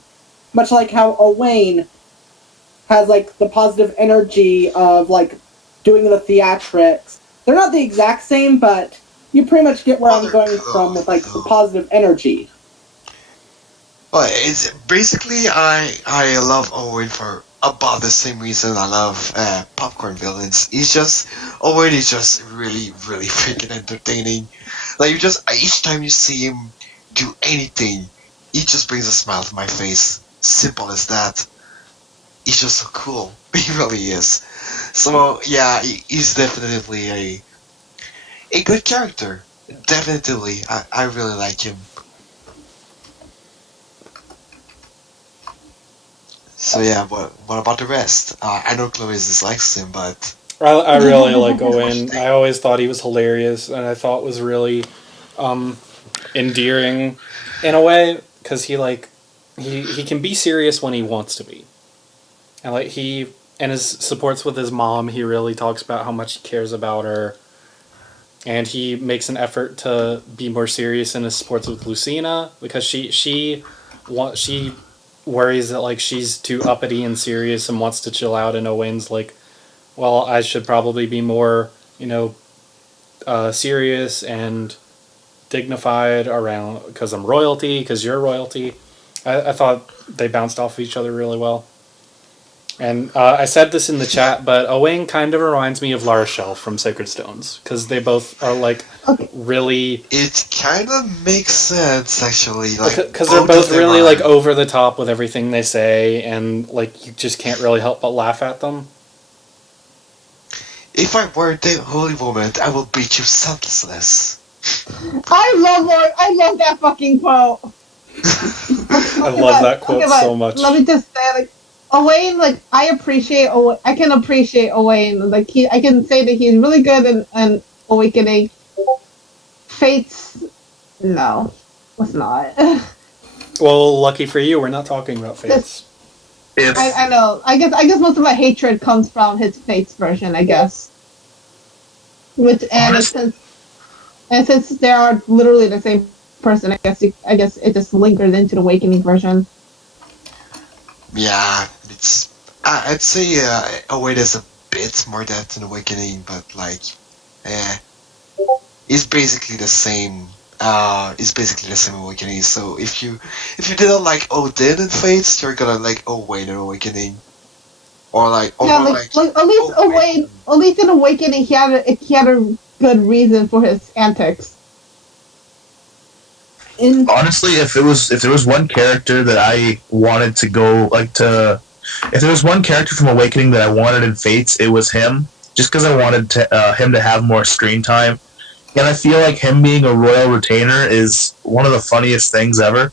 Much like how Owain has, like, the positive energy of, like, doing the theatrics. They're not the exact same, but you pretty much get where I'm going from with, like, the positive energy. Well, it's basically I love Owen for about the same reason I love popcorn villains. Owen is just really, really freaking entertaining. Like, each time you see him do anything, he just brings a smile to my face. Simple as that. He's just so cool. He really is. So yeah, he's definitely a good character. Definitely, I really like him. So yeah, what about the rest? I know Chloe dislikes him, but I really like Owen. I always thought he was hilarious, and I thought was really endearing in a way, because he can be serious when he wants to be, and like and his supports with his mom, he really talks about how much he cares about her, and he makes an effort to be more serious in his supports with Lucina, because she worries that like she's too uppity and serious and wants to chill out, and Owen's like, well, I should probably be more, serious and dignified around, because I'm royalty, because you're royalty. I thought they bounced off of each other really well. And I said this in the chat, but Owain kind of reminds me of Larashel from Sacred Stones, because they both are like really. It kind of makes sense, actually. Like, because they're both really like over the top with everything they say, and like you just can't really help but laugh at them. If I were the holy woman, I will beat you senseless. I love that fucking quote. I love that quote so much. Let me just say, like, Owain, like, I can appreciate Owain. Like, I can say that he's really good in Awakening. Fates, no, it's not. Well, lucky for you, we're not talking about Fates. I know. I guess most of my hatred comes from his Fates version, I guess. Since they are literally the same person, I guess it just lingers into the Awakening version. Yeah, I'd say Owain is a bit more depth in Awakening, but like, it's basically the same. It's basically the same Awakening. So if you didn't like Odin in Fates, you're gonna like Owain in Awakening, or like at least in Awakening he had a good reason for his antics. Honestly, if there was one character that I wanted to go if there was one character from Awakening that I wanted in Fates, it was him. Just because I wanted him to have more screen time, and I feel like him being a royal retainer is one of the funniest things ever.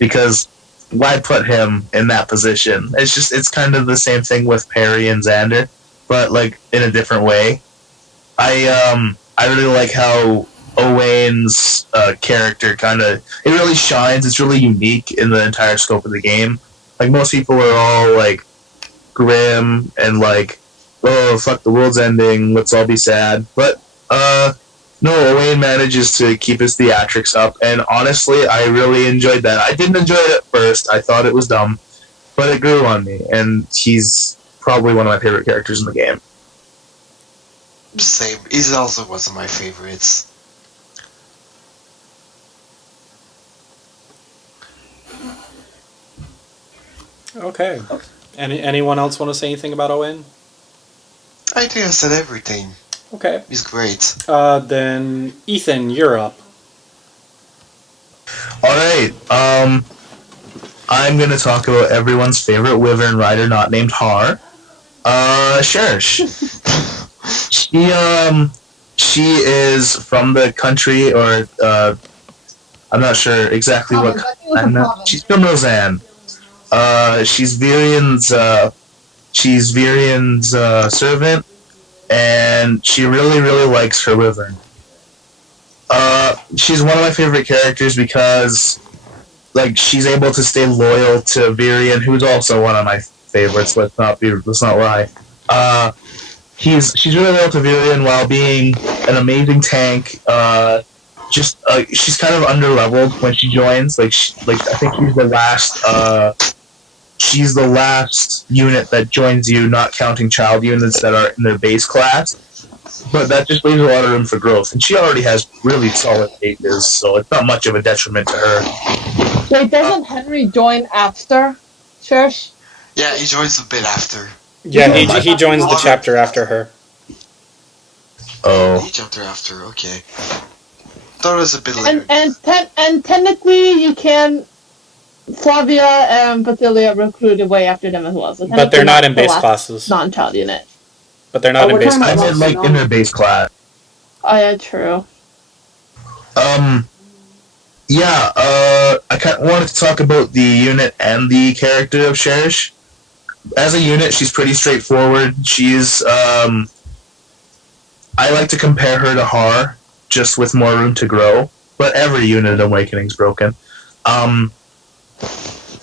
Because why put him in that position? It's kind of the same thing with Perry and Xander, but like in a different way. I really like how Owain's character it really shines. It's really unique in the entire scope of the game. Like, most people are all like grim and like, oh fuck, the world's ending, let's all be sad. But no, Owain manages to keep his theatrics up, and honestly, I really enjoyed that. I didn't enjoy it at first. I thought it was dumb, but it grew on me, and he's probably one of my favorite characters in the game. Same. He's also one of my favorites. Okay. Anyone else want to say anything about Owain? I think I said everything. Okay. He's great. Then Ethan, you're up. Alright, I'm gonna talk about everyone's favorite wyvern rider not named Har. Cherish. She is from the country, or I'm not sure exactly what. She's from Roseanne. She's Virian's servant, and she really, really likes her wyvern. She's one of my favorite characters because, like, she's able to stay loyal to Virian, who's also one of my favorites. Let's not lie. she's really loyal to Virion while being an amazing tank. She's kind of underleveled when she joins. Like I think she's the last unit that joins you, not counting child units that are in their base class. But that just leaves a lot of room for growth, and she already has really solid pages, so it's not much of a detriment to her. Wait, doesn't Henry join after Church? Yeah, he joins a bit after. Yeah, he joins the chapter after her. Oh. He chapter after, okay. Thought it was a bit later. And technically you can Flavia and Basilia recruited way after them as well. So but they're not in base classes. Non-child unit. But they're not in base classes. classes. I meant in their base class. Oh yeah, true. Yeah, I kind of wanted to talk about the unit and the character of Cherish. As a unit, she's pretty straightforward. She's, I like to compare her to Har, just with more room to grow. But every unit in Awakening's broken.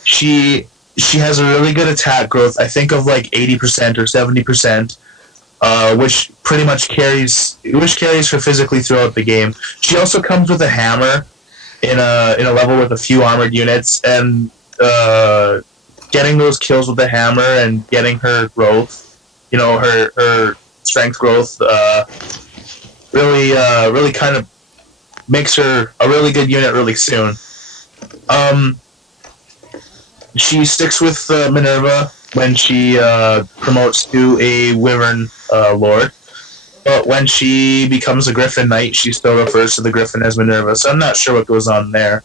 She has a really good attack growth. I think of like 80% or 70%, which pretty much carries her physically throughout the game. She also comes with a hammer in a level with a few armored units, and getting those kills with the hammer and getting her growth, her strength growth, really kind of makes her a really good unit really soon. She sticks with Minerva when she promotes to a Wyvern Lord. But when she becomes a Griffin Knight, she still refers to the Griffin as Minerva, so I'm not sure what goes on there.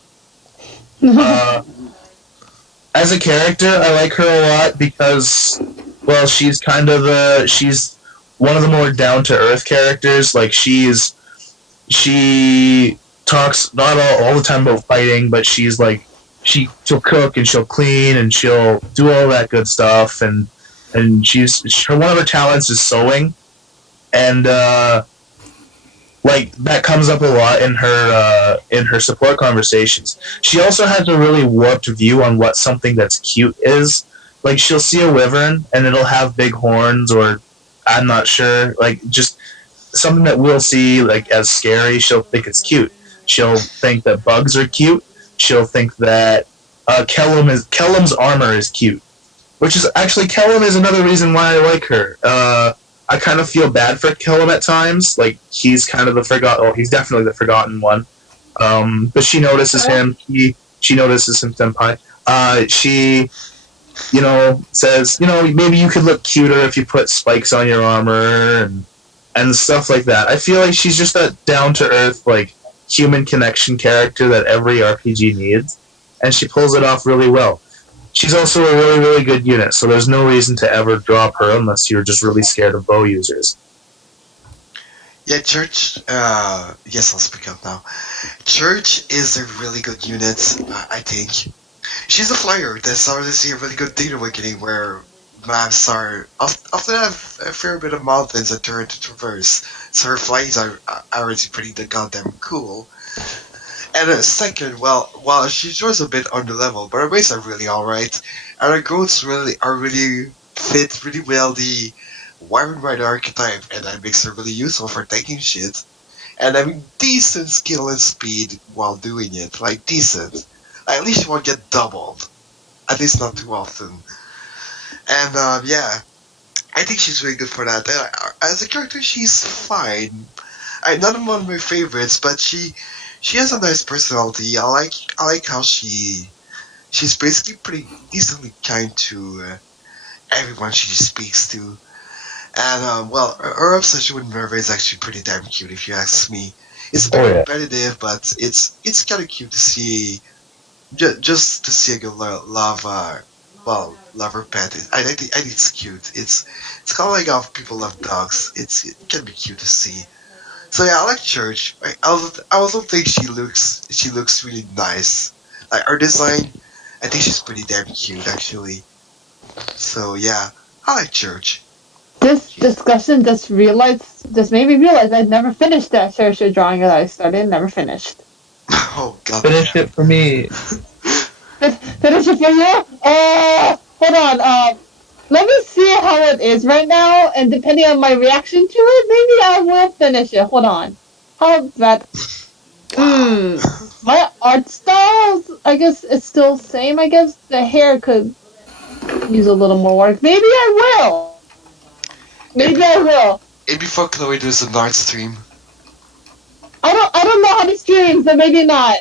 As a character, I like her a lot because, well, she's one of the more down-to-earth characters. Like, she talks not all the time about fighting, but she's like, she'll cook and she'll clean and she'll do all that good stuff, and one of her talents is sewing. And like that comes up a lot in her support conversations. She also has a really warped view on what something that's cute is. Like she'll see a wyvern and it'll have big horns, or I'm not sure, like just something that we'll see like as scary. She'll think it's cute. She'll think that bugs are cute. She'll think that Kellum's armor is cute, which is actually Kellum is another reason why I like her. I kind of feel bad for Kellum at times. Like, he's kind of he's definitely the forgotten one. But she notices him. She notices him, senpai. She, says, maybe you could look cuter if you put spikes on your armor and stuff like that. I feel like she's just that down-to-earth, like, human connection character that every RPG needs. And she pulls it off really well. She's also a really, really good unit, so there's no reason to ever drop her unless you're just really scared of bow users. Yeah, Church, yes, I'll speak up now. Church is a really good unit, I think. She's a flyer that started to see a really good Data Awakening where maps often have a fair bit of mountains that turn to traverse, so her flights are already pretty goddamn cool. And second, while she was a bit under level, but her base are really alright, and her growths really fit really well the Wyvern Rider archetype, and that makes her really useful for taking shit. And having decent skill and speed while doing it, like decent. Like, at least she won't get doubled. At least not too often. And yeah, I think she's really good for that. And, as a character, she's fine. Not one of my favorites, but she has a nice personality. I like how she's basically pretty decently kind to everyone she speaks to. And her obsession with Minerva is actually pretty damn cute, if you ask me. It's very repetitive, but it's kind of cute to see, just to see a girl love her pet. I think it's cute. It's kind of like how people love dogs. It can be cute to see. So yeah, I like Church. I also think she looks really nice. Like her design, I think she's pretty damn cute actually. So yeah, I like Church. This discussion just made me realize I'd never finished that Church drawing that I started. Never finished. Oh god. Finish it for me. Finish it for you? Hold on. Let me see how it is right now, and depending on my reaction to it, maybe I will finish it. Hold on. How's that? My art style, I guess, is still the same. I guess the hair could use a little more work. Maybe I will. Maybe I will. And before Chloe does an art stream. I don't know how to stream, so maybe not.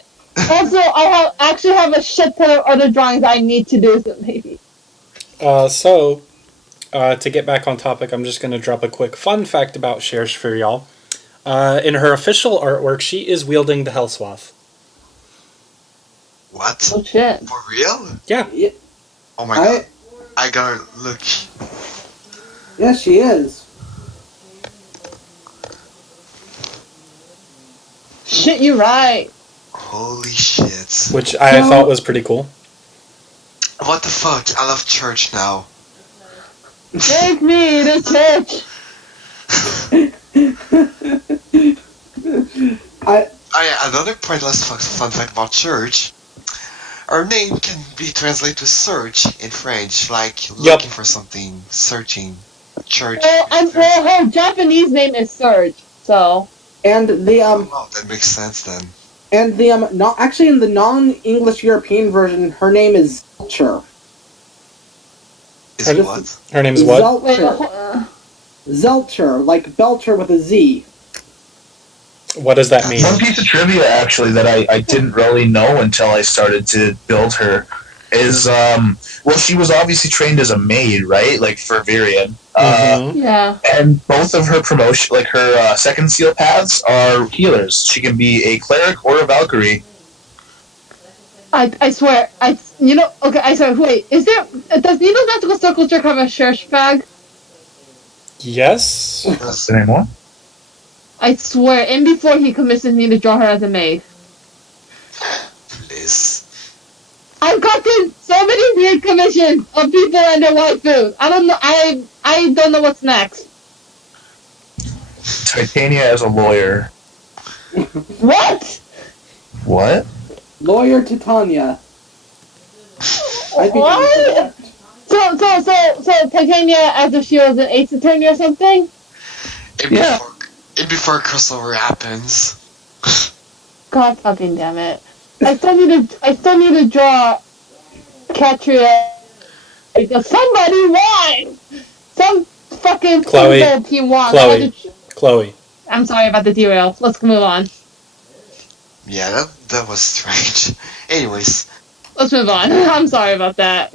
Also, I actually have a shit ton of other drawings I need to do, so maybe. To get back on topic, I'm just going to drop a quick fun fact about Cher for y'all. In her official artwork, she is wielding the Hellswath. What? Oh shit. For real? Yeah. Oh my god. I gotta look. Yeah, she is. Shit, you're right. Holy shit. Which I thought was pretty cool. What the fuck? I love church now. Take me to church. Another pointless fun fact about church. Our name can be translated to search in French, like looking for something, searching. Church. Well, her Japanese name is Surge, so. And the Oh, that makes sense then. And the not actually in the non-English European version, her name is Zelcher. Is it what? Her name is what? Zelcher. Zelcher, like Belcher with a Z. What does that mean? One piece of trivia, actually, that I didn't really know until I started to build her is, well, she was obviously trained as a maid, right? Like, for Virion. Yeah. And both of her promotion, like, her second seal paths are healers. She can be a cleric or a Valkyrie. I swear, I swear, wait, does Needle Magical Circle Jerk have a Sherish bag? Yes. What's the name one? I swear, and before he commissioned me to draw her as a maid. Please. I've gotten so many weird commissions of people and their waifus. I don't know, I don't know what's next. Titania as a lawyer. What? What? Lawyer Titania. What? So Titania as if she was an ace attorney or something? And before crossover happens. God fucking damn it. I still need to draw Katria because somebody won! Some fucking football team won. Chloe. I'm sorry about the derail. Let's move on. Yeah, that was strange. Anyways. Let's move on. I'm sorry about that.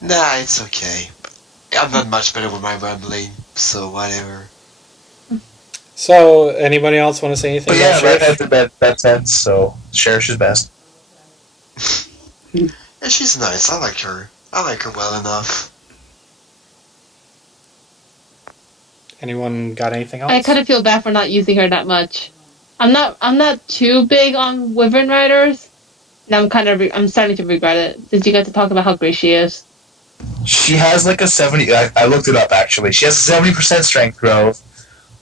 Nah, it's okay. I'm not much better with my rambling, so whatever. So, anybody else want to say anything about Red has the best sense, so Cherish is best. Yeah, she's nice. I like her. I like her well enough. Anyone got anything else? I kind of feel bad for not using her that much. I'm not too big on Wyvern Riders. And I'm starting to regret it. Did you get to talk about how great she is? She has like a 70... I looked it up, actually. She has a 70% strength growth.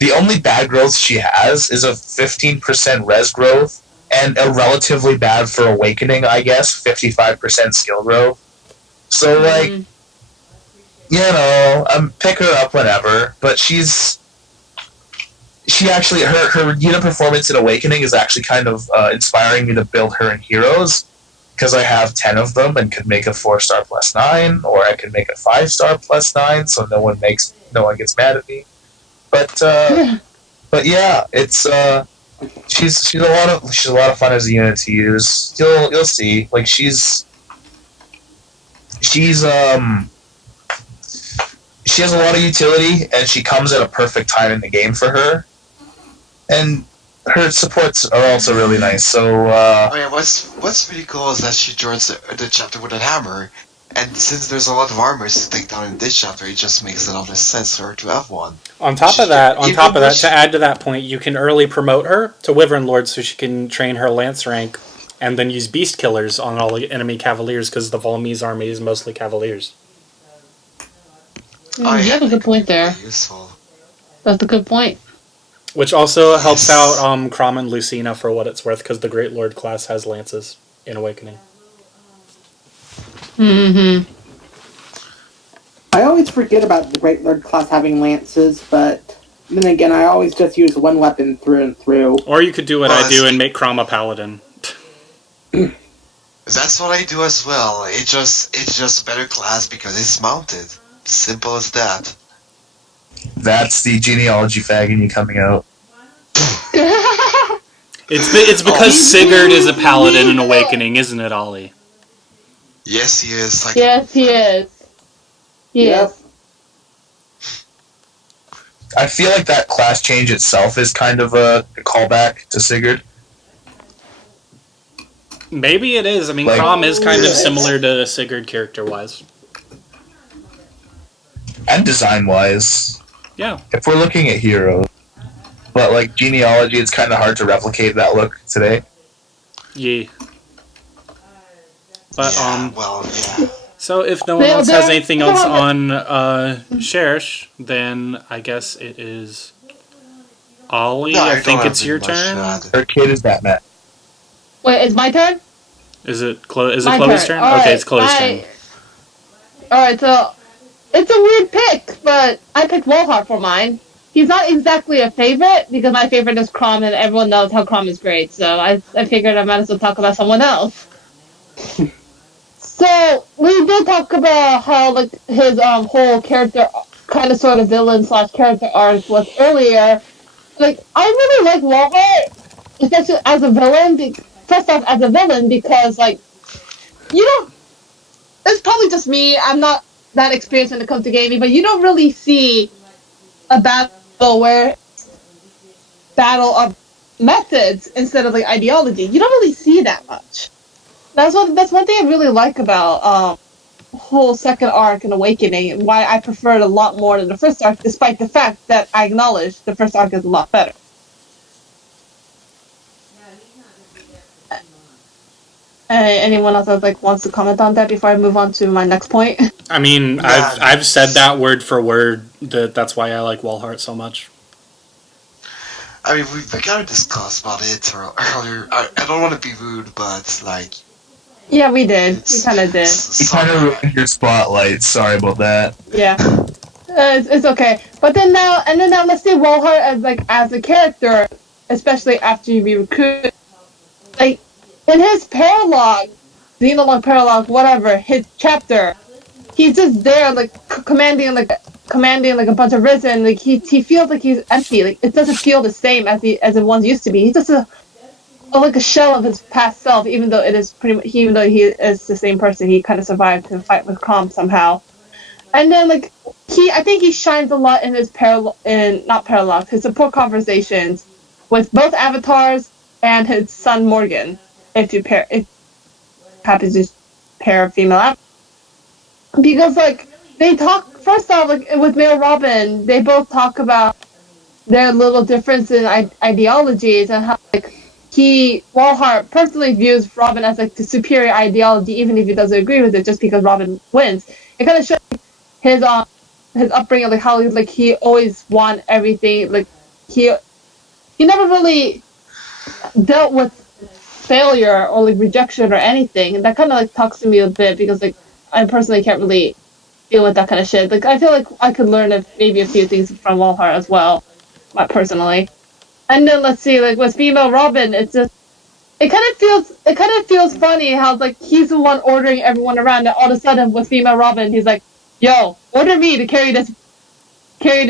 The only bad growth she has is a 15% res growth, and a relatively bad for Awakening, I guess, 55% skill growth. So, like, you know, pick her up whenever, but she actually, her unit performance in Awakening is actually kind of inspiring me to build her in Heroes, because I have 10 of them and could make a 4-star +9, or I could make a 5-star +9, so no one gets mad at me. But yeah, it's she's a lot of fun as a unit to use. You'll see. Like she has a lot of utility, and she comes at a perfect time in the game for her. And her supports are also really nice. So what's really cool is that she joins the chapter with a hammer. And since there's a lot of armors to take down in this chapter, it just makes a lot of sense for her to have one. On top of that, to add to that point, you can early promote her to Wyvern Lord so she can train her lance rank, and then use Beast Killers on all the enemy Cavaliers because the Volmese army is mostly Cavaliers. You have a good point there. Useful. That's a good point. Which also helps out Crom and Lucina for what it's worth because the Great Lord class has lances in Awakening. Mm-hmm. I always forget about the Great Lord class having lances, but then again, I always just use one weapon through and through. Or you could do what I do and make Crom a paladin. That's what I do as well. It's just a better class because it's mounted. Simple as that. That's the genealogy fag in you coming out. It's because Sigurd is a paladin in Awakening, isn't it, Ollie? Yes, he is. Like, yes, he is. He is. I feel like that class change itself is kind of a callback to Sigurd. Maybe it is. I mean, Like, Crom is kind of similar to Sigurd character-wise. And design-wise. Yeah. If we're looking at heroes. But, like, genealogy, it's kind of hard to replicate that look today. Yeah. But, yeah. So if no one else has anything else on Cherish, then I guess it is Ollie. No, I think it's your turn. Her kid is Batman. Wait, it's my turn? Is it Chloe's turn? Okay, it's Chloe's turn. Alright, so it's a weird pick, but I picked Wolhart for mine. He's not exactly a favorite, because my favorite is Crom, and everyone knows how Crom is great, so I figured I might as well talk about someone else. So, we did talk about how, like, his whole character, kind of sort of villain/character arc was earlier. Like, I really like Wolhart, especially as a villain. First off, as a villain, because, like, you don't... It's probably just me, I'm not that experienced when it comes to gaming, but you don't really see a battle where battle of methods instead of, like, ideology. You don't really see that much. That's one thing I really like about whole second arc and Awakening, and why I prefer it a lot more than the first arc, despite the fact that I acknowledge the first arc is a lot better. Anyone else that wants to comment on that before I move on to my next point? I mean, I've said that word for word. That's why I like Wolhart so much. I mean, we kind of discussed about it earlier. I don't want to be rude, but like. Yeah, we did. We kind of did. You kind of ruined your spotlight. Sorry about that. Yeah, it's okay. But then now, let's see Wolhart as a character, especially after you be recruited. Like in his paralogue, Xenologue paralogue, whatever, his chapter, he's just there, like commanding a bunch of risen. Like he feels like he's empty. Like it doesn't feel the same as it once used to be. He's just like a shell of his past self, even though he is the same person. He kind of survived to fight with Crom somehow. And then I think he shines a lot in his his support conversations with both avatars and his son Morgan. If happens to pair of female avatars. Because they talk first off, with male Robin, they both talk about their little difference in ideologies and how Wolhart personally views Robin as the superior ideology, even if he doesn't agree with it, just because Robin wins. It kind of shows his upbringing, how he always won everything. He never really dealt with failure or rejection or anything, and that kind of talks to me a bit, because I personally can't really deal with that kind of shit. I feel like I could learn maybe a few things from Wolhart as well, personally. And then let's see, with female Robin, it's just it kind of feels funny how he's the one ordering everyone around, and all of a sudden with female Robin, he's like, "Yo, order me to carry this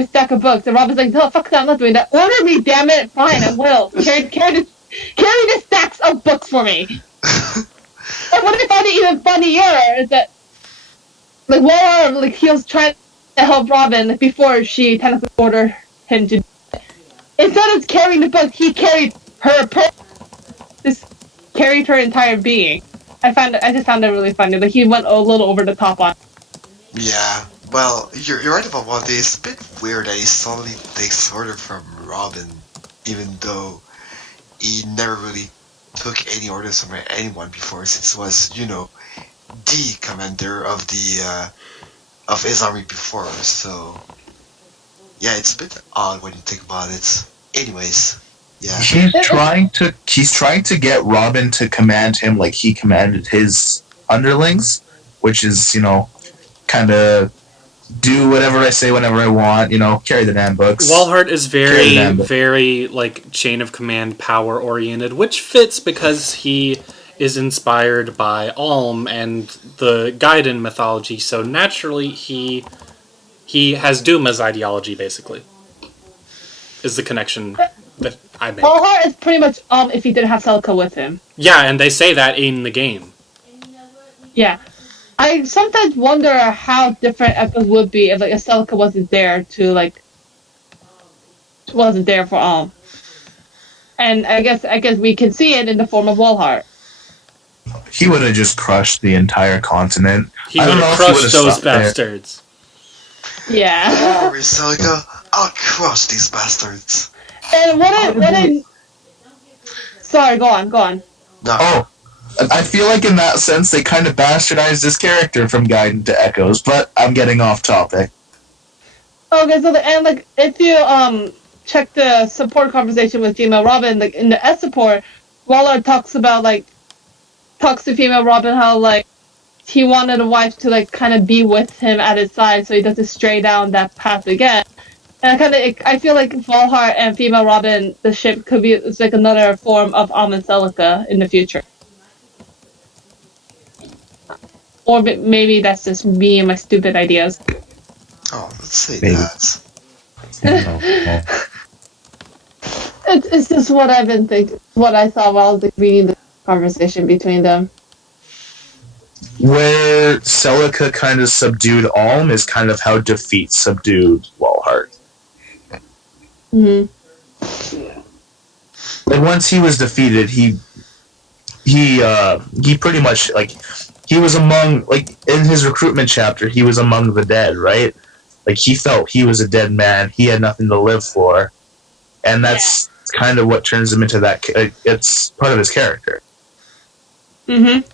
stack of books," and Robin's like, "No, fuck that, I'm not doing that. Order me, damn it, fine, I will. Carry the stacks of books for me." And what I find it even funnier is that Laura, he was trying to help Robin before she technically ordered him to. Instead of carrying the book, he carried her carried her entire being. I just found it really funny. He went a little over the top on. Yeah, well, you're right about one thing. It's a bit weird that he suddenly takes order from Robin, even though he never really took any orders from anyone before, since he was, the commander of of his army before. So yeah, it's a bit odd when you think about it. Anyways, yeah. He's trying to get Robin to command him like he commanded his underlings, which is, kind of do whatever I say whenever I want. Carry the damn books. Walhart is very, very like chain of command, power oriented, which fits because he is inspired by Alm and the Gaiden mythology. So naturally, he has Doom as ideology. Basically, is the connection that I make. Walhart is pretty much if he didn't have Celica with him. Yeah, and they say that in the game. Yeah. I sometimes wonder how different Echoes would be if Celica wasn't there wasn't there for And I guess we can see it in the form of Walhart. He would have just crushed the entire continent. He would have crushed those bastards. Yeah. Don't worry, Celica. I'll crush these bastards. And Sorry, go on. No. Oh, I feel like in that sense they kind of bastardized this character from Gaiden to Echoes, but I'm getting off topic. Okay, so if you check the support conversation with female Robin, in the S support, Waller talks to female Robin how he wanted a wife to kind of be with him at his side so he doesn't stray down that path again. And I feel like Walhart and female Robin, the ship could be another form of Almond Celica in the future. Or maybe that's just me and my stupid ideas. Oh, let's say Maybe. that. It's just what I've been thinking, what I thought while I was reading the conversation between them. Where Celica kind of subdued Alm is kind of how Defeat subdued Walhart. Like once he was defeated, he pretty much he was among in his recruitment chapter he was among the dead, right? He felt he was a dead man. He had nothing to live for, and that's kind of what turns him into that. It's part of his character. I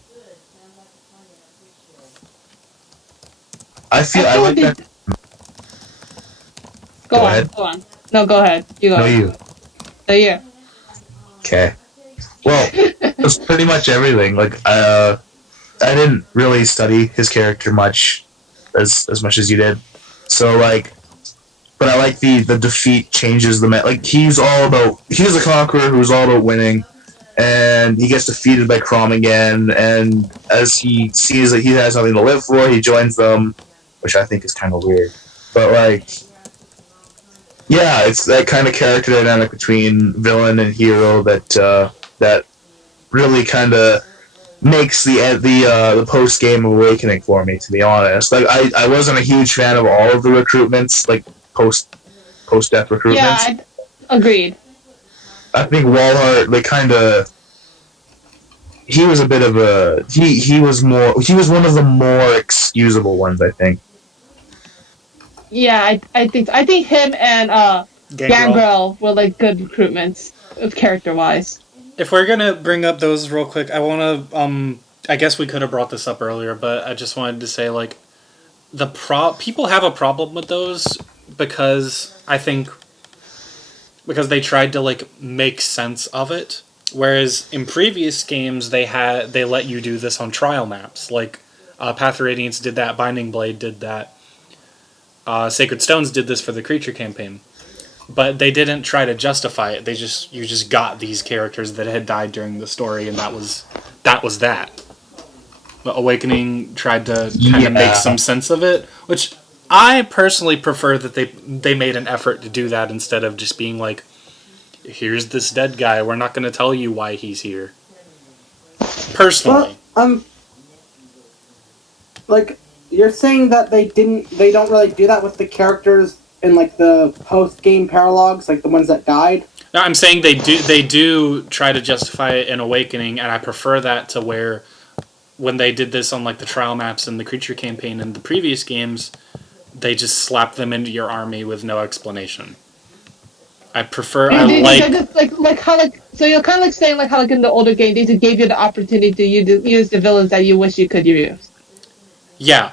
like that. Go on. No, go ahead. You go. No, you. No, you. Okay. Well, it's pretty much everything. I didn't really study his character much, as much as you did. So but I like the defeat changes the he's a conqueror who's all about winning, and he gets defeated by Crom again, and as he sees that he has nothing to live for, he joins them, which I think is kind of weird. But yeah, it's that kind of character dynamic between villain and hero that really kind of makes the post game awakening for me, to be honest. I wasn't a huge fan of all of the recruitments, post death recruitments. Yeah, agreed. I think Walhart, he was a bit of a he was one of the more excusable ones, I think. Yeah, I think him and Gangrel were good recruitments character wise. If we're gonna bring up those real quick, I want to. I guess we could have brought this up earlier, but I just wanted to say people have a problem with those because they tried to make sense of it. Whereas in previous games they let you do this on trial maps. Path of Radiance did that, Binding Blade did that, Sacred Stones did this for the Creature campaign. But they didn't try to justify it. You just got these characters that had died during the story, and that was that. But Awakening tried to kind of make some sense of it, which I personally prefer that they made an effort to do that instead of just being here's this dead guy, we're not going to tell you why he's here. Personally. Well, you're saying that they don't really do that with the characters in the post-game paralogs, the ones that died? No, I'm saying they do try to justify it in Awakening, and I prefer that to where when they did this on the trial maps and the Creature campaign in the previous games, they just slapped them into your army with no explanation. I prefer. So you're kind of saying how in the older game they just gave you the opportunity to use the villains that you wish you could use. Yeah,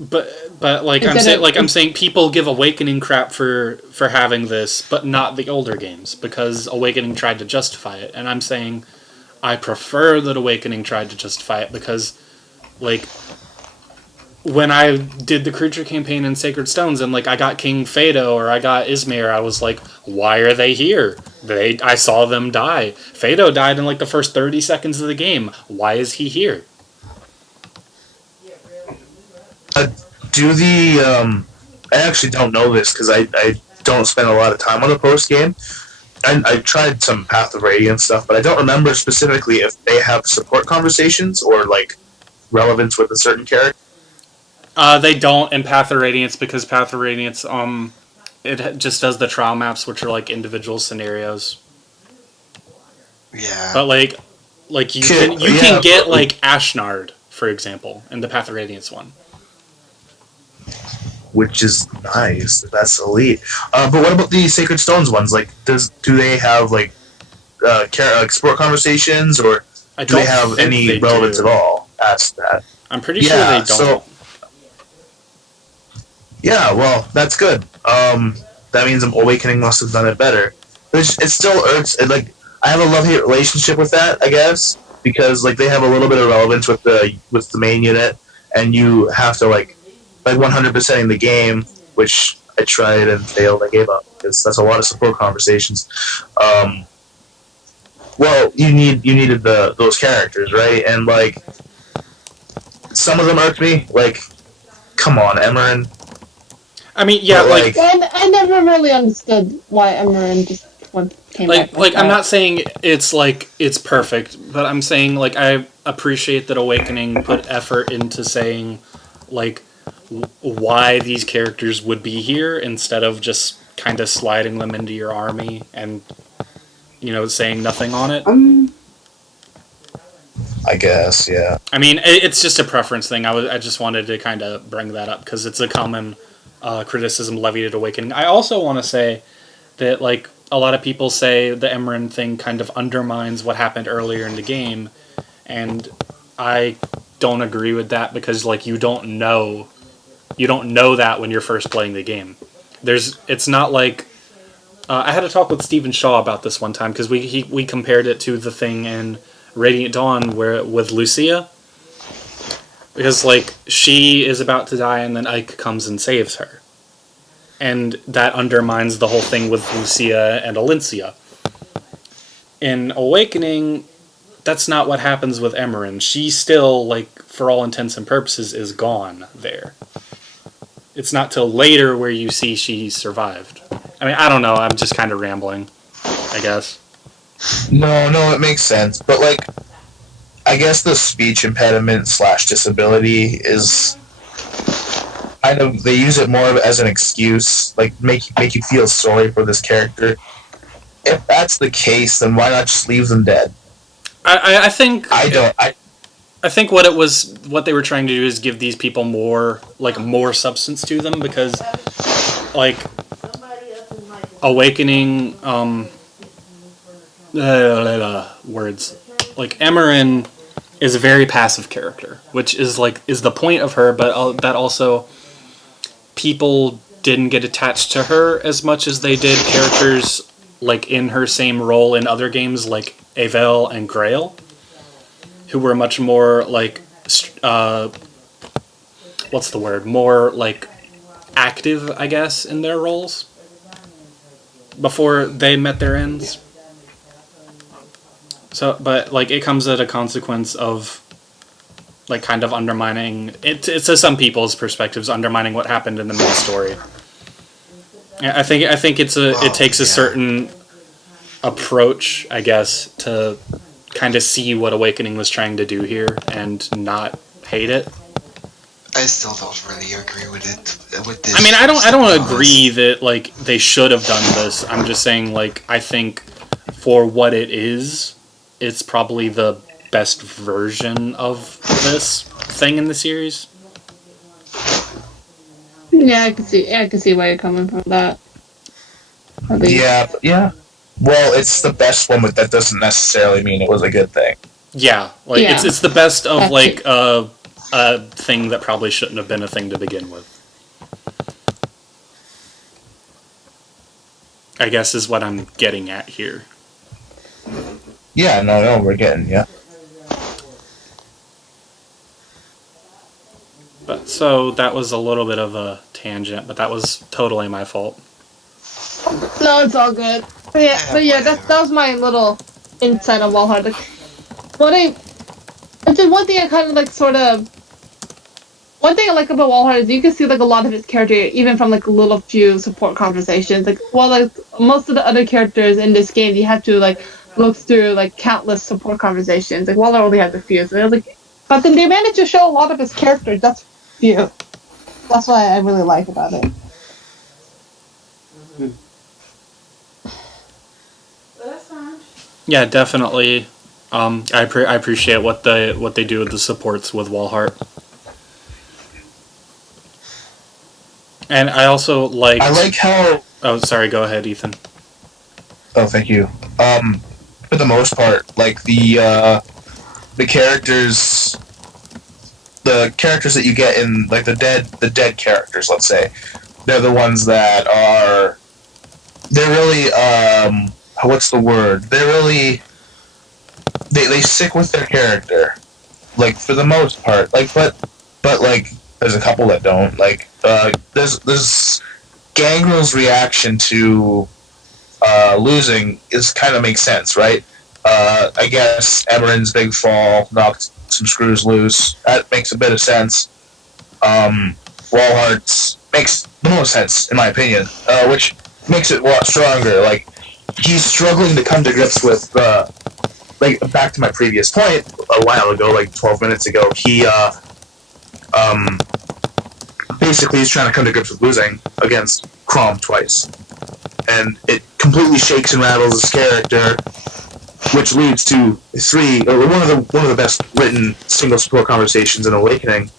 but I'm saying people give Awakening crap for having this, but not the older games because Awakening tried to justify it, and I'm saying I prefer that Awakening tried to justify it because when I did the creature campaign in Sacred Stones and like I got King Fado or I got Ismir, I was like, why are they here? I saw them die. Fado died in like the first 30 seconds of the game. Why is he here? I actually don't know this because I don't spend a lot of time on the post game. I tried some Path of Radiance stuff, but I don't remember specifically if they have support conversations or like relevance with a certain character. They don't in Path of Radiance because Path of Radiance it just does the trial maps, which are like individual scenarios. Yeah. But like you can get like Ashnard, for example, in the Path of Radiance one. Which is nice. That's elite. But what about the Sacred Stones ones? Like, do they have like support conversations, or do they have any relevance at all past that? I'm pretty sure they don't. So, yeah, well, that's good. That means Awakening must have done it better. It still irks. Like, I have a love-hate relationship with that, I guess, because like they have a little bit of relevance with the main unit, and you have to like 100% in the game, which I tried and failed. I gave up because that's a lot of support conversations. Well, you needed those characters, right? And like some of them irked me. Like, come on, Emmerin. I mean, yeah, like I never really understood why Emmerin just came back. Like I'm not saying it's like it's perfect, but I'm saying like I appreciate that Awakening put effort into saying like why these characters would be here instead of just kind of sliding them into your army and saying nothing on it. I guess, yeah. I mean, it's just a preference thing. I just wanted to kind of bring that up because it's a common criticism levied at Awakening. I also want to say that like a lot of people say the Emmerin thing kind of undermines what happened earlier in the game, and I don't agree with that because like you don't know that when you're first playing the game. It's not like I had a talk with Stephen Shaw about this one time because we compared it to the thing in Radiant Dawn with Lucia, because like she is about to die and then Ike comes and saves her, and that undermines the whole thing with Lucia and Alencia. In Awakening, that's not what happens with Emmerin. She still, like, for all intents and purposes, is gone there. It's not till later where you see she survived. I mean, I don't know. I'm just kind of rambling, I guess. No, it makes sense. But, like, I guess the speech impediment / disability is kind of, they use it more as an excuse, like, make you feel sorry for this character. If that's the case, then why not just leave them dead? I think... I think what they were trying to do is give these people more substance to them, because like Awakening words, like Emmerin is a very passive character, which is the point of her, but that also people didn't get attached to her as much as they did characters like in her same role in other games like Avel and Grail, who were much more like, more like active, I guess, in their roles before they met their ends. So, but like it comes at a consequence of like kind of undermining it to some people's perspectives, undermining what happened in the main story. I think it takes a certain approach, I guess, to kind of see what Awakening was trying to do here and not hate it. I still don't really agree with it. With this, I mean, I don't agree that like they should have done this. I'm just saying, like, I think for what it is, it's probably the best version of this thing in the series. Yeah, I can see where you're coming from that. Yeah. Well, it's the best one, but that doesn't necessarily mean it was a good thing. Yeah, like it's the best of like a thing that probably shouldn't have been a thing to begin with. I guess is what I'm getting at here. Yeah, no, we're getting, yeah. But So that was a little bit of a tangent, but that was totally my fault. No, it's all good. But yeah, that was my little insight on Walhart. Like, one thing I kind of like sort of. One thing I like about Walhart is you can see like a lot of his character even from like a little few support conversations. Like like most of the other characters in this game, you have to like look through like countless support conversations. Like Walhart only has a few. So but then they managed to show a lot of his characters. That's few. That's what I really like about it. Yeah, definitely. I appreciate what they do with the supports with Walhart. And I also like. I like how. Oh, sorry. Go ahead, Ethan. Oh, thank you. For the most part, like the characters, that you get in like the dead characters, let's say, they're the ones that are. They're really what's the word? They're really. They stick with their character, like for the most part. Like, but like. There's a couple that don't. Like, there's Gangrel's reaction to losing is kind of makes sense, right? I guess Emeren's big fall knocked some screws loose. That makes a bit of sense. Walhart's makes the most sense, in my opinion, which makes it a lot stronger. Like, he's struggling to come to grips with, like, back to my previous point a while ago, like 12 minutes ago, he, basically he's trying to come to grips with losing against Crom twice. And it completely shakes and rattles his character, which leads to one of the best written single support conversations in Awakening.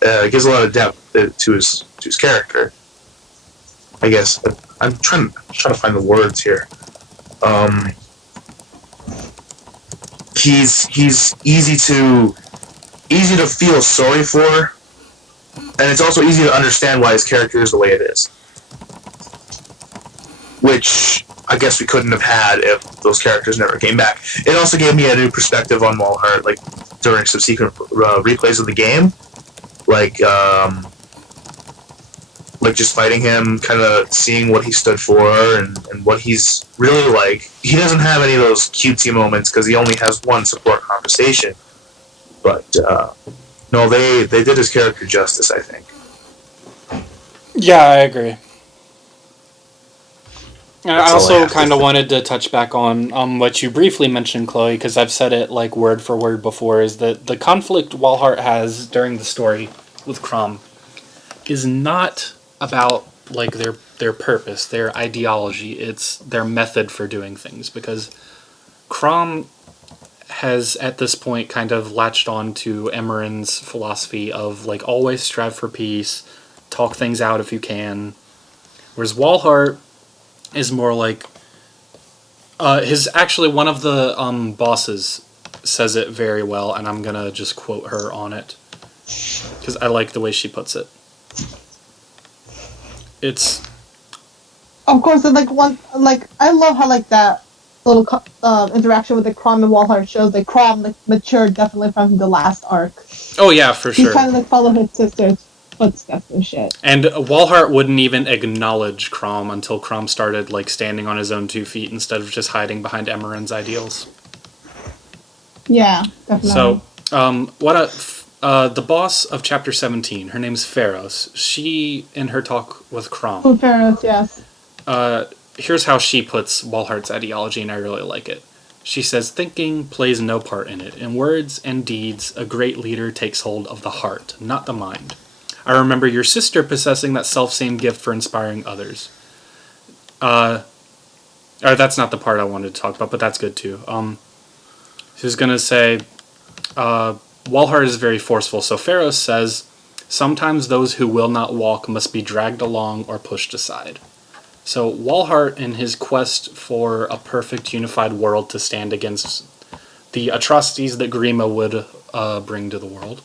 It gives a lot of depth to his character. I guess I'm trying to find the words here. He's easy to feel sorry for, and it's also easy to understand why his character is the way it is. Which I guess we couldn't have had if those characters never came back. It also gave me a new perspective on Walhart, like during subsequent replays of the game, like just fighting him, kind of seeing what he stood for and what he's really like. He doesn't have any of those cutesy moments because he only has one support conversation. But no, they did his character justice, I think. Yeah, I agree. I also kind of wanted to touch back on what you briefly mentioned, Chloe, because I've said it like word for word before, is that the conflict Walhart has during the story with Crom is not about like their purpose, their ideology. It's their method for doing things, because Crom has at this point kind of latched on to Emeren's philosophy of like always strive for peace, talk things out if you can, whereas Walhart is more like one of the bosses says it very well, and I'm gonna just quote her on it because I like the way she puts it. It's of course, and I love how like that little interaction with the Crom and Walhart shows that Crom like matured definitely from the last arc. Oh yeah, for sure. He's trying to like follow his sister's footsteps and shit. And Walhart wouldn't even acknowledge Crom until Crom started like standing on his own 2 feet instead of just hiding behind Emeren's ideals. Yeah, definitely. So, the boss of Chapter 17, her name's Pharos. She, in her talk with Crom... Oh, Pharos, yes. Here's how she puts Walhart's ideology, and I really like it. She says, thinking plays no part in it. In words and deeds, a great leader takes hold of the heart, not the mind. I remember your sister possessing that self-same gift for inspiring others. That's not the part I wanted to talk about, but that's good too. She was going to say, Walhart is very forceful, so Pharos says, sometimes those who will not walk must be dragged along or pushed aside. So Walhart, in his quest for a perfect unified world to stand against the atrocities that Grima would bring to the world,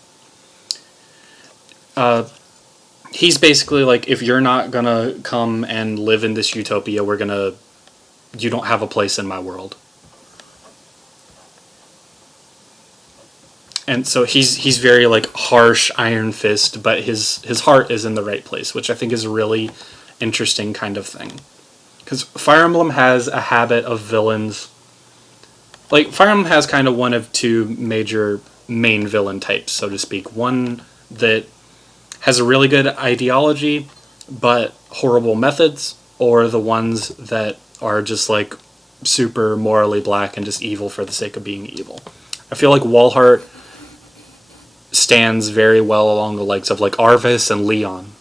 he's basically like, if you're not gonna come and live in this utopia, you don't have a place in my world. And so he's very like harsh, iron fist, but his heart is in the right place, which I think is a really interesting kind of thing. Because Fire Emblem has a habit of villains. Like, Fire Emblem has kind of one of two major main villain types, so to speak. One that has a really good ideology, but horrible methods, or the ones that are just like super morally black and just evil for the sake of being evil. I feel like Walhart stands very well along the likes of like Arvis and Leon.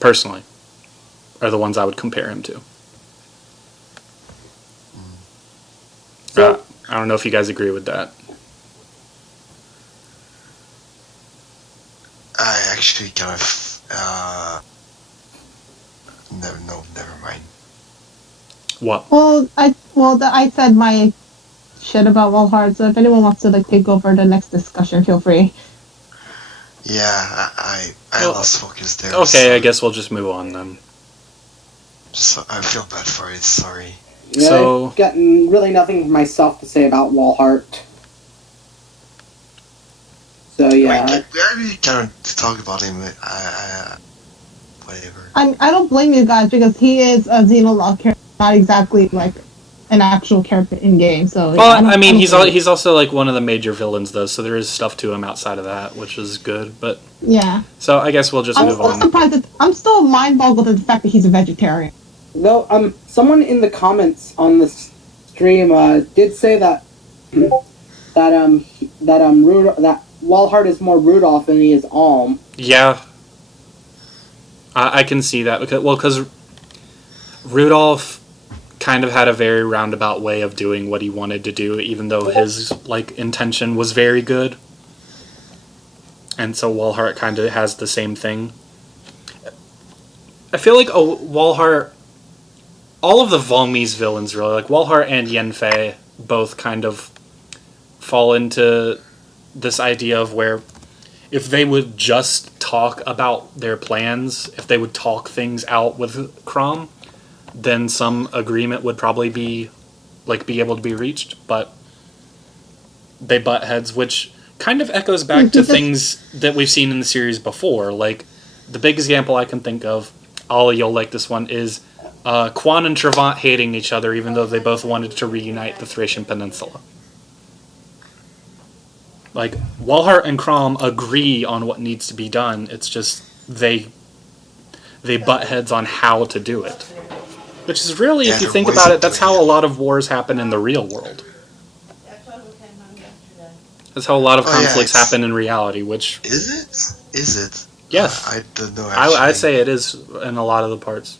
Personally, are the ones I would compare him to. So, I don't know if you guys agree with that. I actually kind of never mind. What? Well, I said my shit about Walhart, so if anyone wants to like take over the next discussion, feel free. Yeah, I lost focus there. Okay, so I guess we'll just move on then. I feel bad for it. Sorry. yeah, So- I've got really nothing myself to say about Walhart. So yeah, Like, we already kind of talk about him. Whatever. I don't blame you guys because he is a Xenolog character, not exactly like an actual character in game. So Well, I mean, don't blame you. he's also like one of the major villains though, so there is stuff to him outside of that, which is good. But Yeah, so I guess we'll just I'm move still on. surprised. I'm still mind-boggled at the fact that he's a vegetarian. though someone in the comments on the stream did say that that Walhart is more Rudolph than he is Alm. Yeah, I can see that because Rudolph kind of had a very roundabout way of doing what he wanted to do, even though his like intention was very good. And so Walhart kind of has the same thing. I feel like Walhart, all of the Volmese villains really, like Walhart and Yenfei, both kind of fall into this idea of where if they would just talk about their plans, if they would talk things out with Crom, then some agreement would probably be able to be reached, but they butt heads, which kind of echoes back to things that we've seen in the series before. Like, the big example I can think of, Ollie, you'll like this one, is Quan and Trevant hating each other even though they both wanted to reunite the Thracian Peninsula. Like, Walhart and Crom agree on what needs to be done, it's just they butt heads on how to do it. Which is really, if you think about it, that's how a lot of wars happen in the real world. That's how a lot of conflicts happen in reality, which... Is it? Yes. I don't know, actually. I'd say it is in a lot of the parts.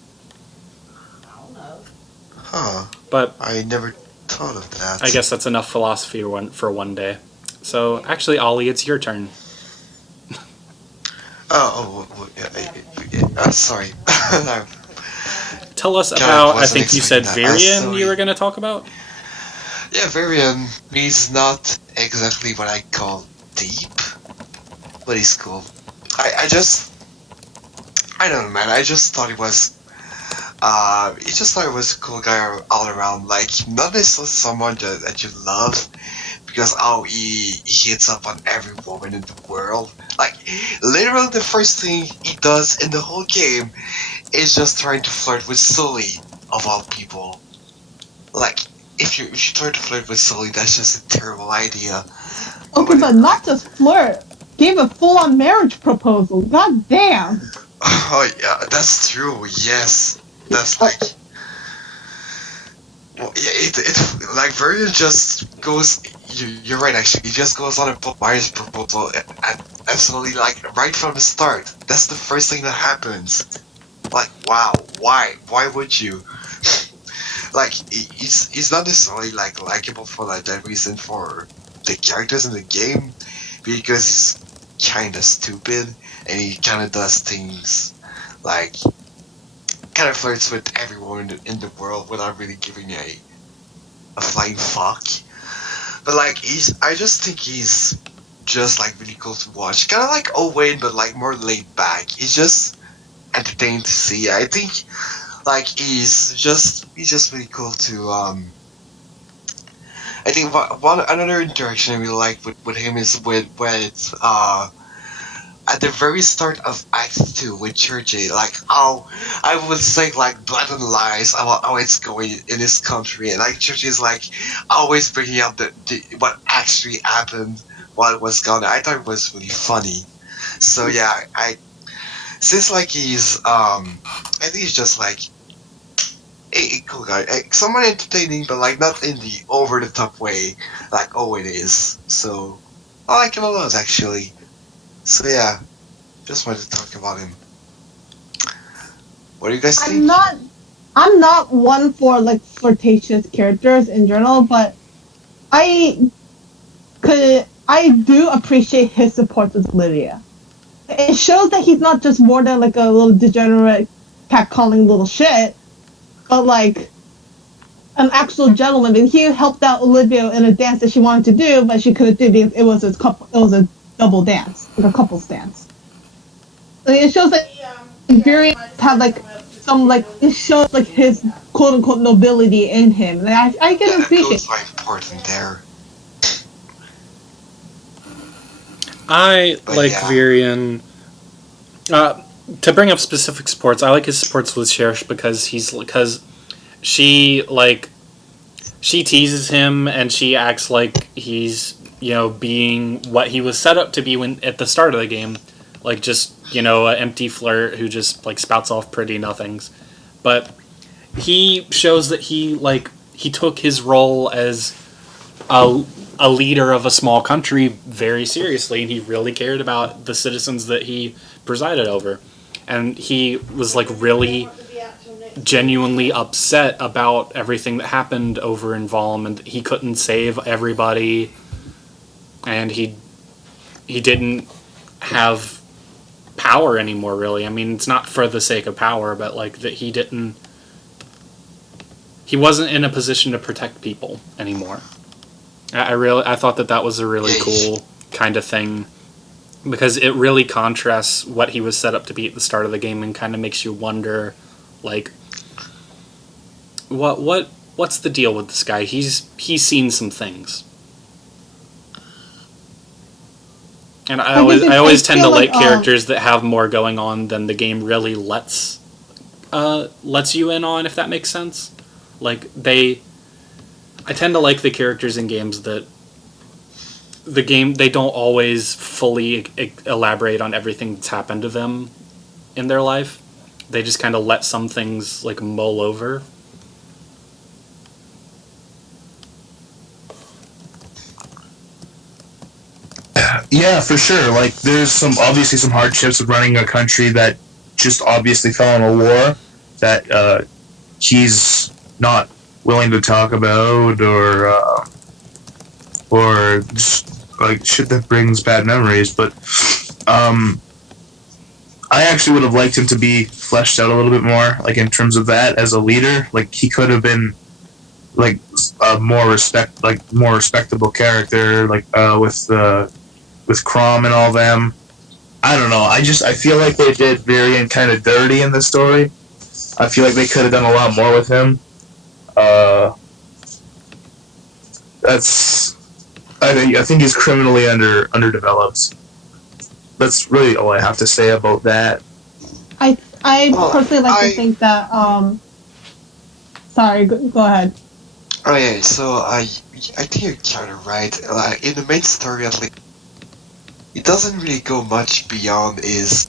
Huh. But I never thought of that. I guess that's enough philosophy for one day. So, actually, Ollie, it's your turn. Sorry. Tell us God, about, I wasn't think you said expecting that. Varian Sorry. you were going to talk about? Yeah, Varian. He's not exactly what I call deep, but he's cool. I don't know, man. I just thought he was a cool guy all around. Like, not necessarily someone that you love, because he hits up on every woman in the world. Like, literally the first thing he does in the whole game is just trying to flirt with Sully, of all people. Like, if you try to flirt with Sully, that's just a terrible idea. Okay, but not just flirt. Gave a full-on marriage proposal. God damn. Oh yeah, that's true. Yes, that's like. Well, yeah, it like Vernon just goes. You're right. Actually, he just goes on a marriage proposal and absolutely like right from the start. That's the first thing that happens. Like, wow, why would you? Like, he's not necessarily like likable for like that reason for the characters in the game, because he's kind of stupid and he kind of does things like kind of flirts with everyone in the world without really giving a flying fuck. But like, I just think he's just like really cool to watch, kind of like Owen, but like more laid back. He's just entertaining to see. I think like he's just really cool to I think one another interaction I really like with him is with at the very start of Act 2 with Churchy, like how I would say like blatant lies about how it's going in this country, and like Churchy is like always bringing up the what actually happened while it was gone. I thought it was really funny. So yeah, I since like I think he's just like a cool guy, somewhat entertaining, but like not in the over the top way like it is. So I like him a lot actually. So yeah, just wanted to talk about him. What do you guys think? I'm not one for like flirtatious characters in general, but I do appreciate his support with Lydia. It shows that he's not just more than like a little degenerate catcalling little shit, but like an actual gentleman. And he helped out Olivia in a dance that she wanted to do, but she couldn't do because it was a double dance, like a couple's dance. So it shows that Varian had like some like it shows like his quote unquote nobility in him. And I can appreciate. That's very important there. I But like yeah. Varian. To bring up specific supports, I like his supports with Cherish because she teases him and she acts like he's being what he was set up to be when at the start of the game, like just an empty flirt who just like spouts off pretty nothings, but he shows that he took his role as a leader of a small country very seriously, and he really cared about the citizens that he presided over. And he was like really genuinely upset about everything that happened over in Valm, and he couldn't save everybody, and he didn't have power anymore, really. I mean, it's not for the sake of power, but like that he wasn't in a position to protect people anymore. I thought that was a really cool kind of thing, because it really contrasts what he was set up to be at the start of the game and kind of makes you wonder, like, what's the deal with this guy? He's seen some things. And I always tend to like characters that have more going on than the game really lets you in on, if that makes sense. Like I tend to like the characters in games that they don't always fully elaborate on everything that's happened to them in their life. They just kind of let some things like mull over. Yeah, for sure. Like, there's obviously some hardships with running a country that just obviously fell in a war that he's not willing to talk about, or just like shit that brings bad memories. But I actually would have liked him to be fleshed out a little bit more, like in terms of that as a leader. Like, he could have been like a more respectable character, like with Crom and all them. I don't know. I feel like they did Varian kind of dirty in this story. I feel like they could have done a lot more with him. I think he's criminally underdeveloped. That's really all I have to say about that. I personally like to think that sorry, go ahead. Oh yeah, so I think you're kind of right. Like, in the main story, at least, it doesn't really go much beyond his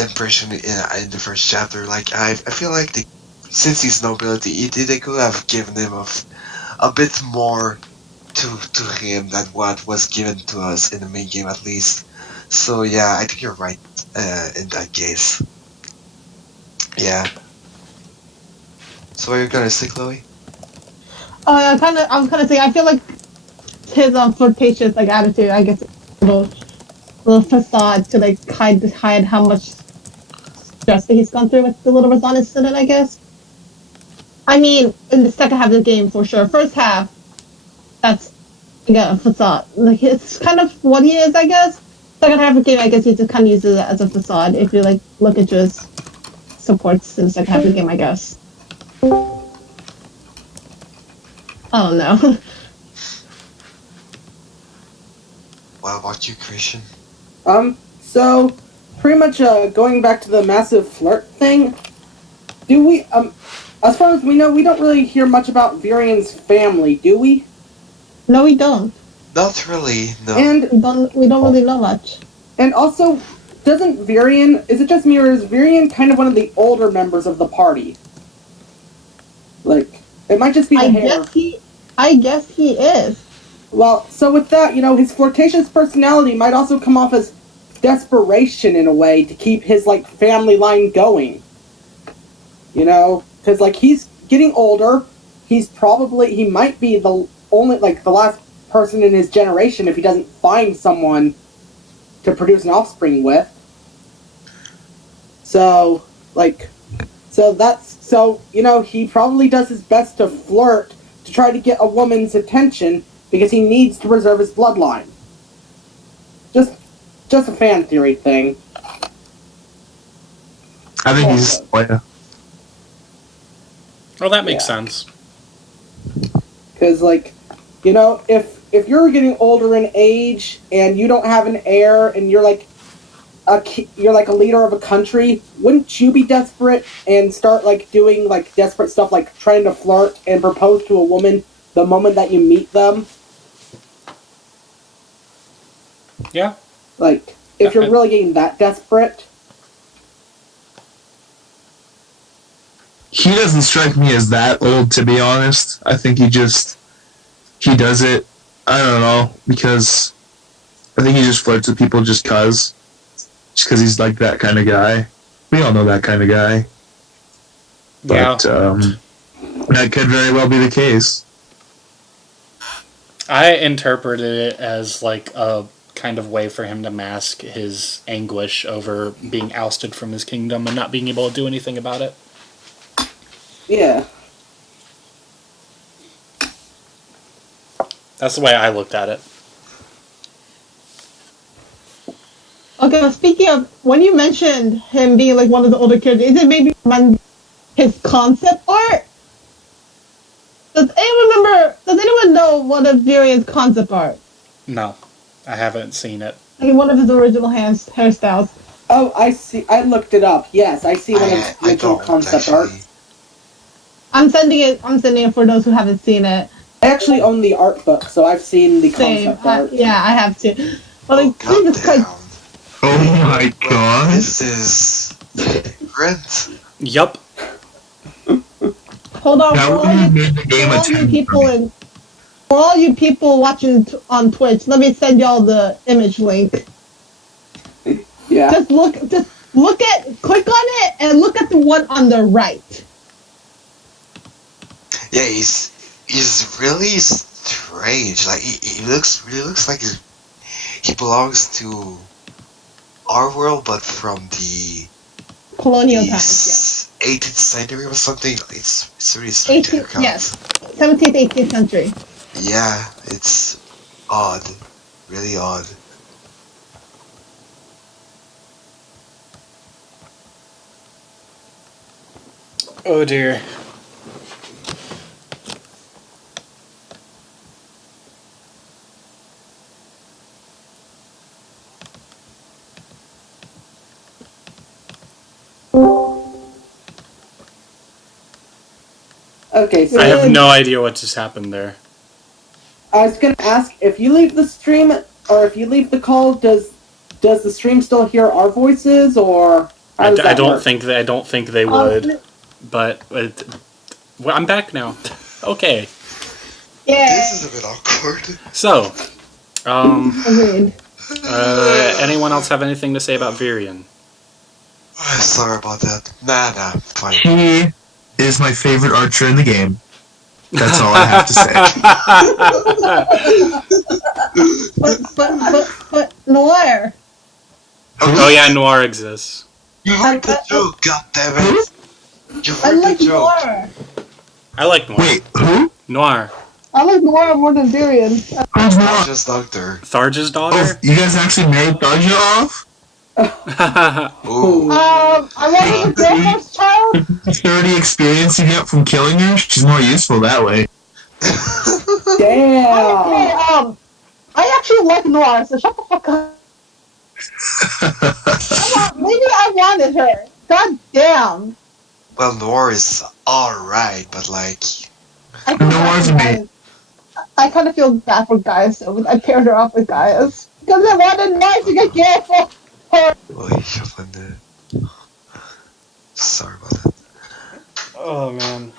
impression in the first chapter. Like, I feel like since he's nobility, they could have given him a bit more to him than what was given to us in the main game, at least. So yeah, I think you're right in that case. Yeah. So what are you gonna say, Chloe? I was kind of saying I feel like his flirtatious like attitude, I guess, little facade to like hide how much stress that he's gone through with the little Razan incident, I guess. I mean, in the second half of the game, for sure. First half, that's a facade. Like, it's kind of what he is, I guess. Second half of the game, I guess he just kind of uses it as a facade. If you like look at just supports in the second half of the game, I guess. Oh no. What about you, Christian? So pretty much going back to the massive flirt thing. Do we as far as we know, we don't really hear much about Virian's family, do we? No, we don't. Not really, no. And We don't really know much. And also, doesn't Virian, is it just me or is Virian kind of one of the older members of the party? Like, it might just be the hair. I guess he is. Well, so with that, his flirtatious personality might also come off as desperation in a way to keep his, like, family line going. Because, like, he's getting older. He might be the only, like, the last person in his generation if he doesn't find someone to produce an offspring with. So he probably does his best to flirt to try to get a woman's attention because he needs to preserve his bloodline. Just a fan theory thing. I think he's. Well, that makes sense. Because, if you're getting older in age and you don't have an heir and you're like a leader of a country, wouldn't you be desperate and start doing desperate stuff like trying to flirt and propose to a woman the moment that you meet them? Yeah. If you're really getting that desperate. He doesn't strike me as that old, to be honest. I think he does it, I don't know, because I think he just flirts with people just because he's like that kind of guy. We all know that kind of guy. But, that could very well be the case. I interpreted it as like a kind of way for him to mask his anguish over being ousted from his kingdom and not being able to do anything about it. Yeah. That's the way I looked at it. Okay, well, speaking of, when you mentioned him being like one of the older characters, is it maybe his concept art? Does anyone know one of Virian's concept art? No, I haven't seen it. Like one of his original hairstyles. Oh, I see. I looked it up. Yes, I see one of his original concept art. I'm sending it for those who haven't seen it. I actually own the art book, so I've seen the concept art. Yeah, I have to. But oh my god. This is different. Yup. Hold on, for all you people watching on Twitch, let me send y'all the image link. Yeah. Click on it and look at the one on the right. Yeah, he's really strange. Like he really looks like he belongs to our world, but from the colonial times, 18th century or something. It's really strange. 17th, 18th century. Yeah, it's odd, really odd. Oh dear. Okay, so I have no idea what just happened there. I was gonna ask, if you leave the stream or if you leave the call, does the stream still hear our voices, or I don't think they would. But I'm back now. Okay. Yeah. This is a bit awkward. So, anyone else have anything to say about Virian? I'm sorry about that. Nah, fine. He is my favorite archer in the game. That's all I have to say. but Noir. Oh yeah, Noir exists. You heard the joke, goddammit. You heard the joke. Noir. I like Noir. Wait, who? Noir. I like Noir more than Virian. Who's Noir? Tharja's daughter. Tharja's daughter? Oh, you guys actually married Tharja off? Ooh. I wanted a girl first child. 30 experience you get from killing her, she's more useful that way. Damn. I actually like Noir, so shut the fuck up. Maybe I wanted her. God damn. Well, Noir is alright, but like, I feel bad Noir's for me. guys. I kind of feel bad for guys, so I paired her up with guys. Because I wanted Noir to get careful. oy, sorry about that. Oh man.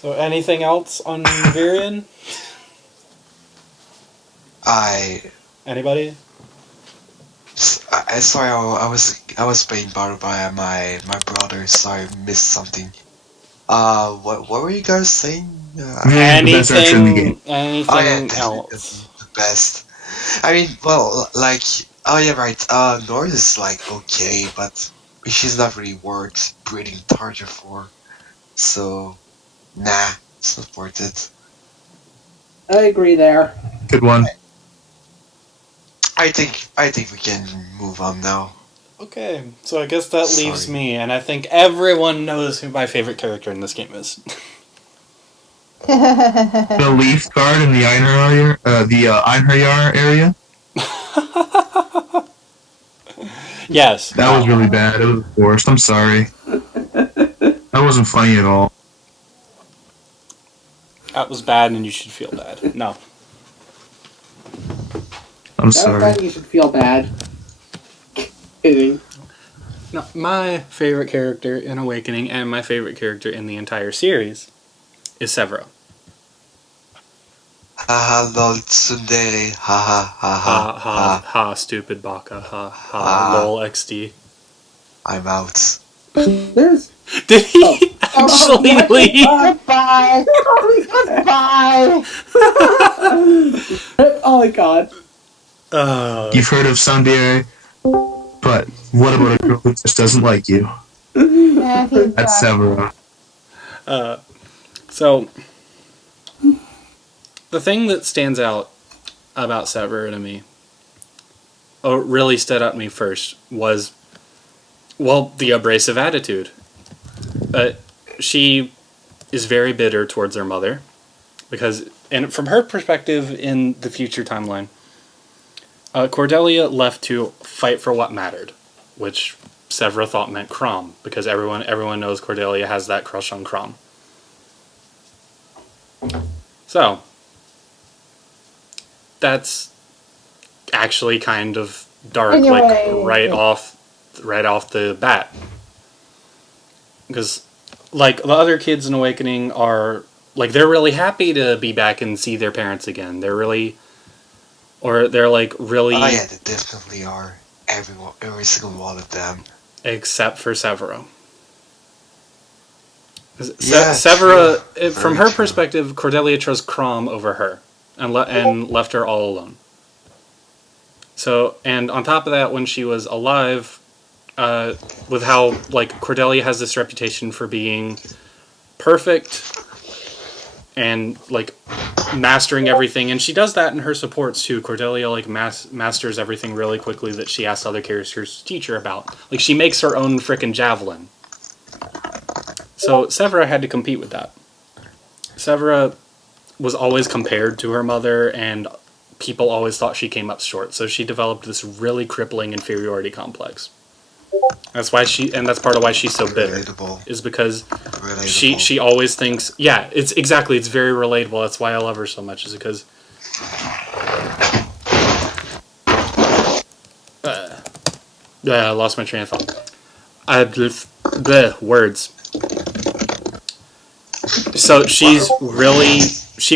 So anything else on Virion? Anybody? Sorry, I was being bothered by my brother, so I missed something. What were you guys saying? Virion is the best archer in the game. Anything definitely else? the best. I mean, well, like, oh yeah, right. North is like okay, but she's not really worth breeding target for. So, nah, it's not worth it. I agree there. Good one. I think we can move on now. Okay, so I guess that leaves Sorry. me, and I think everyone knows who my favorite character in this game is. The Leaf Guard in the Einherjar area. Yes. That was really bad. It was the worst. I'm sorry. That wasn't funny at all. That was bad, and you should feel bad. No. I'm That's sorry. why you should feel bad. Kidding. No, my favorite character in Awakening and my favorite character in the entire series is Severo. Haha, lol, tsundere, haha, Ha haha, ha ha. ha, stupid baka, ha ha, lol XD. I'm out. There's. Did he Oh. actually leave? Goodbye. Goodbye. Oh my god. You've heard of Sandere, but what about a girl who just doesn't like you? Yeah, he's That's back. Severo. So, the thing that stands out about Severo to me, or really stood out to me first, was, well, the abrasive attitude. She is very bitter towards her mother, because, and from her perspective in the future timeline, Cordelia left to fight for what mattered, which Severo thought meant Crom, because everyone knows Cordelia has that crush on Crom. So, that's actually kind of dark, Anyway. like right off the bat. Because, like, the other kids in Awakening are, like, they're really happy to be back and see their parents again. They're really, like, really... Oh yeah, they definitely are. Every single one of them. Except for Severo. Yeah, Severo, true. from Very her true. perspective, Cordelia chose Crom over her, and left her all alone. So, and on top of that, when she was alive, with how, like, Cordelia has this reputation for being perfect and, like, mastering everything, and she does that in her supports too. Cordelia, like, masters everything really quickly that she asks other characters to teach her about. Like, she makes her own frickin' javelin. So Severo had to compete with that. Severo was always compared to her mother, and people always thought she came up short. So she developed this really crippling inferiority complex. That's why that's part of why she's so bitter. Relatable. Is because Relatable. she always thinks, yeah, it's very relatable. That's why I love her so much. Is because I lost my train of thought. Words. So she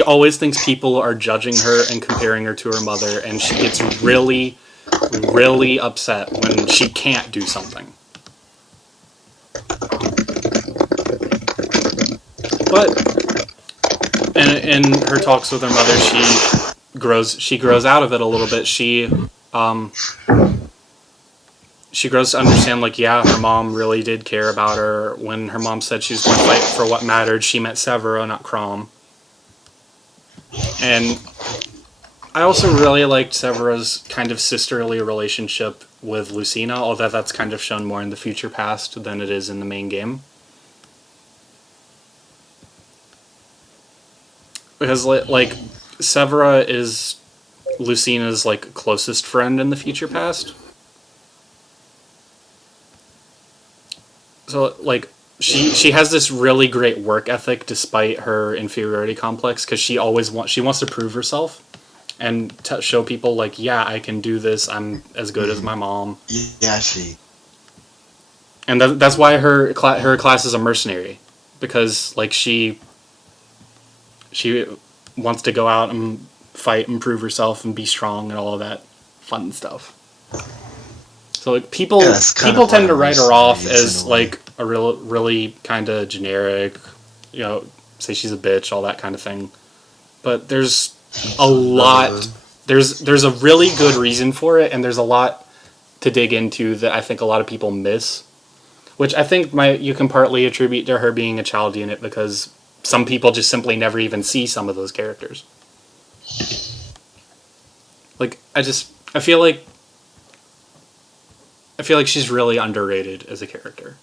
always thinks people are judging her and comparing her to her mother, and she gets really, really upset when she can't do something. But in her talks with her mother, she grows out of it a little bit. She grows to understand, like, yeah, her mom really did care about her. When her mom said she was going to fight for what mattered, she meant Severo, not Crom. And I also really liked Severo's kind of sisterly relationship with Lucina, although that's kind of shown more in the future past than it is in the main game. Because, like, Severa is Lucina's, like, closest friend in the future past. So, like, she has this really great work ethic despite her inferiority complex, because she wants to prove herself and show people, like, yeah, I can do this, I'm as good as my mom. Yeah, she. And that's why her class is a mercenary, because, like, she wants to go out and fight and prove herself and be strong and all of that fun stuff. So, like, people tend to write her off as, like, a really kind of generic, say she's a bitch, all that kind of thing. But there's a lot. There's a really good reason for it, and there's a lot to dig into that I think a lot of people miss. Which I think you can partly attribute to her being a child unit, because some people just simply never even see some of those characters. Like, I feel like she's really underrated as a character.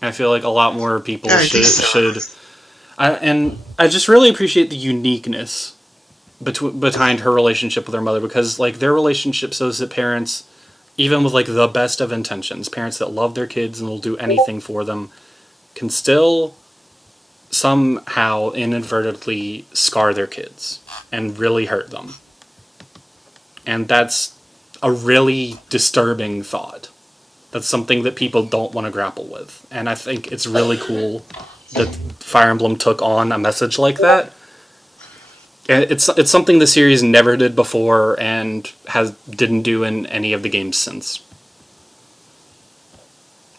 And I feel like a lot more people should. And I just really appreciate the uniqueness behind her relationship with her mother, because, like, their relationship shows that parents, even with, like, the best of intentions, parents that love their kids and will do anything for them, can still somehow inadvertently scar their kids and really hurt them. And that's a really disturbing thought. That's something that people don't want to grapple with. And I think it's really cool that Fire Emblem took on a message like that. And it's something the series never did before and didn't do in any of the games since.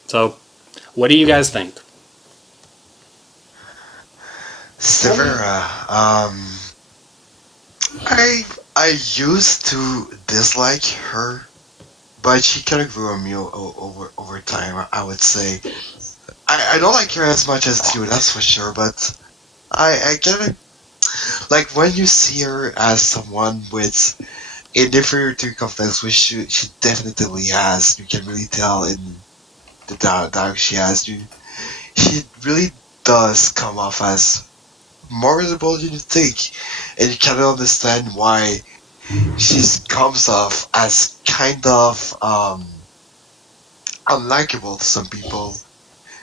So, what do you guys think? Severa, I used to dislike her, but she kind of grew on me over time, I would say. I don't like her as much as you, that's for sure, but I kind of, like, when you see her as someone with inferiority complex, which she definitely has, you can really tell in the dialogue she has, she really does come off as more relatable than you think, and you kind of understand why she comes off as kind of unlikable to some people,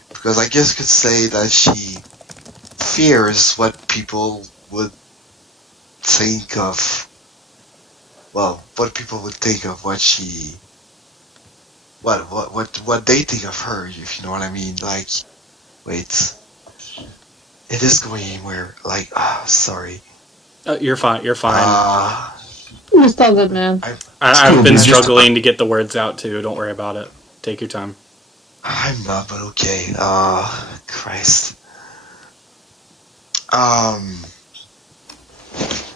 because I guess you could say that she fears what people would think of, what people would think of what they think of her, if you know what I mean. Like, wait, it is going anywhere. Like, sorry. You're fine. You're fine. You're still good, man. I've been struggling to get the words out too. Don't worry about it. Take your time. I'm not, but okay. Christ.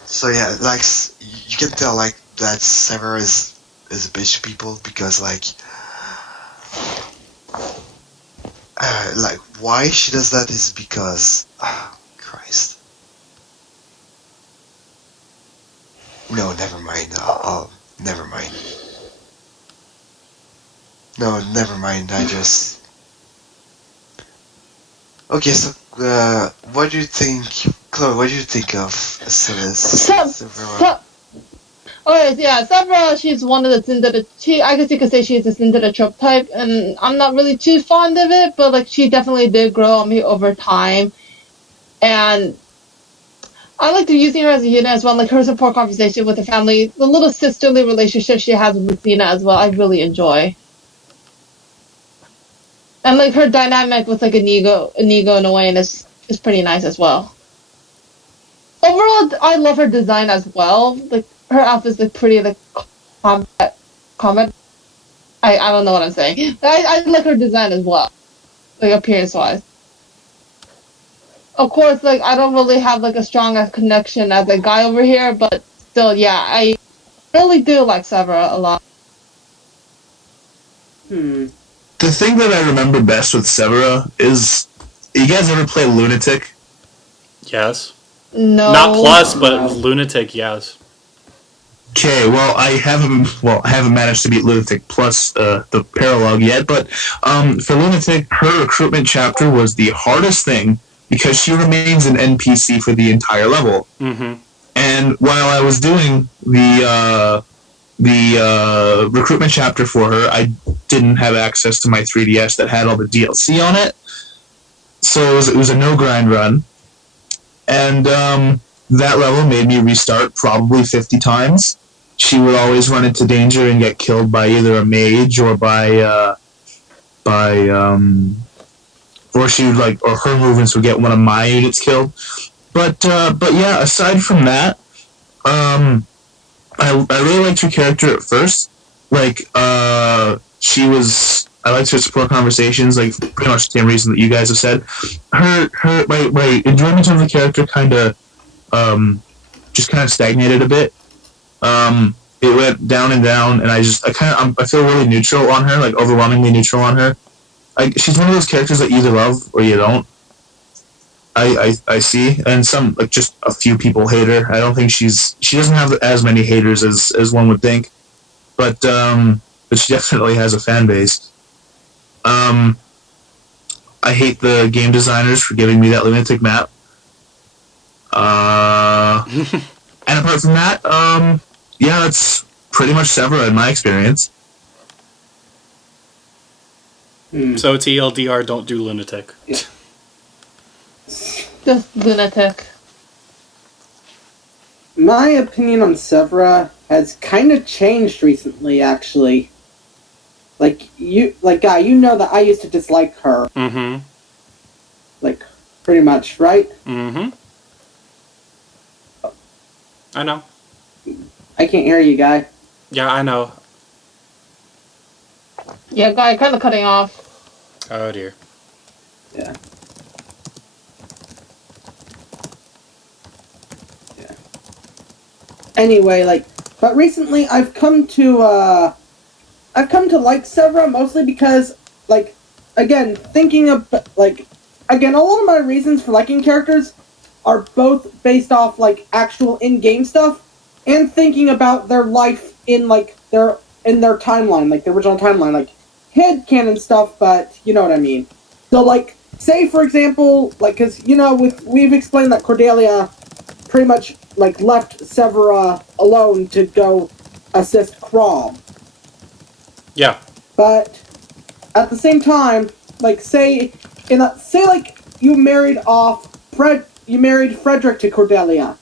So yeah, like, you can tell, like, that Severa is a bitch to people, because, like, why she does that is because, Christ. No, never mind. Never mind. No, never mind. Okay, so, what do you think, Chloe, what do you think of Severa? Okay, yeah, Severa, she's one of the Cinderella. I guess you could say she's a Cinderella trope type, and I'm not really too fond of it, but, like, she definitely did grow on me over time, and I like using her as a unit as well, like her support conversation with her family, the little sisterly relationship she has with Lucina as well, I really enjoy. And, like, her dynamic with, like, Inigo in a way, and is pretty nice as well. Overall, I love her design as well. Like, her outfit's, like, pretty, like, combat. I don't know what I'm saying. I like her design as well, like, appearance-wise. Of course, like, I don't really have, like, a strong connection as a guy over here, but still, yeah, I really do like Severa a lot. The thing that I remember best with Severa is, you guys ever play Lunatic? Yes. No. Not Plus, but Lunatic, yes. Okay, well, I haven't managed to beat Lunatic Plus, the paralog yet, but for Lunatic, her recruitment chapter was the hardest thing because she remains an NPC for the entire level. Mm-hmm. And while I was doing the recruitment chapter for her, I didn't have access to my 3DS that had all the DLC on it. So it was a no grind run. And that level made me restart probably 50 times. She would always run into danger and get killed by either a mage or or she would or her movements would get one of my units killed. But yeah, aside from that, I really liked her character at first. I liked her support conversations, pretty much the same reason that you guys have said. My enjoyment of the character just kind of stagnated a bit. It went down and down, and I feel really neutral on her, overwhelmingly neutral on her. She's one of those characters that you either love or you don't. I see, and some just a few people hate her. I don't think she doesn't have as many haters as one would think, but she definitely has a fan base. I hate the game designers for giving me that lunatic map. And apart from that, yeah, that's pretty much Severa in my experience. So TLDR, don't do lunatic. Yeah. Just lunatic. My opinion on Severa has kind of changed recently, actually. Guy, you know that I used to dislike her. Mm-hmm. Pretty much, right? Mm-hmm. I know. I can't hear you, Guy. Yeah, I know. Yeah, Guy, kind of cutting off. Oh dear. Yeah. Yeah. Anyway, but recently I've come to like Severa mostly because, again, thinking of, again, a lot of my reasons for liking characters are both based off, actual in-game stuff and thinking about their life in, their timeline, the original timeline, headcanon stuff, but you know what I mean. So, say, for example, because, we've explained that Cordelia pretty much, left Severa alone to go assist Crom. Yeah. But at the same time, say you married Frederick to Cordelia.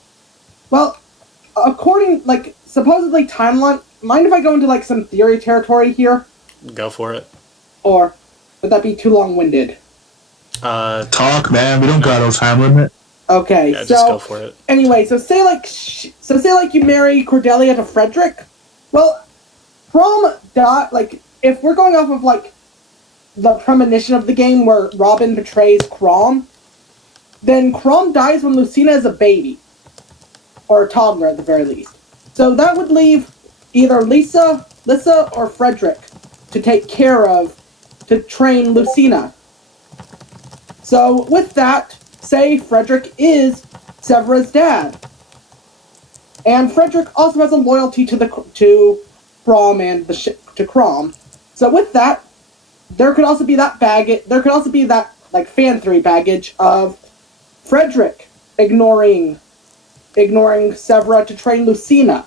Well, according, supposedly timeline, mind if I go into, some theory territory here? Go for it. Or would that be too long-winded? Talk, man. We don't got no time limit. Okay, yeah, just go for it. Anyway, so say you marry Cordelia to Frederick. Well, Crom died. If we're going off of the premonition of the game where Robin betrays Crom, then Crom dies when Lucina is a baby, or a toddler at the very least. So that would leave either Lissa, or Frederick to take care of, to train Lucina. So with that, say Frederick is Severa's dad. And Frederick also has a loyalty to Crom and to Crom. So with that, there could also be that baggage. There could also be that fan theory baggage of Frederick ignoring Severa to train Lucina.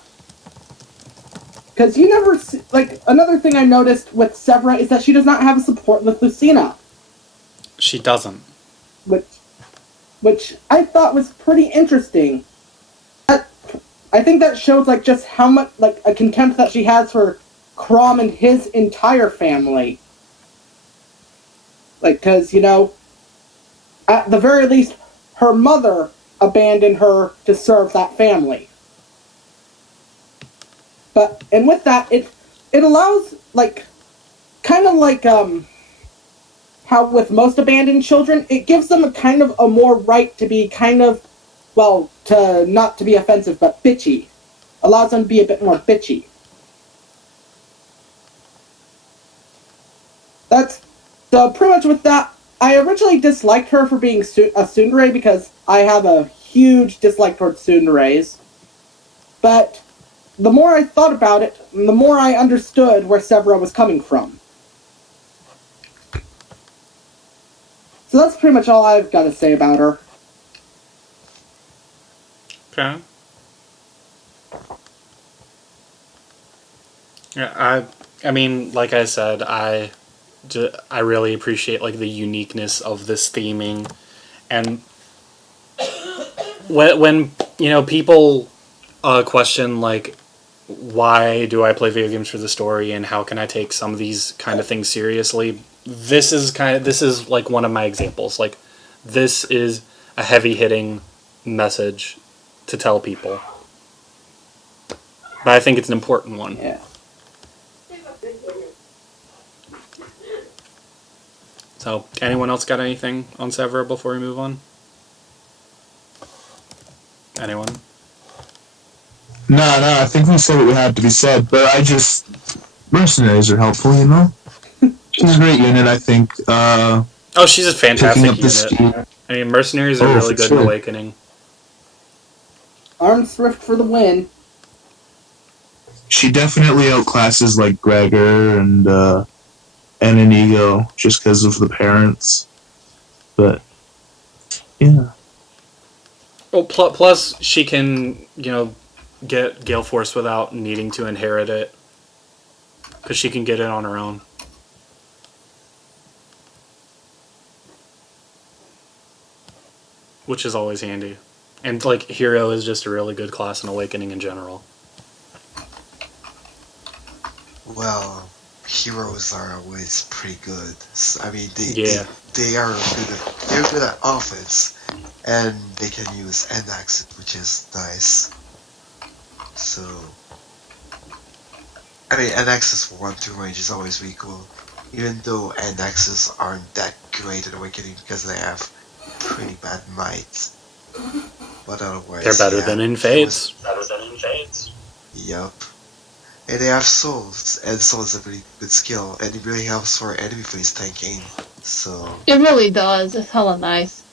Because you never see, another thing I noticed with Severa is that she does not have a support with Lucina. She doesn't. Which I thought was pretty interesting. I think that shows just how much a contempt that she has for Crom and his entire family. Because, at the very least, her mother abandoned her to serve that family. And with that, it allows, how with most abandoned children, it gives them a more right to be to not to be offensive, but bitchy. Allows them to be a bit more bitchy. So pretty much with that, I originally disliked her for being a tsundere because I have a huge dislike towards tsunderes. But the more I thought about it, the more I understood where Severa was coming from. So that's pretty much all I've got to say about her. Okay. Yeah, I mean, like I said, I really appreciate like the uniqueness of this theming, and when people question like, why do I play video games for the story, and how can I take some of these kind of things seriously? This is like one of my examples. Like, this is a heavy hitting message to tell people, but I think it's an important one. Yeah. So, anyone else got anything on Severa before we move on? Anyone? No, I think we said what we had to be said, but mercenaries are helpful, you know? She's a great unit, I think. Oh, she's a fantastic unit. I mean, mercenaries are really good in Awakening. Arms thrift for the win. She definitely outclasses, like, Gregor and Inigo, just because of the parents. But, yeah. Well, plus she can, get Gale Force without needing to inherit it. Because she can get it on her own. Which is always handy. And, like, Hero is just a really good class in Awakening in general. Well, heroes are always pretty good. I mean, they're good at offense, and they can use end exit, which is nice. So, I mean, end access for 1-2 range is always really cool, even though end access aren't that great at Awakening because they have pretty bad might. But otherwise, they're better than in Fates. Yup. And they have souls, and soul is a really good skill, and it really helps for enemy phase tanking. So it really does. It's hella nice.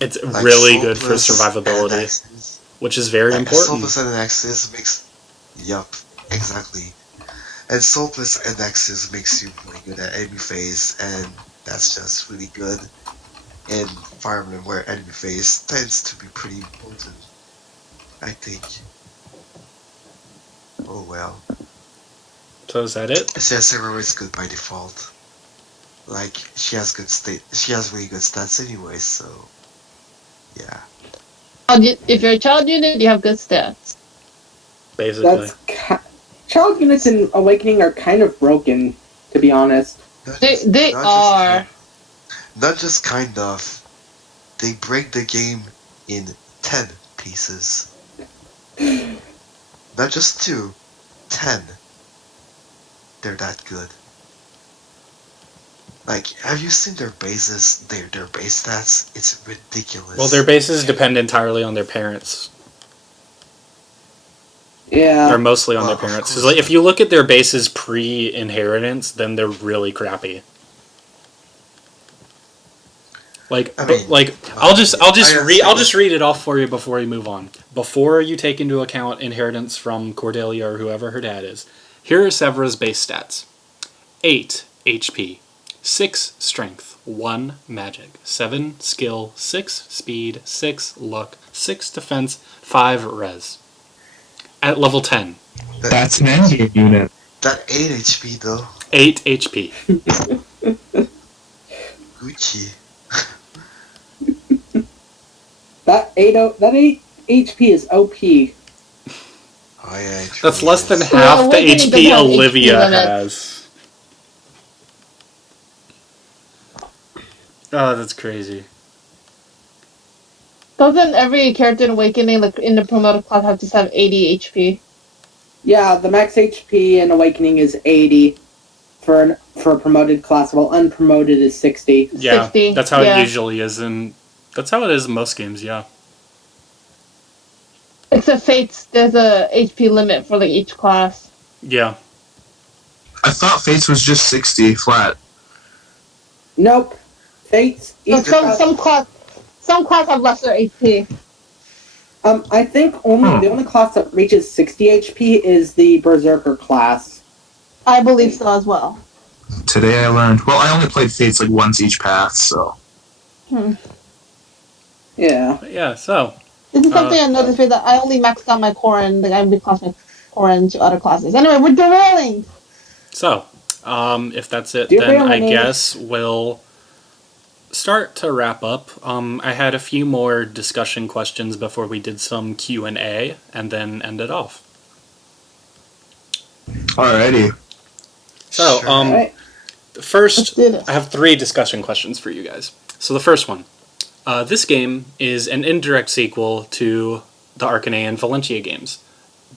It's like really good for survivability, which is very important. Soul plus and Nexus makes, yup, exactly. And Soul plus and Nexus makes you really good at enemy phase, and that's just really good in Fire Emblem where enemy phase tends to be pretty important, I think. Oh well. So is that it? Severa is good by default. Like, she has really good stats anyway, so yeah. If you're a child unit, you have good stats. Basically. Child units in Awakening are kind of broken, to be honest. They are. Not just kind of. They break the game in 10 pieces. Not just 2, 10. They're that good. Like, have you seen their bases, their base stats? It's ridiculous. Well, their bases depend entirely on their parents. Yeah. They're mostly on their parents. Because like, if you look at their bases pre-inheritance, then they're really crappy. Like, I'll just read it off for you before we move on. Before you take into account inheritance from Cordelia or whoever her dad is, here are Severa's base stats: 8 HP, 6 Strength, 1 Magic, 7 Skill, 6 Speed, 6 Luck, 6 Defense, 5 Res. At level 10. That's an endgame unit. That 8 HP though. 8 HP. Gucci. That 8 HP is OP. Oh yeah. That's less than half the HP Olivia has. Oh, that's crazy. Doesn't every character in Awakening, like in the promoted class, have to have 80 HP? Yeah, the max HP in Awakening is 80 for a promoted class, while unpromoted is 60. Yeah, 60, that's how it usually is, and that's how it is in most games. Yeah. Except Fates, there's a HP limit for like each class. Yeah. I thought Fates was just 60 flat. Nope. Fates. Some class have lesser HP. I think the only class that reaches 60 HP is the Berserker class. I believe so as well. Today I learned. Well, I only played Fates like once each path, so. Yeah. But yeah, so This is something I noticed because I only maxed out my Corin, like I reclassed my Corin to other classes. Anyway, we're derailing! So, if that's it, then I Derailing. guess we'll start to wrap up. I had a few more discussion questions before we did some Q&A, and then end it off. Alrighty. So, Sure. Alright. first, Let's do this. I have 3 discussion questions for you guys. So the first one. This game is an indirect sequel to the Arcanea and Valencia games.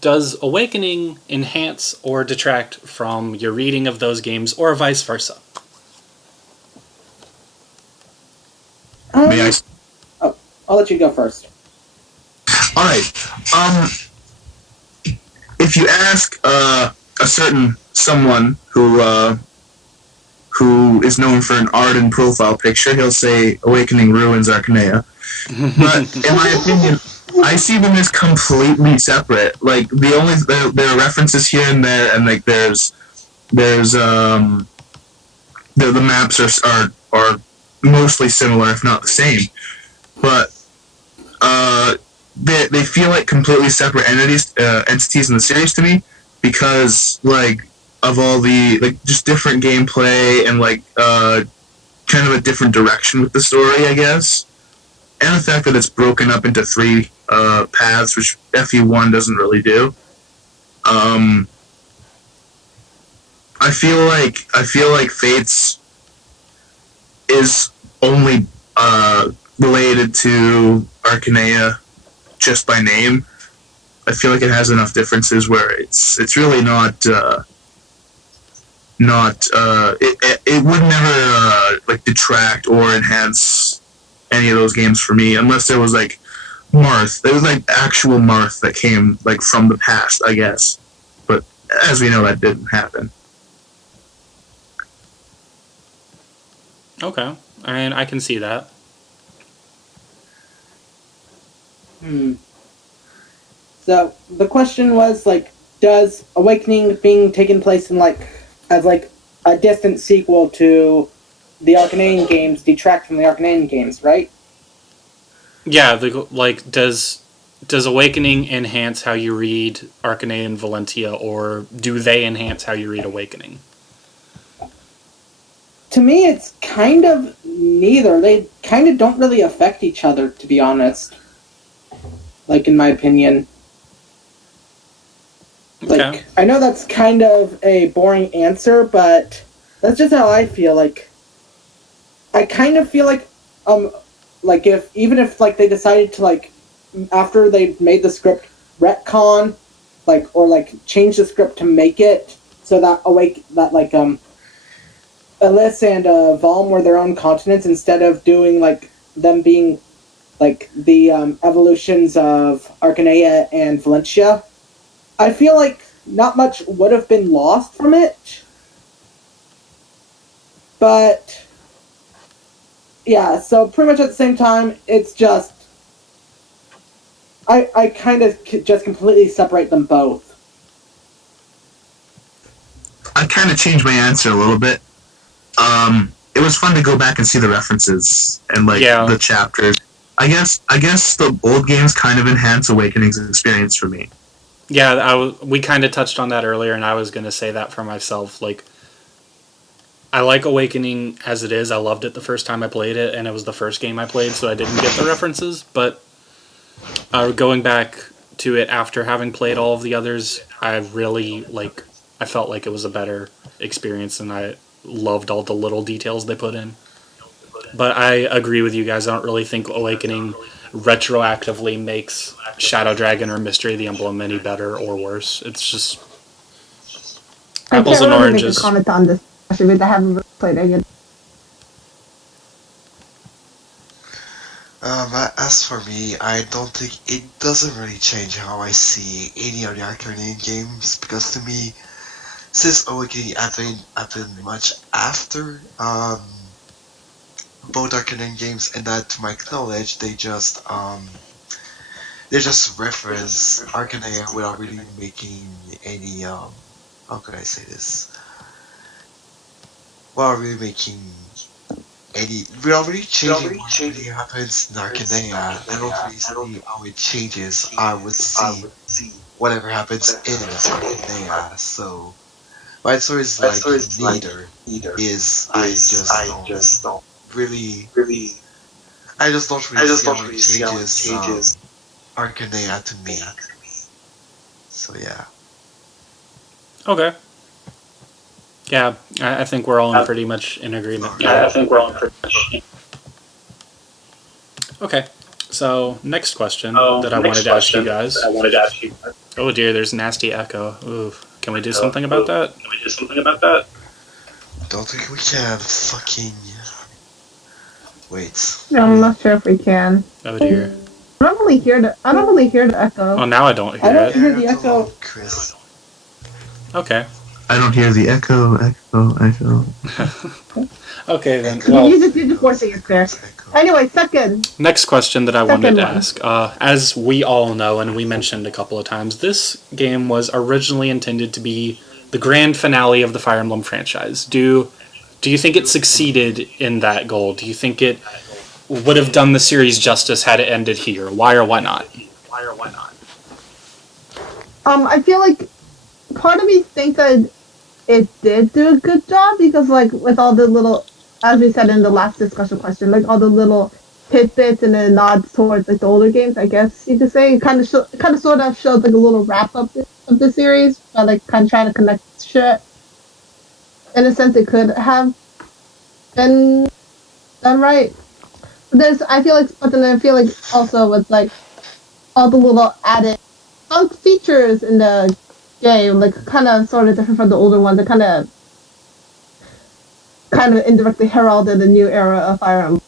Does Awakening enhance or detract from your reading of those games, or vice versa? May I? I'll let you go first. All right. If you ask a certain someone who is known for an ardent profile picture, he'll say Awakening ruins Arcanea. But in my opinion, I see them as completely separate. Like there are references here and there, and like there's the maps are mostly similar, if not the same. But they feel like completely separate entities in the series to me, because like of all the like just different gameplay and like kind of a different direction with the story, I guess, and the fact that it's broken up into 3 paths, which FE1 doesn't really do. I feel like Fates is only related to Arcanea just by name. I feel like it has enough differences where it's really not it would never like detract or enhance any of those games for me, unless there was like Marth. There was like actual Marth that came like from the past, I guess. But as we know, that didn't happen. Okay, and I can see that. So the question was like, does Awakening being taken place in like as like a distant sequel to the Arcanine games detract from the Arcanine games, right? Yeah, does Awakening enhance how you read Arcanea and Valencia, or do they enhance how you read Awakening? To me, it's kind of neither. They kind of don't really affect each other, to be honest. Like, in my opinion. Like, Okay. I know that's kind of a boring answer, but that's just how I feel. Like, I kind of feel like if they decided to, like, after they made the script retcon, like, or, like, change the script to make it so that Elis and Valm were their own continents instead of doing, like, them being, like, the evolutions of Arcanea and Valencia. I feel like not much would have been lost from it. But, yeah, so pretty much at the same time, it's just... I kind of just completely separate them both. I kind of changed my answer a little bit. It was fun to go back and see the references and like the chapters. I guess the old games kind of enhance Awakening's experience for me. Yeah, we kind of touched on that earlier, and I was going to say that for myself. Like, I like Awakening as it is. I loved it the first time I played it, and it was the first game I played, so I didn't get the references. But going back to it after having played all of the others, I felt like it was a better experience, and I loved all the little details they put in. But I agree with you guys. I don't really think Awakening retroactively makes Shadow Dragon or Mystery of the Emblem any better or worse. It's just apples and oranges. I can't really make a comment on this, especially because I haven't really played it yet. As for me, I don't think it doesn't really change how I see any of the Arcanine games, because to me, since Awakening happened much after both Arcanine games, and that to my knowledge, they just reference Arcanea without really making any how could I say this? Without really making we're already changing what really happens in Arcanea. I don't really see how it changes. I would see whatever happens in Arcanea. So my story is like neither. I just don't really. I just don't really see how it changes Arcanea to me. So yeah. Okay. Yeah, I think we're all pretty much in agreement. Okay, so next question that I wanted to ask you guys. Oh dear, there's nasty echo. Ooh, can we do something about that? Don't think we can. Fucking. Wait. I'm not sure if we can. Oh dear. I don't really hear the echo. Oh, now I don't hear I don't it. hear the echo. Chris. Okay. I don't hear the echo. Okay then. You Well, just do the forcing it there. Anyway, second. next question that I wanted to one. ask. As we all know, and we mentioned a couple of times, this game was originally intended to be the grand finale of the Fire Emblem franchise. Do you think it succeeded in that goal? Do you think it would have done the series justice had it ended here? Why or why not? I feel like part of me thinks that it did do a good job because, like, with all the little, as we said in the last discussion question, like all the little tidbits and the nods towards like the older games, I guess you could say, it kind of sort of showed like a little wrap up of the series, but like kind of trying to connect shit. In a sense, it could have been done right. But I feel like also with like all the little added features in the game, like kind of sort of different from the older ones, that kind of indirectly heralded the new era of Fire Emblem.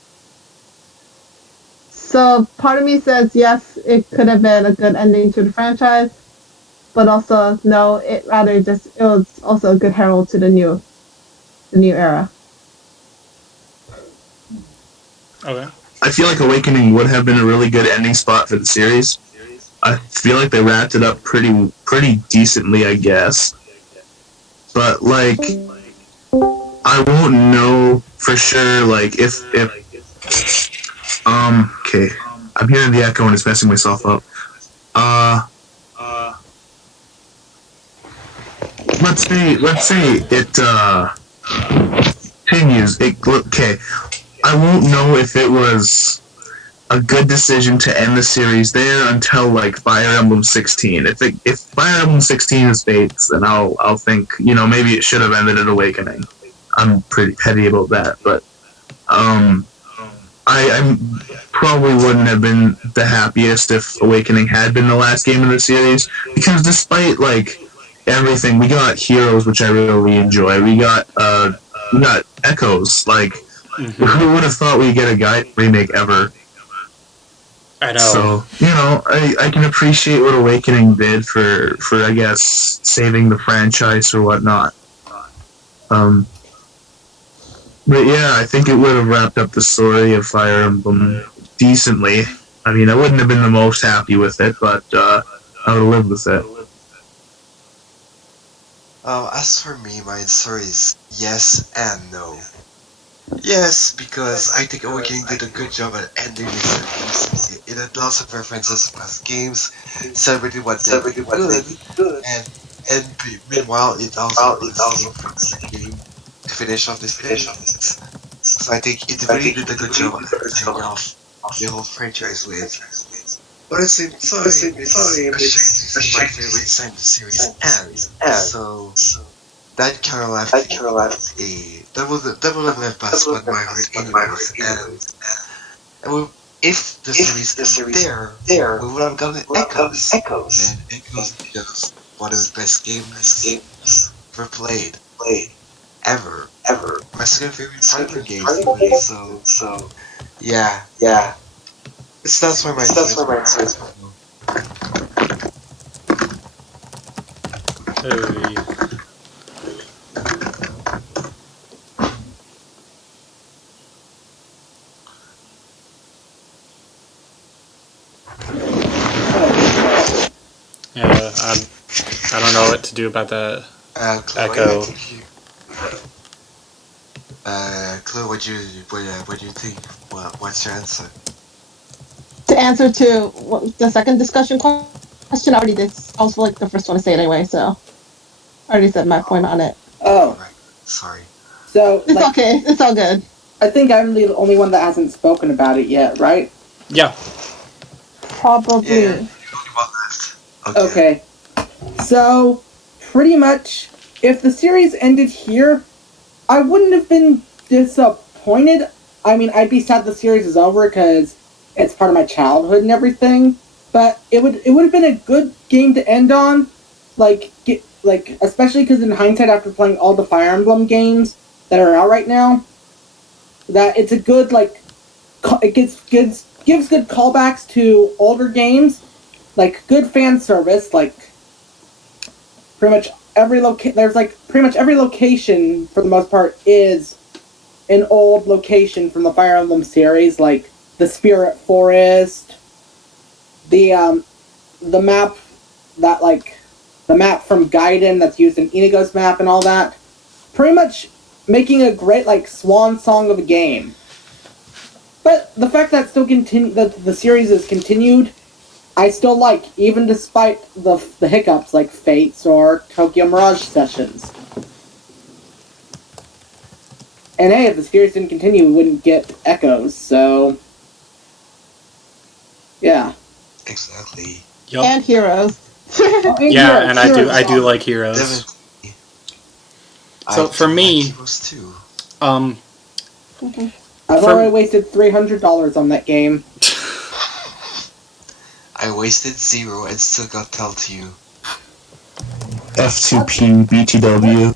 So part of me says yes, it could have been a good ending to the franchise, but also no, it was also a good herald to the new era. Okay. I feel like Awakening would have been a really good ending spot for the series. I feel like they wrapped it up pretty decently, I guess. But like, I won't know for sure. Like, if okay, I'm hearing the echo and it's messing myself up. Let's say it continues. Okay, I won't know if it was a good decision to end the series there until like Fire Emblem 16. If Fire Emblem 16 is Fates, then I'll think, maybe it should have ended at Awakening. I'm pretty petty about that, but I probably wouldn't have been the happiest if Awakening had been the last game of the series, because despite like everything, we got Heroes, which I really enjoy. We got Echoes. Like, who would have thought we'd get a Gaiden remake ever? I know. So, I can appreciate what Awakening did for I guess, saving the franchise or whatnot. But yeah, I think it would have wrapped up the story of Fire Emblem decently. I mean, I wouldn't have been the most happy with it, but I would have lived with it. As for me, my answer is yes and no. Yes, because I think Awakening did a good job at ending the series. It had lots of references to past games, celebrated what they did good, and meanwhile it also the game to finish off this series. So I think it really did a good job at ending off the whole franchise with. But at the same time, it's a shame to see my favorite side of the series ends. So that kind of left that would have left us with my heart anyways. And if the series ended there, we would have gotten Echoes. And Echoes is just one of the best games ever played. Ever. My second favorite fighting game. So yeah. That's why my answer is no. Yeah, I don't know what to do about that echo. Clue, what do you think? What's your answer? To answer to the second discussion question, I already did. I was like the first one to say it anyway, so I already said my point on it. Oh, Right. Sorry. so It's okay. It's all good. I think I'm the only one that hasn't spoken about it yet, right? Yeah. Probably. Yeah, you're the only one left. Okay. So, pretty much, if the series ended here, I wouldn't have been disappointed. I mean, I'd be sad the series is over because it's part of my childhood and everything. But it would have been a good game to end on, especially because in hindsight, after playing all the Fire Emblem games that are out right now, that it's a good it gives good callbacks to older games, like good fan service, like pretty much every pretty much every location for the most part is an old location from the Fire Emblem series, like the Spirit Forest, the map the map from Gaiden that's used in Inigo's map and all that. Pretty much making a great swan song of a game. But the fact that the series is continued, I still like, even despite the hiccups like Fates or Tokyo Mirage Sessions. And hey, if the series didn't continue, we wouldn't get Echoes, so yeah. Exactly. Yep. And Heroes. Yeah, and I do like Heroes. Definitely. So for me, like Heroes too. I've already wasted $300 on that game. I wasted 0 and still got told to you. F2P BTW.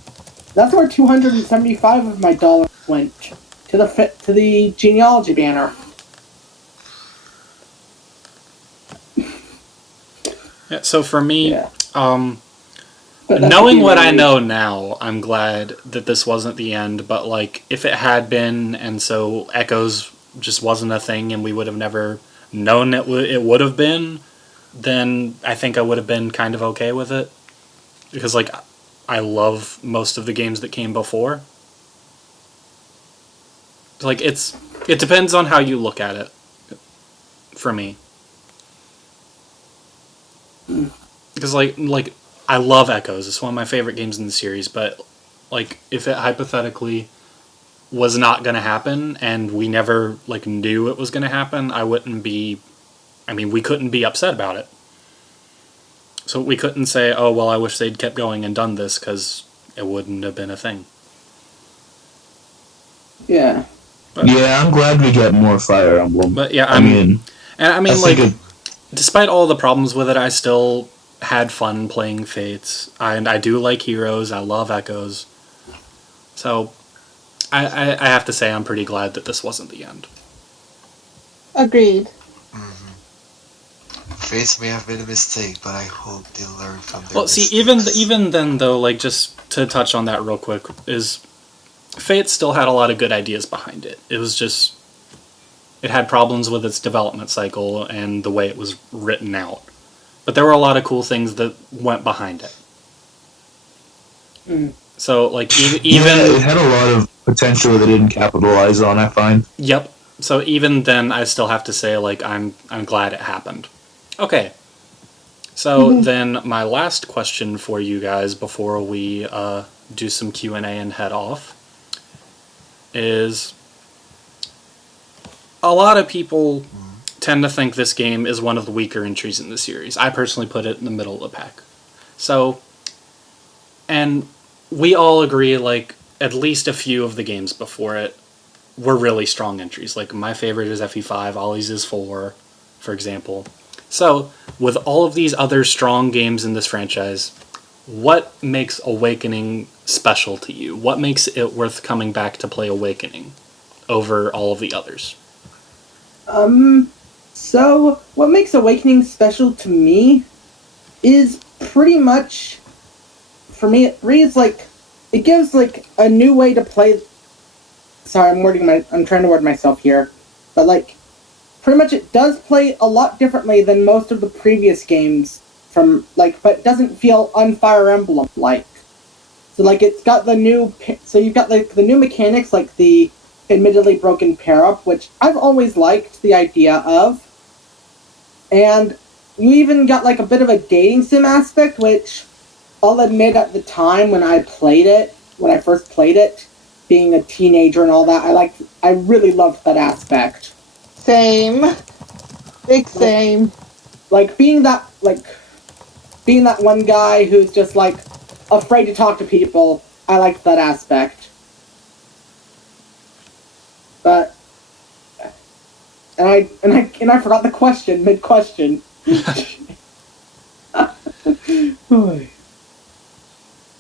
That's where 275 of my dollars went to the genealogy banner. Yeah, so for me, Yeah. knowing what I know now, I'm glad that this wasn't the end, but if it had been, and so Echoes just wasn't a thing and we would have never known it would have been, then I think I would have been kind of okay with it. Because, I love most of the games that came before. It depends on how you look at it, for me. Because, I love Echoes. It's one of my favorite games in the series, but, if it hypothetically was not going to happen, and we never, knew it was going to happen, we couldn't be upset about it. So we couldn't say, oh, well, I wish they'd kept going and done this, because it wouldn't have been a thing. Yeah. But, yeah, I'm glad we get more Fire Emblem. But, yeah, despite all the problems with it, I still had fun playing Fates, and I do like Heroes, I love Echoes. So, I have to say I'm pretty glad that this wasn't the end. Agreed. Fates may have been a mistake, but I hope they learn from their Well, mistakes. see, even then, though, just to touch on that real quick, is Fate still had a lot of good ideas behind it. It was just, it had problems with its development cycle and the way it was written out. But there were a lot of cool things that went behind it. So, even... Yeah, it had a lot of potential that it didn't capitalize on, I find. Yep. So even then, I still have to say, I'm glad it happened. Okay. So then my last question for you guys before we do some Q&A and head off is, a lot of people tend to think this game is one of the weaker entries in the series. I personally put it in the middle of the pack. So, and we all agree, at least a few of the games before it were really strong entries. My favorite is FE5, Ollie's is 4, for example. So, with all of these other strong games in this franchise, what makes Awakening special to you? What makes it worth coming back to play Awakening over all of the others? So, what makes Awakening special to me is pretty much, for me, it reads it gives a new way to play. Sorry, I'm trying to word myself here, but pretty much it does play a lot differently than most of the previous games but it doesn't feel un-Fire Emblem-like. So like it's got the new, so you've got like the new mechanics, like the admittedly broken pair up, which I've always liked the idea of, and you even got like a bit of a dating sim aspect, which I'll admit at the time when I first played it, being a teenager and all that, I really loved that aspect. Same. Big same. Like being that one guy who's just like afraid to talk to people, I liked that aspect. But and I forgot the question mid-question.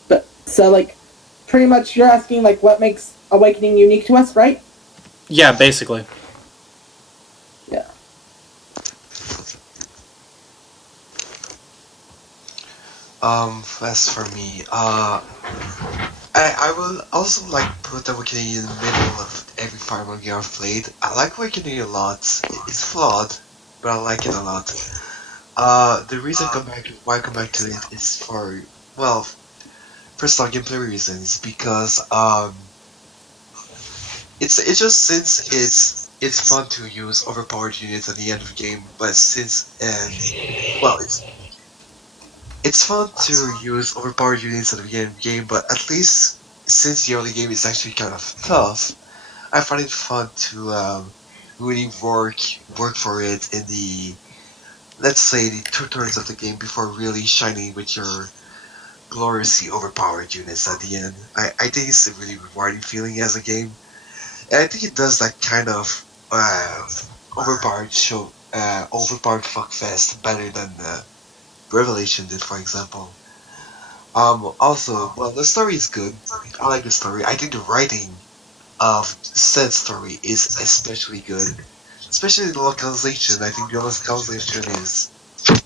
But so like pretty much you're asking like what makes Awakening unique to us, right? Yeah, basically. Yeah. As for me, I will also like put Awakening in the middle of every Fire Emblem game I've played. I like Awakening a lot. It's flawed, but I like it a lot. The reason why I come back to it is for, well, first of all, gameplay reasons, because it's just since it's fun to use overpowered units at the end of the game, but it's fun to use overpowered units at the beginning of the game, but at least since the early game is actually kind of tough, I find it fun to really work for it in the, let's say, the 2/3 of the game before really shining with your gloriously overpowered units at the end. I think it's a really rewarding feeling as a game, and I think it does that kind of overpowered fuckfest better than Revelation did, for example. Also, well, the story is good. I like the story. I think the writing of said story is especially good. Especially the localization. I think the localization is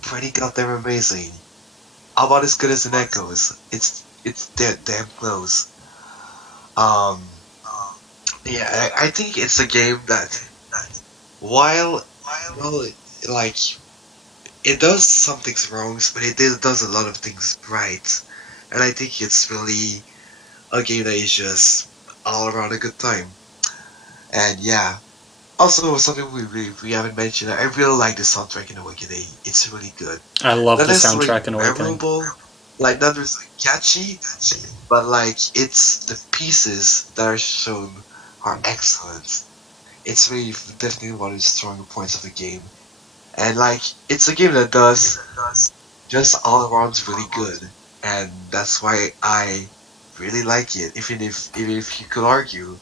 pretty goddamn amazing. About as good as an Echoes. It's damn close. Um, yeah, I think it's a game that, while like, it does some things wrong, but it does a lot of things right. And I think it's really a game that is just all around a good time. And yeah. Also, something we haven't mentioned, I really like the soundtrack in Awakening. It's really good. I love Not the necessarily soundtrack in Awakening. memorable, like not really catchy, but like it's the pieces that are shown are excellent. It's really definitely one of the stronger points of the game. And like, it's a game that does just all around really good, and that's why I really like it. Even if you could argue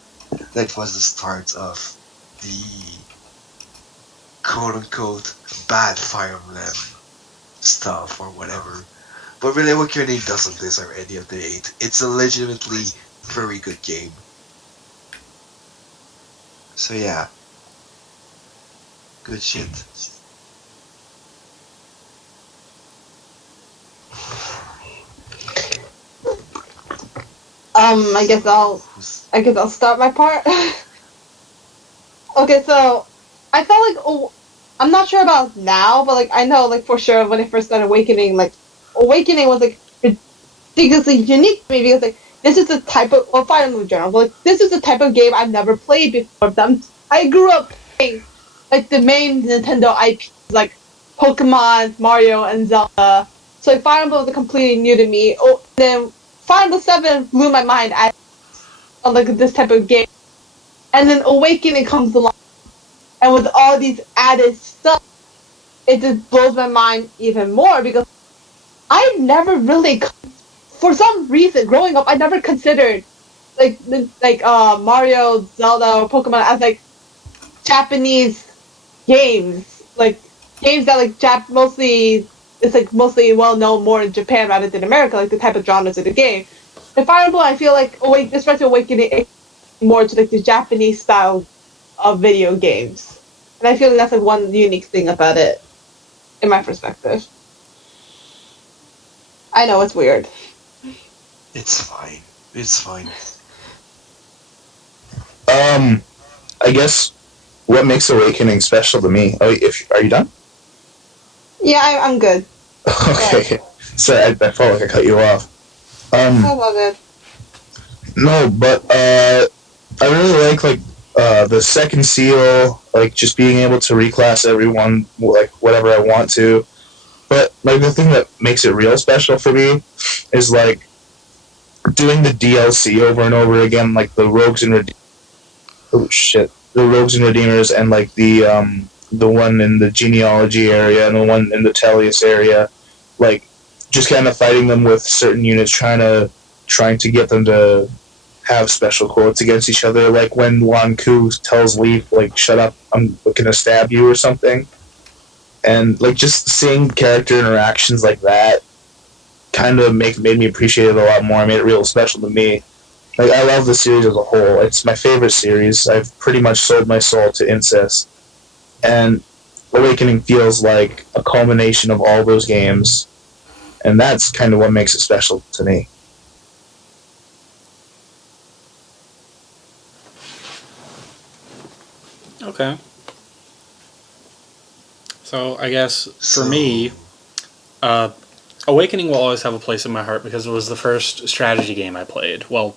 that was the start of the quote unquote bad Fire Emblem stuff or whatever, but really, Awakening doesn't deserve any of the hate. It's a legitimately very good game. So yeah, good shit. I guess I'll start my part. Okay, so I felt like, oh, I'm not sure about now, but like I know like for sure when I first started Awakening, like Awakening was like ridiculously unique to me because like this is the type of, well, Fire Emblem in general, but like this is the type of game I've never played before. I grew up playing like the main Nintendo IPs like Pokemon, Mario, and Zelda. So like, Fire Emblem was completely new to me. Oh, and then Fire Emblem 7 blew my mind on like this type of game. And then Awakening comes along, and with all these added stuff, it just blows my mind even more because I never really, for some reason, growing up, I never considered like Mario, Zelda, or Pokemon as like Japanese games, like games that like mostly it's like mostly well known more in Japan rather than America, like the type of genres of the game. In Fire Emblem, I feel like especially Awakening, more to like the Japanese style of video games, and I feel like that's like one unique thing about it, in my perspective. I know it's weird. It's fine. It's fine. I guess what makes Awakening special to me? Oh, are you done? Yeah, I'm good. Okay. Sorry, I felt like I cut you off. That's all good. No, but I really like the second seal, like just being able to reclass everyone like whatever I want to. But like the thing that makes it real special for me is like doing the DLC over and over again, like the rogues and the rogues and redeemers, and like the one in the genealogy area and the one in the Tellius area, like just kind of fighting them with certain units, trying to get them to have special quotes against each other, like when Wan Ku tells Leaf, like, shut up, I'm gonna stab you or something. And like just seeing character interactions like that kind of made me appreciate it a lot more. It made it real special to me. Like I love the series as a whole. It's my favorite series. I've pretty much sold my soul to Incest. And Awakening feels like a culmination of all those games. And that's kind of what makes it special to me. Okay. So I guess for me, Awakening will always have a place in my heart because it was the first strategy game I played. Well,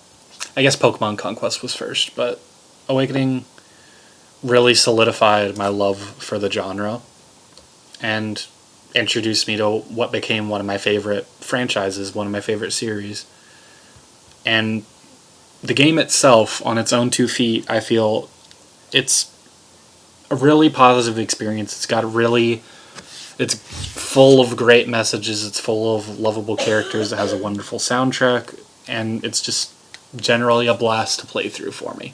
I guess Pokemon Conquest was first, but Awakening really solidified my love for the genre and introduced me to what became one of my favorite franchises, one of my favorite series. And the game itself, on its own 2 feet, I feel it's a really positive experience. It's full of great messages. It's full of lovable characters. It has a wonderful soundtrack, and it's just generally a blast to play through for me.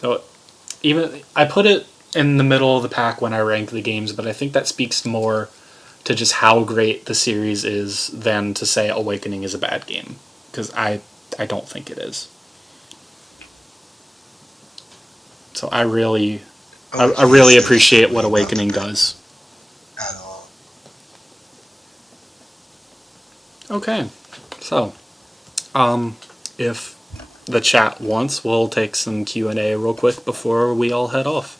So, even I put it in the middle of the pack when I rank the games, but I think that speaks more to just how great the series is than to say Awakening is a bad game, because I don't think it is. So I really appreciate what Awakening does. At all. Okay, so if the chat wants, we'll take some Q&A real quick before we all head off.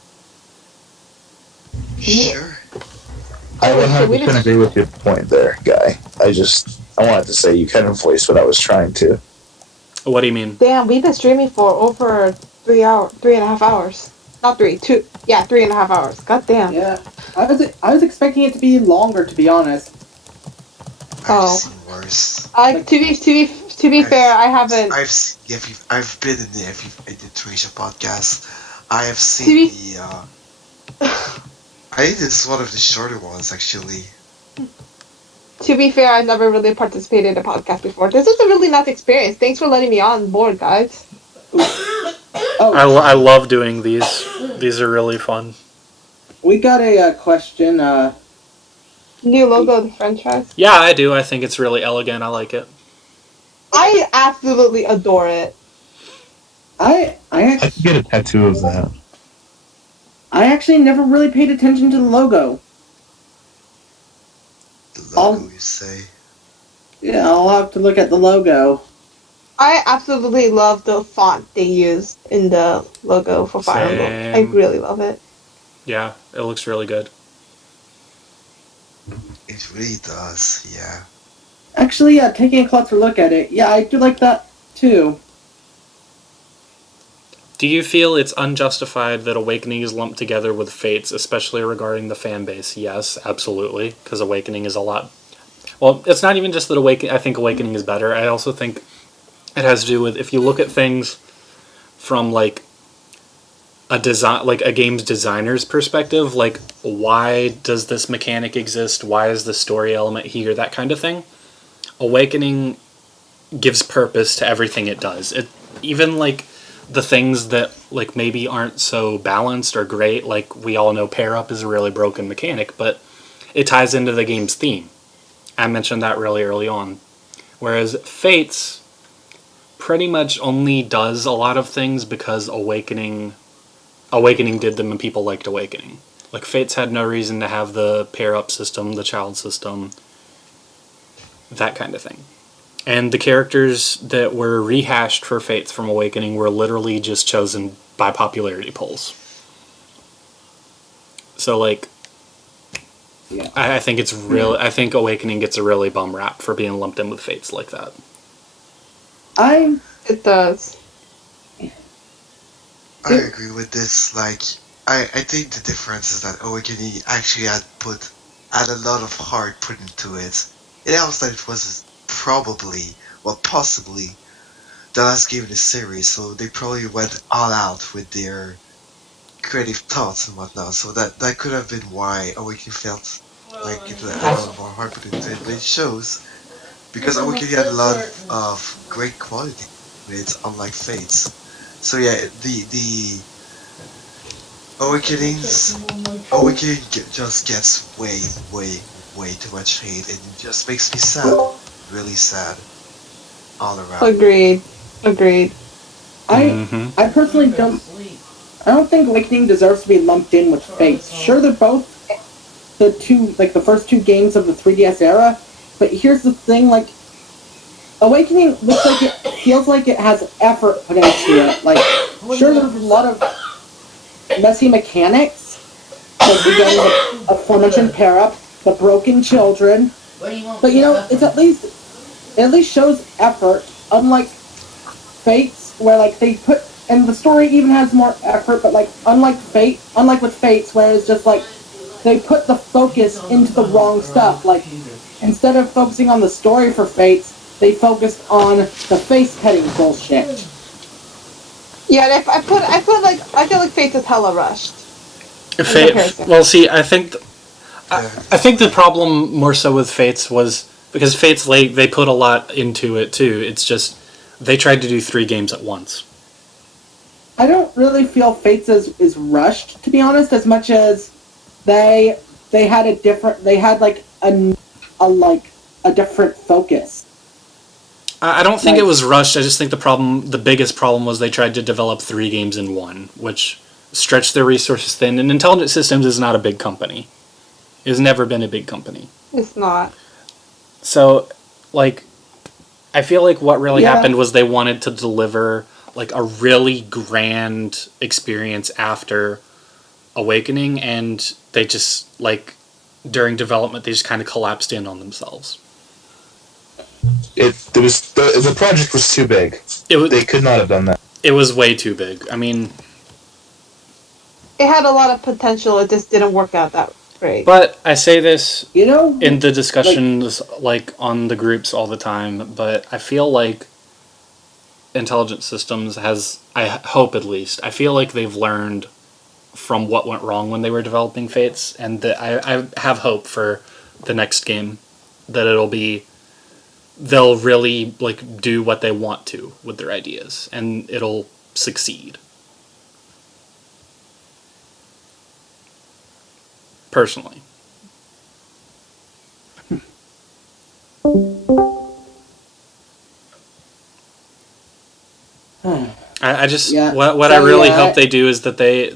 Sure. I 100% agree with your point there, Guy. I wanted to say you kind of voiced what I was trying to. What do you mean? Damn, we've been streaming for over 3.5 hours. Not 3, 2. Yeah, 3.5 hours. God damn. Yeah, I was expecting it to be longer, to be honest. I've seen worse. To be fair, I haven't. I've been in the Tracia podcast. I have seen I think this is one of the shorter ones, actually. To be fair, I've never really participated in a podcast before. This is a really nice experience. Thanks for letting me on board, guys. I love doing these. These are really fun. We got a question. New logo of the franchise. Yeah, I do. I think it's really elegant. I like it. I absolutely adore it. I could get a tattoo of that. I actually never really paid attention to the logo. The logo, you say? Yeah, I'll have to look at the logo. I absolutely love the font they used in the logo for Fire Emblem. I really love it. Yeah, it looks really good. It really does, yeah. Actually, yeah, taking a closer look at it, yeah, I do like that too. Do you feel it's unjustified that Awakening is lumped together with Fates, especially regarding the fan base? Yes, absolutely, because Awakening is a lot... Well, it's not even just that I think Awakening is better. I also think it has to do with, if you look at things from, like, a game's designer's perspective, like, why does this mechanic exist? Why is the story element here? That kind of thing. Awakening gives purpose to everything it does. Even, like, the things that, like, maybe aren't so balanced or great, like, we all know pair up is a really broken mechanic, but it ties into the game's theme. I mentioned that really early on. Whereas Fates pretty much only does a lot of things because Awakening did them and people liked Awakening. Like, Fates had no reason to have the pair up system, the child system, that kind of thing. And the characters that were rehashed for Fates from Awakening were literally just chosen by popularity polls. So, like, yeah. I think it's real. I think Awakening gets a really bum rap for being lumped in with Fates like that. It does. I agree with this. Like, I think the difference is that Awakening actually had a lot of heart put into it. It helps that it was possibly the last game in the series, so they probably went all out with their creative thoughts and whatnot. So that could have been why Awakening felt like it had a lot more heart put into it. But it shows because Awakening had a lot of great quality with it, unlike Fates. So yeah, the Awakening just gets way too much hate, and it just makes me sad, really sad, all around. Agreed. I personally don't. I don't think Awakening deserves to be lumped in with Fates. Sure, they're both the first two games of the 3DS era, but here's the thing, like, Awakening looks like it feels like it has effort put into it. Like, sure, there's a lot of messy mechanics, like again, the aforementioned pair-up, the broken children, but it at least shows effort, unlike Fates, where like they put, and the story even has more effort, but like unlike with Fates, where it's just like they put the focus into the wrong stuff. Like, instead of focusing on the story for Fates, they focused on the face petting bullshit. Yeah, I feel like Fates is hella rushed. Well, see, I think the problem more so with Fates was because Fates they put a lot into it too. It's just they tried to do 3 games at once. I don't really feel Fates is rushed, to be honest, as much as they had a different focus. I don't think it was rushed. I just think the biggest problem was they tried to develop 3 games in one, which stretched their resources thin. And Intelligent Systems is not a big company. It has never been a big company. It's not. So, like, I feel like what really happened was they wanted to deliver like a really grand experience after Awakening, and they just during development they just kind of collapsed in on themselves. The project was too big. They could not have done that. It was way too big. I mean, it had a lot of potential. It just didn't work out that great. But I say this, in the discussions, on the groups all the time. But I feel like Intelligent Systems has, I hope at least, I feel like they've learned from what went wrong when they were developing Fates, and that I have hope for the next game that they'll really do what they want to with their ideas, and it'll succeed. Personally. I just what I really hope they do is that they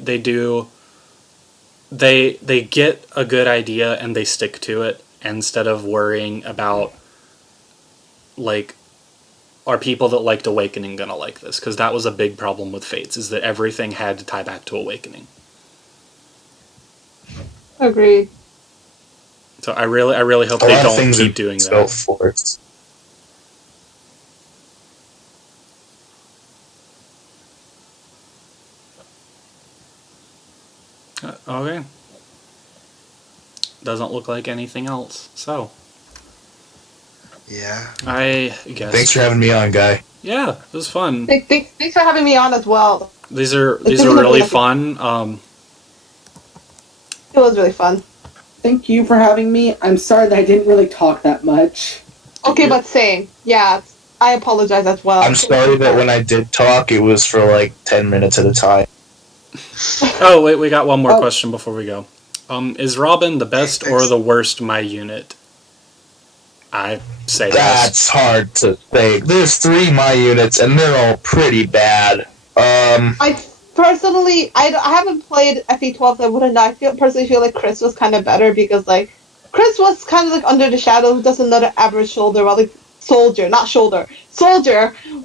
get a good idea and they stick to it instead of worrying about are people that liked Awakening gonna like this, because that was a big problem with Fates, is that everything had to tie back to Awakening. Agreed. So I really hope they don't keep doing that. Okay. Doesn't look like anything else. So. Yeah. I guess. Thanks for having me on, Guy. Yeah, it was fun. Thanks for having me on as well. These are really fun. It was really fun. Thank you for having me. I'm sorry that I didn't really talk that much. Okay, but same. Yeah, I apologize as well. I'm sorry that when I did talk, it was for 10 minutes at a time. Oh, wait, we got one more question before we go. Is Robin the best or the worst My Unit? I say that's hard to say. There's 3 My Units, and they're all pretty bad. I personally, I haven't played FE12, so I wouldn't know. I personally feel like Chris was kind of better because, Chris was kind of under the shadow, just another average soldier,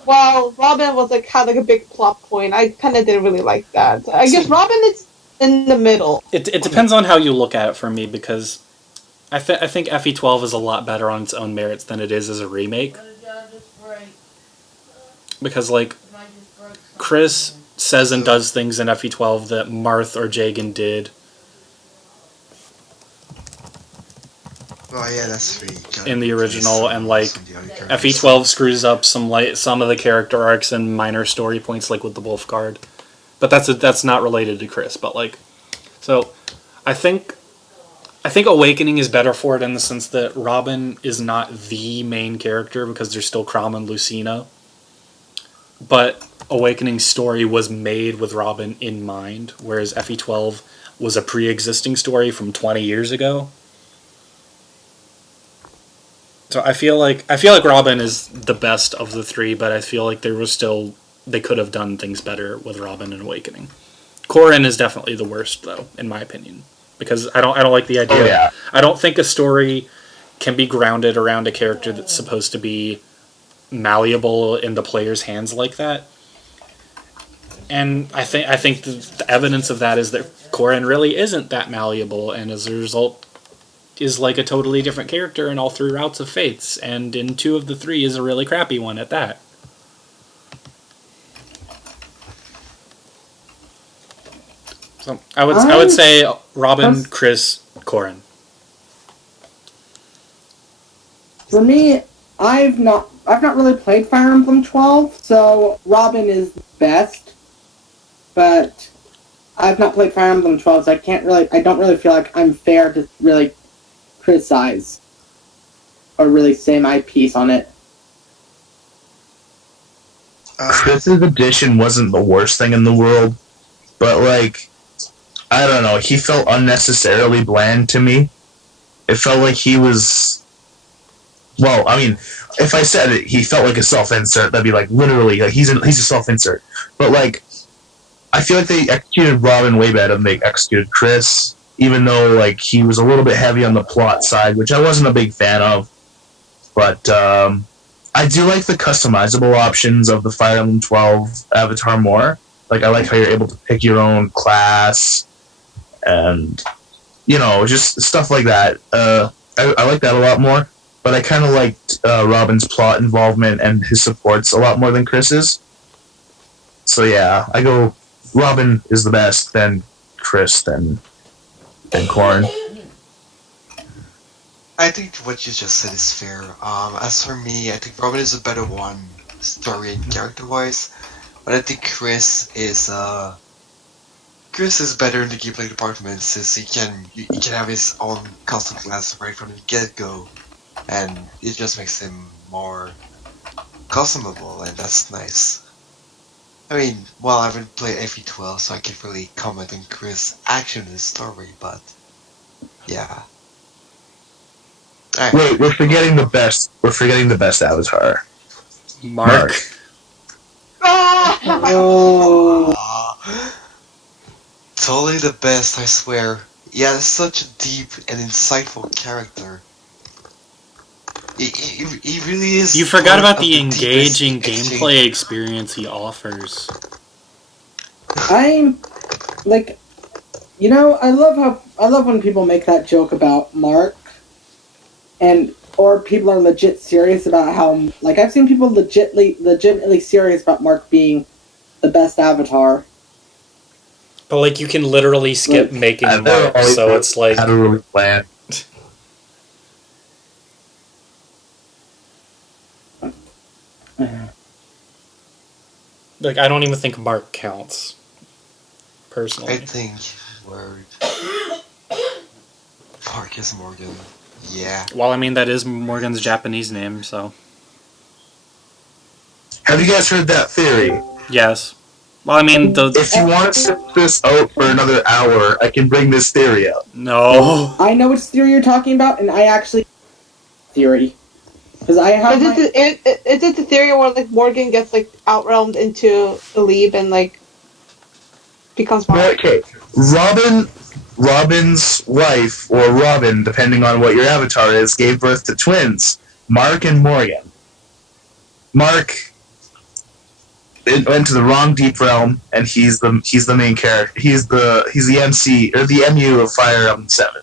while Robin was kind of a big plot point. I kind of didn't really like that. I guess Robin is in the middle. It depends on how you look at it for me, because I think FE12 is a lot better on its own merits than it is as a remake. because like Chris says and does things in FE12 that Marth or Jagan did Oh yeah, that's really in the original, and like FE12 screws up some of the character arcs and minor story points, like with the Wolf Guard. But that's not related to Chris. But like, so I think Awakening is better for it in the sense that Robin is not the main character because there's still Crom and Lucina. But Awakening's story was made with Robin in mind, whereas FE12 was a pre-existing story from 20 years ago. So I feel like Robin is the best of the three, but I feel like they could have done things better with Robin and Awakening. Corrin is definitely the worst, though, in my opinion, because I don't like the idea. Oh, yeah. I don't think a story can be grounded around a character that's supposed to be malleable in the player's hands like that. And I think the evidence of that is that Corrin really isn't that malleable, and as a result is like a totally different character in all three routes of Fates, and in 2 of the 3 is a really crappy one at that. So I would say Robin, Chris, Corrin. For me, I've not really played Fire Emblem 12, so Robin is best. But I've not played Fire Emblem 12, so I don't really feel like I'm fair to really criticize or really say my piece on it. Chris's edition wasn't the worst thing in the world, but like, I don't know, he felt unnecessarily bland to me. It felt like he was, well, I mean, if I said it, he felt like a self-insert, that'd be like, literally, like, he's a self-insert. But like, I feel like they executed Robin way better than they executed Chris, even though like he was a little bit heavy on the plot side, which I wasn't a big fan of. But I do like the customizable options of the Fire Emblem 12 avatar more. Like, I like how you're able to pick your own class and, just stuff like that. I like that a lot more, but I kind of liked Robin's plot involvement and his supports a lot more than Chris's. So yeah, I go Robin is the best, then Chris, then Corrin. I think what you just said is fair. As for me, I think Robin is a better one, story and character-wise, but I think Chris is better in the gameplay department since he can have his own custom class right from the get-go, and it just makes him more customable, and that's nice. I mean, well, I haven't played FE12, so I can't really comment on Chris' action in the story, but yeah. Right. Wait, we're forgetting the best. We're forgetting the best avatar. Mark. Oh. Totally the best, I swear. Yeah, it's such a deep and insightful character. He really is. You forgot about the engaging gameplay experience he offers. I'm like, I love when people make that joke about Mark, or people are legit serious about how, like, I've seen people legitimately serious about Mark being the best avatar. But like, you can literally skip making Mark, so it's like. How to really plan. Like, I don't even think Mark counts, personally. I think word. Marcus Morgan. Yeah. Well, I mean, that is Morgan's Japanese name, so. Have you guys heard that theory? Yes. Well, I mean, if you want to sit this out for another hour, I can bring this theory up. No. I know which theory you're talking about, and I actually theory. Because I have. Is it the theory where like Morgan gets like outrealmed into Alib and like becomes Mark? Okay, Robin's wife, or Robin, depending on what your avatar is, gave birth to twins, Mark and Morgan. Mark went to the wrong deep realm, and he's the main character. He's the MC or the MU of Fire Emblem 7.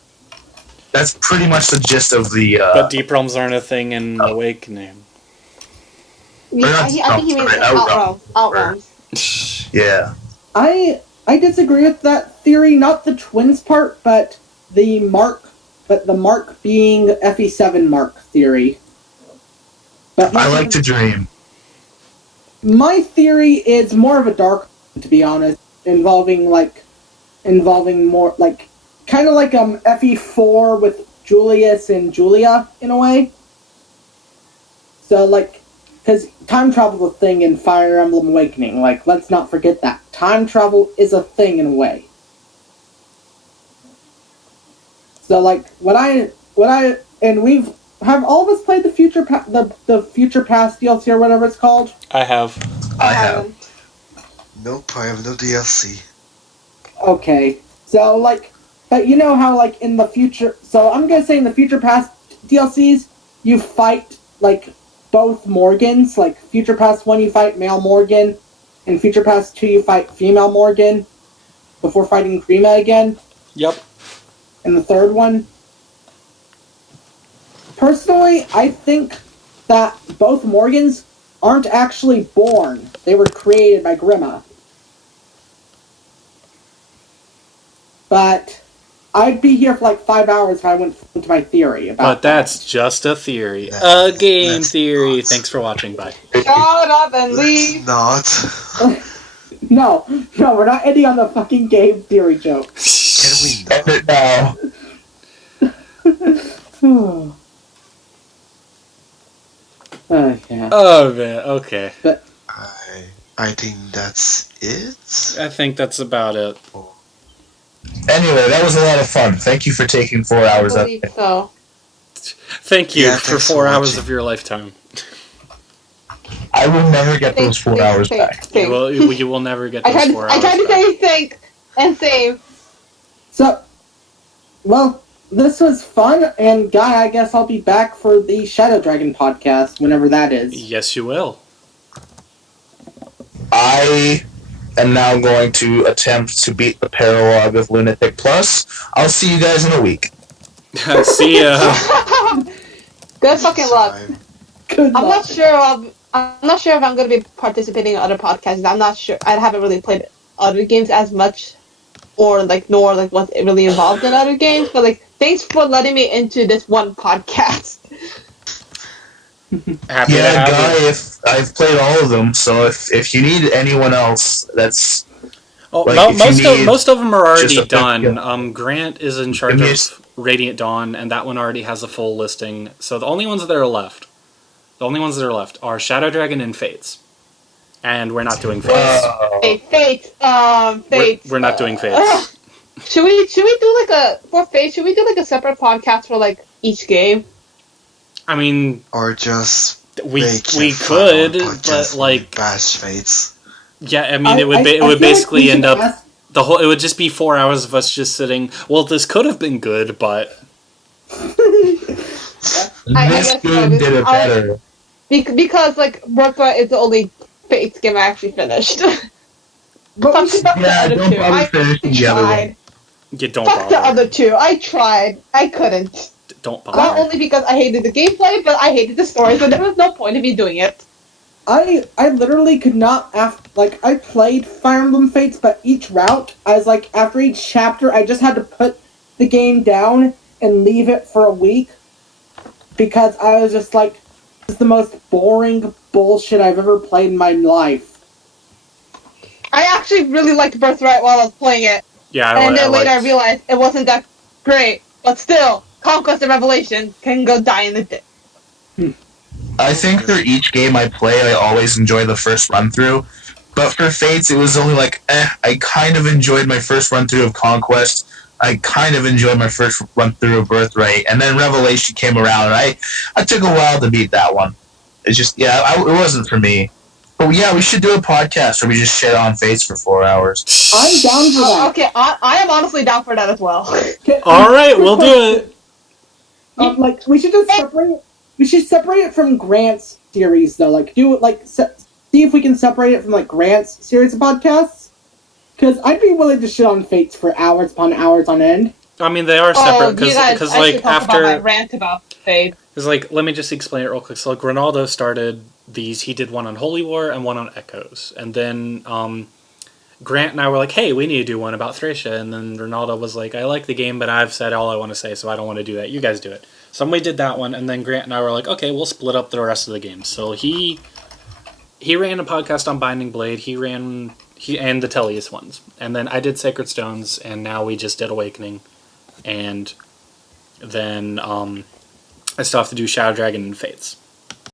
That's pretty much the gist of the. But deep realms aren't a thing in Awakening. I think he means Outrealms. Yeah. I disagree with that theory. Not the twins part, but the mark being FE7 mark theory. But I like to dream. My theory is more of a dark, to be honest, involving more like kind of like FE4 with Julius and Julia in a way. So like, because time travel's a thing in Fire Emblem Awakening. Like, let's not forget that time travel is a thing in a way. So like, and have all of us played the Future Past DLC or whatever it's called? I have. I have. Nope, I have no DLC. Okay, so like, but you know how like in the future, so I'm gonna say in the Future Past DLCs, you fight like both Morgans. Like Future Past 1, you fight male Morgan, and Future Past 2, you fight female Morgan before fighting Grima again. Yep. And the third one. Personally, I think that both Morgans aren't actually born. They were created by Grima. But I'd be here for like 5 hours if I went into my theory about But that's just a theory. A game theory. Thanks for watching. Bye. Shut up and leave. Not. No, we're not ending on the fucking game theory joke. Can we not? End it now. Yeah. Oh man. Okay. But I think that's it. I think that's about it. Anyway, that was a lot of fun. Thank you for taking 4 hours I up. believe so. Thank you Yeah, for thanks 4 for hours watching. of your lifetime. I will never get those 4 hours back. You will never get I those tried 4 to hours back. say think and save. So, well, this was fun, and Guy, I guess I'll be back for the Shadow Dragon podcast, whenever that is. Yes, you will. I am now going to attempt to beat the paralog of Lunatic Plus. I'll see you guys in a week. See ya. Good fucking luck. Good I'm luck. not sure. I'm not sure if I'm going to be participating in other podcasts. I'm not sure. I haven't really played other games as much, nor what's really involved in other games. But like, thanks for letting me into this one podcast. Happy to Yeah, have Guy, you. if I've played all of them, so if you need anyone else, that's... Oh, like, if you need most of them are already just a done. yeah. Grant is in charge Give me of Radiant Dawn, and that one already has a full listing. So the only ones that are left are Shadow Dragon and Fates. And we're not doing Fates. Hey, Fates. Fates. We're not doing Fates. Should we do like a separate podcast for like each game? I mean, Or just we make we a could, final but podcast like, bash Fates. yeah, I mean, it would I feel like basically we end should up ask- it would just be 4 hours of us just sitting. Well, this could have been good, but I This guess game so. did it better. Because like Birthright is the only Fates game I actually finished. But we Fuck should, the Yeah, other don't two. bother I finishing the other tried. one. you don't Fuck the bother. other two. I tried. I couldn't. Don't Not bother. only because I hated the gameplay, but I hated the story, so there was no point in me doing it. I literally could not, I played Fire Emblem Fates, but each route, I was like, after each chapter, I just had to put the game down and leave it for a week, because I was just like, this is the most boring bullshit I've ever played in my life. I actually really liked Birthright while I was playing it, Yeah, and then later I liked- realized it wasn't that great. But still, Conquest and Revelation can go die in the ditch. I think for each game I play, I always enjoy the first run-through. But for Fates, it was only like, I kind of enjoyed my first run-through of Conquest. I kind of enjoyed my first run-through of Birthright. And then Revelation came around, and I took a while to beat that one. It's just, it wasn't for me. But yeah, we should do a podcast where we just shit on Fates for 4 hours. I'm down for that. Okay, I am honestly down for that as well. All right, we'll do it. Like, we should just separate. We should separate it from Grant's series, though. Like, do it like see if we can separate it from like Grant's series of podcasts. Because I'd be willing to shit on Fates for hours upon hours on end. I mean, they are Oh, separate you guys, because I like should talk about my after rant about Fate. Because, like, let me just explain it real quick. So, like, Ronaldo started these. He did one on Holy War and one on Echoes. And then Grant and I were like, hey, we need to do one about Thracia. And then Ronaldo was like, I like the game, but I've said all I want to say, so I don't want to do that. You guys do it. So we did that one. And then Grant and I were like, okay, we'll split up the rest of the games. So he ran a podcast on Binding Blade. He and the Tellius ones. And then I did Sacred Stones. And now we just did Awakening. And then I still have to do Shadow Dragon and Fates.